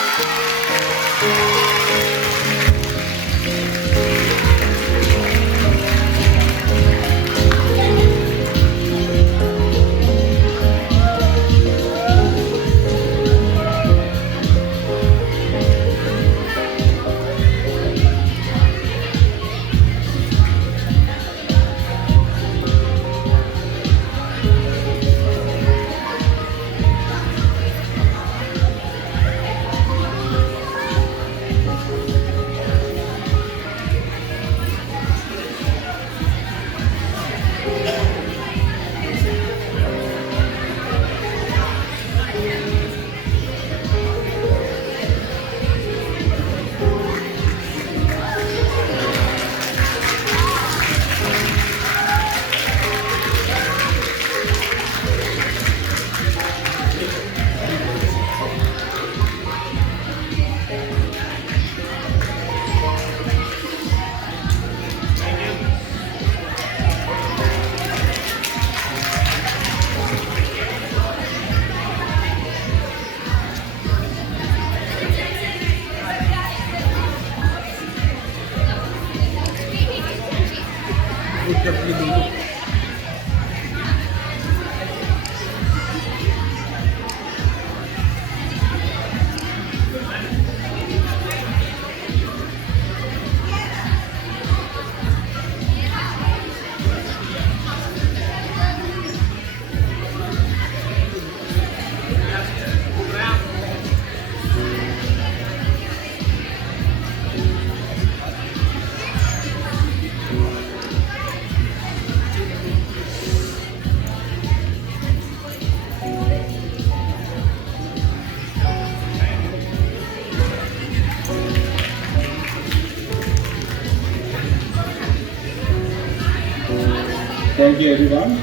Thank you everyone.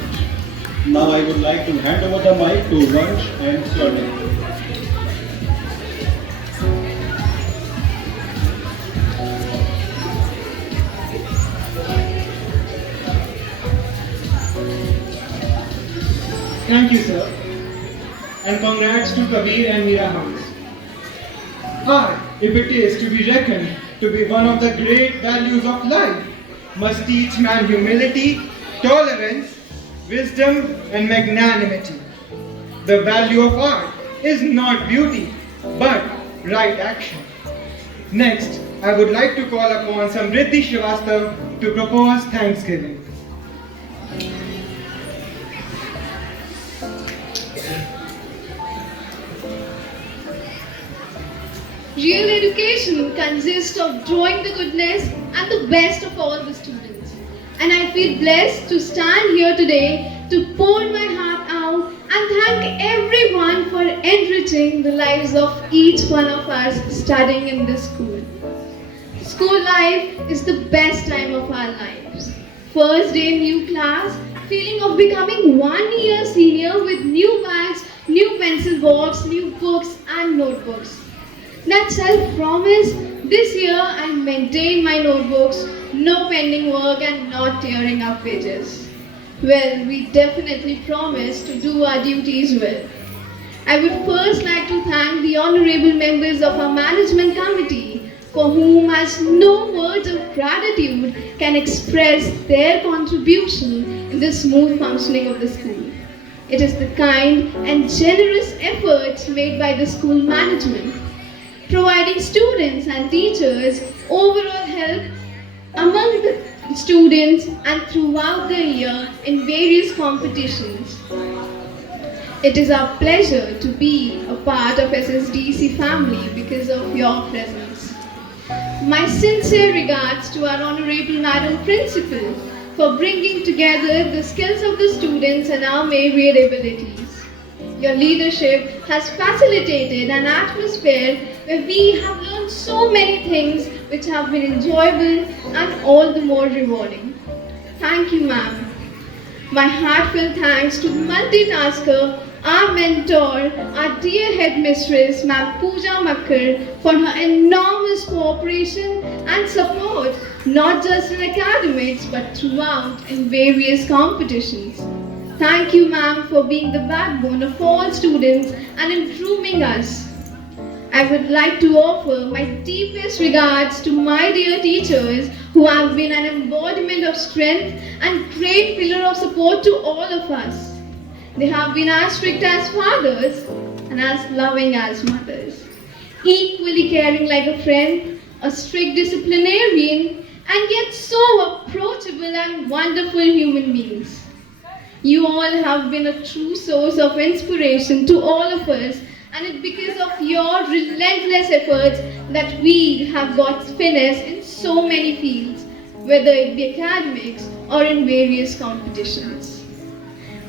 Now I would like to hand over the mic to Vansh and Swarnim. Thank you, sir. And congrats to Kabir and Mira House. I, if it is to be reckoned to be one of the great values of life, must teach man humility, tolerance, wisdom, and magnanimity. The value of art is not beauty, but right action. Next, I would like to call upon Samriddhi Srivastav to propose Thanksgiving. Real education consists of drawing the goodness and the best of all the students. And I feel blessed to stand here today to pour my heart out and thank everyone for enriching the lives of each one of us studying in this school. School life is the best time of our lives. First day new class, feeling of becoming 1 year senior with new bags, new pencil box, new books and notebooks. That self-promise, this year I'll maintain my notebooks, no pending work and not tearing up pages. Well, we definitely promise to do our duties well. I would first like to thank the honorable members of our management committee for whom as no words of gratitude can express their contribution in the smooth functioning of the school. It is the kind and generous efforts made by the school management, providing students and teachers overall help among the students and throughout the year in various competitions. It is our pleasure to be a part of SSDC family because of your presence. My sincere regards to our Honorable Madam Principal for bringing together the skills of the students and our myriad abilities. Your leadership has facilitated an atmosphere where we have learned so many things which have been enjoyable and all the more rewarding. Thank you, ma'am. My heartfelt thanks to the multitasker, our mentor, our dear headmistress, Ma'am Pooja Makkar, for her enormous cooperation and support, not just in academics but throughout in various competitions. Thank you, ma'am, for being the backbone of all students and in grooming us. I would like to offer my deepest regards to my dear teachers who have been an embodiment of strength and great pillar of support to all of us. They have been as strict as fathers and as loving as mothers, equally caring like a friend, a strict disciplinarian, and yet so approachable and wonderful human beings. You all have been a true source of inspiration to all of us, and it's because of your relentless efforts that we have got finesse in so many fields, whether it be academics or in various competitions.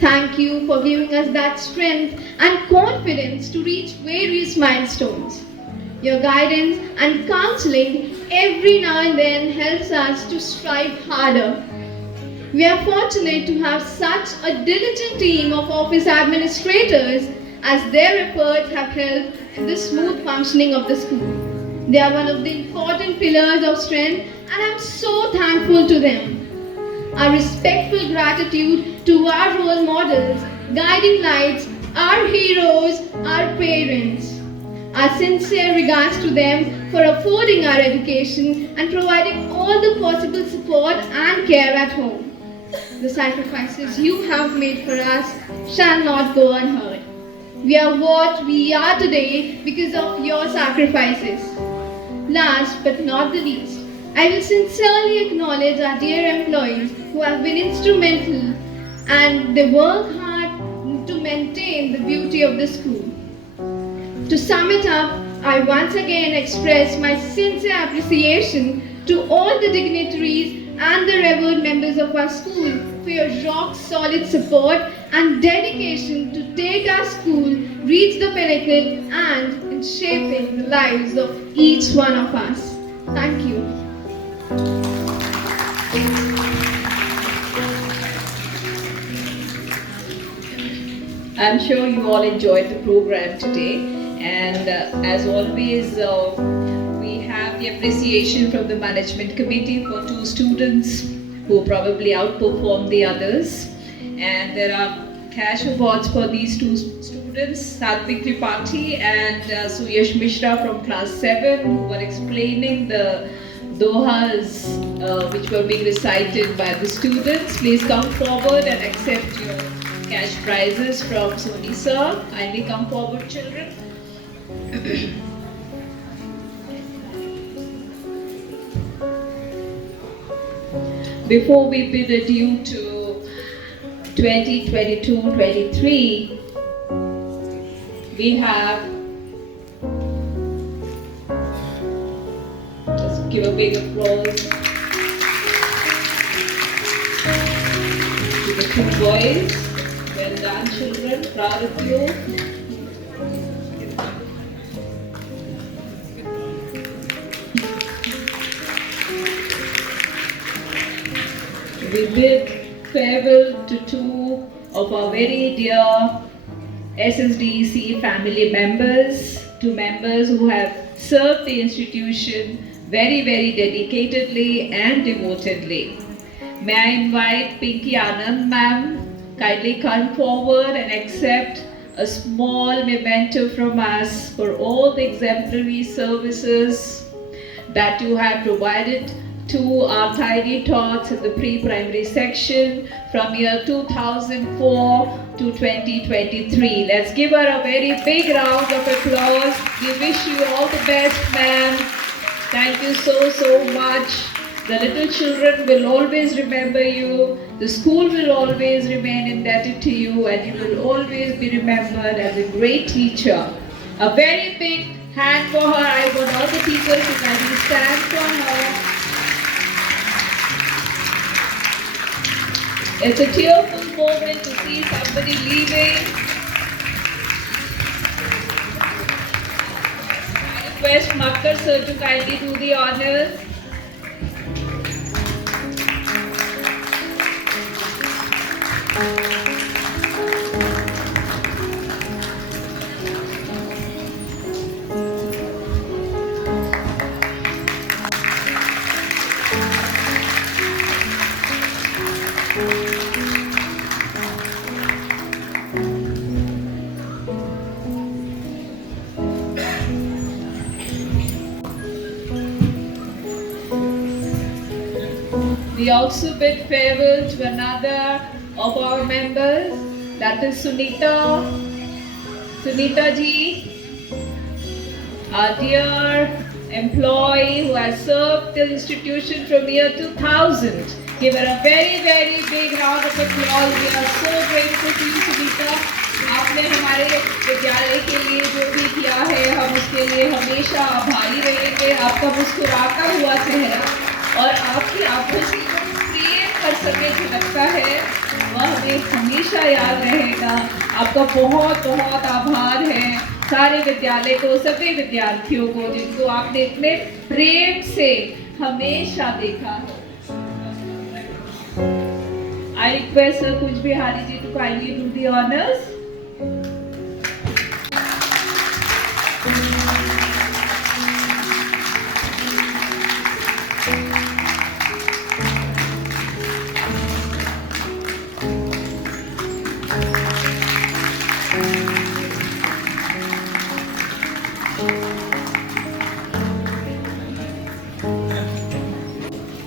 Thank you for giving us that strength and confidence to reach various milestones. Your guidance and counseling every now and then helps us to strive harder. We are fortunate to have such a diligent team of office administrators as their efforts have helped in the smooth functioning of the school. They are one of the important pillars of strength and I am so thankful to them. Our respectful gratitude to our role models, guiding lights, our heroes, our parents. Our sincere regards to them for affording our education and providing all the possible support and care at home. The sacrifices you have made for us shall not go unheard. We are what we are today because of your sacrifices. Last but not the least, I will sincerely acknowledge our dear employees who have been instrumental and they work hard to maintain the beauty of the school. To sum it up, I once again express my sincere appreciation to all the dignitaries and the revered members of our school for your rock-solid support and dedication to take our school reach the pinnacle and in shaping the lives of each one of us. Thank you. I'm sure you all enjoyed the program today, and as always, we have the appreciation from the management committee for 2 students who probably outperformed the others, and there are cash awards for these two students, Satvik Tripathi and Suyash Mishra from class 7, who were explaining the dohas which were being recited by the students. Please come forward and accept your cash prizes from Soni sir. Kindly come forward, children. Before we bid adieu to 2022-23, we have, just give a big applause to the two boys. Well done, children, proud of you. We bid farewell to two of our very dear SSDEC family members, two members who have served the institution very, very dedicatedly and devotedly. May I invite Pinky Anand ma'am, kindly come forward and accept a small memento from us for all the exemplary services that you have provided to our tiny tots in the pre-primary section from year 2004 to 2023. Let's give her a very big round of applause. We wish you all the best, ma'am. Thank you so, so much. The little children will always remember you. The school will always remain indebted to you, and you will always be remembered as a great teacher. A very big hand for her. I want all the teachers to kindly stand for her. It's a tearful moment to see somebody leaving. I request Makkar sir to kindly do the honors. We also bid farewell to another of our members, that is Sunita ji, our dear employee who has served the institution from year 2000. Give her a very, very big round of applause. We are so grateful to you, Sunita. आपने हमारे विद्यालय के लिए जो भी किया है, हम उसके लिए हमेशा आभारी रहेंगे। आपका मुस्कुराता हुआ चेहरा और आपकी आंखों से प्रेम कर सके झलकता है, वह हमें हमेशा याद रहेगा। आपका बहुत बहुत आभार है सारे विद्यालय को, सभी विद्यार्थियों को जिनको आपने इतने प्रेम से हमेशा देखा है। I request Sir Kuch Bihari ji to kindly do the honors.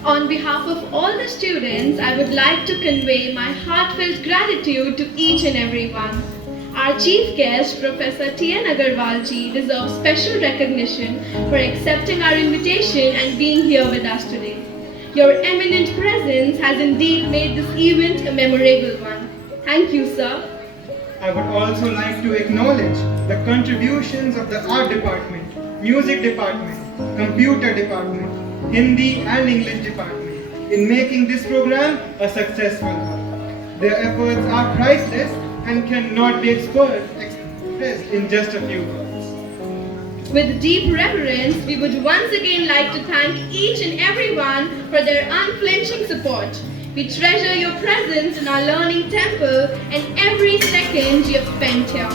On behalf of all the students, I would like to convey my heartfelt gratitude to each and every one. Our chief guest, Professor T.N. Agarwal ji, deserves special recognition for accepting our invitation and being here with us today. Your eminent presence has indeed made this event a memorable one. Thank you, sir. I would also like to acknowledge the contributions of the art department, music department, computer department, Hindi and English department in making this program a successful one. Their efforts are priceless and cannot be expressed in just a few words. With deep reverence, we would once again like to thank each and everyone for their unflinching support. We treasure your presence in our learning temple and every second you have spent here.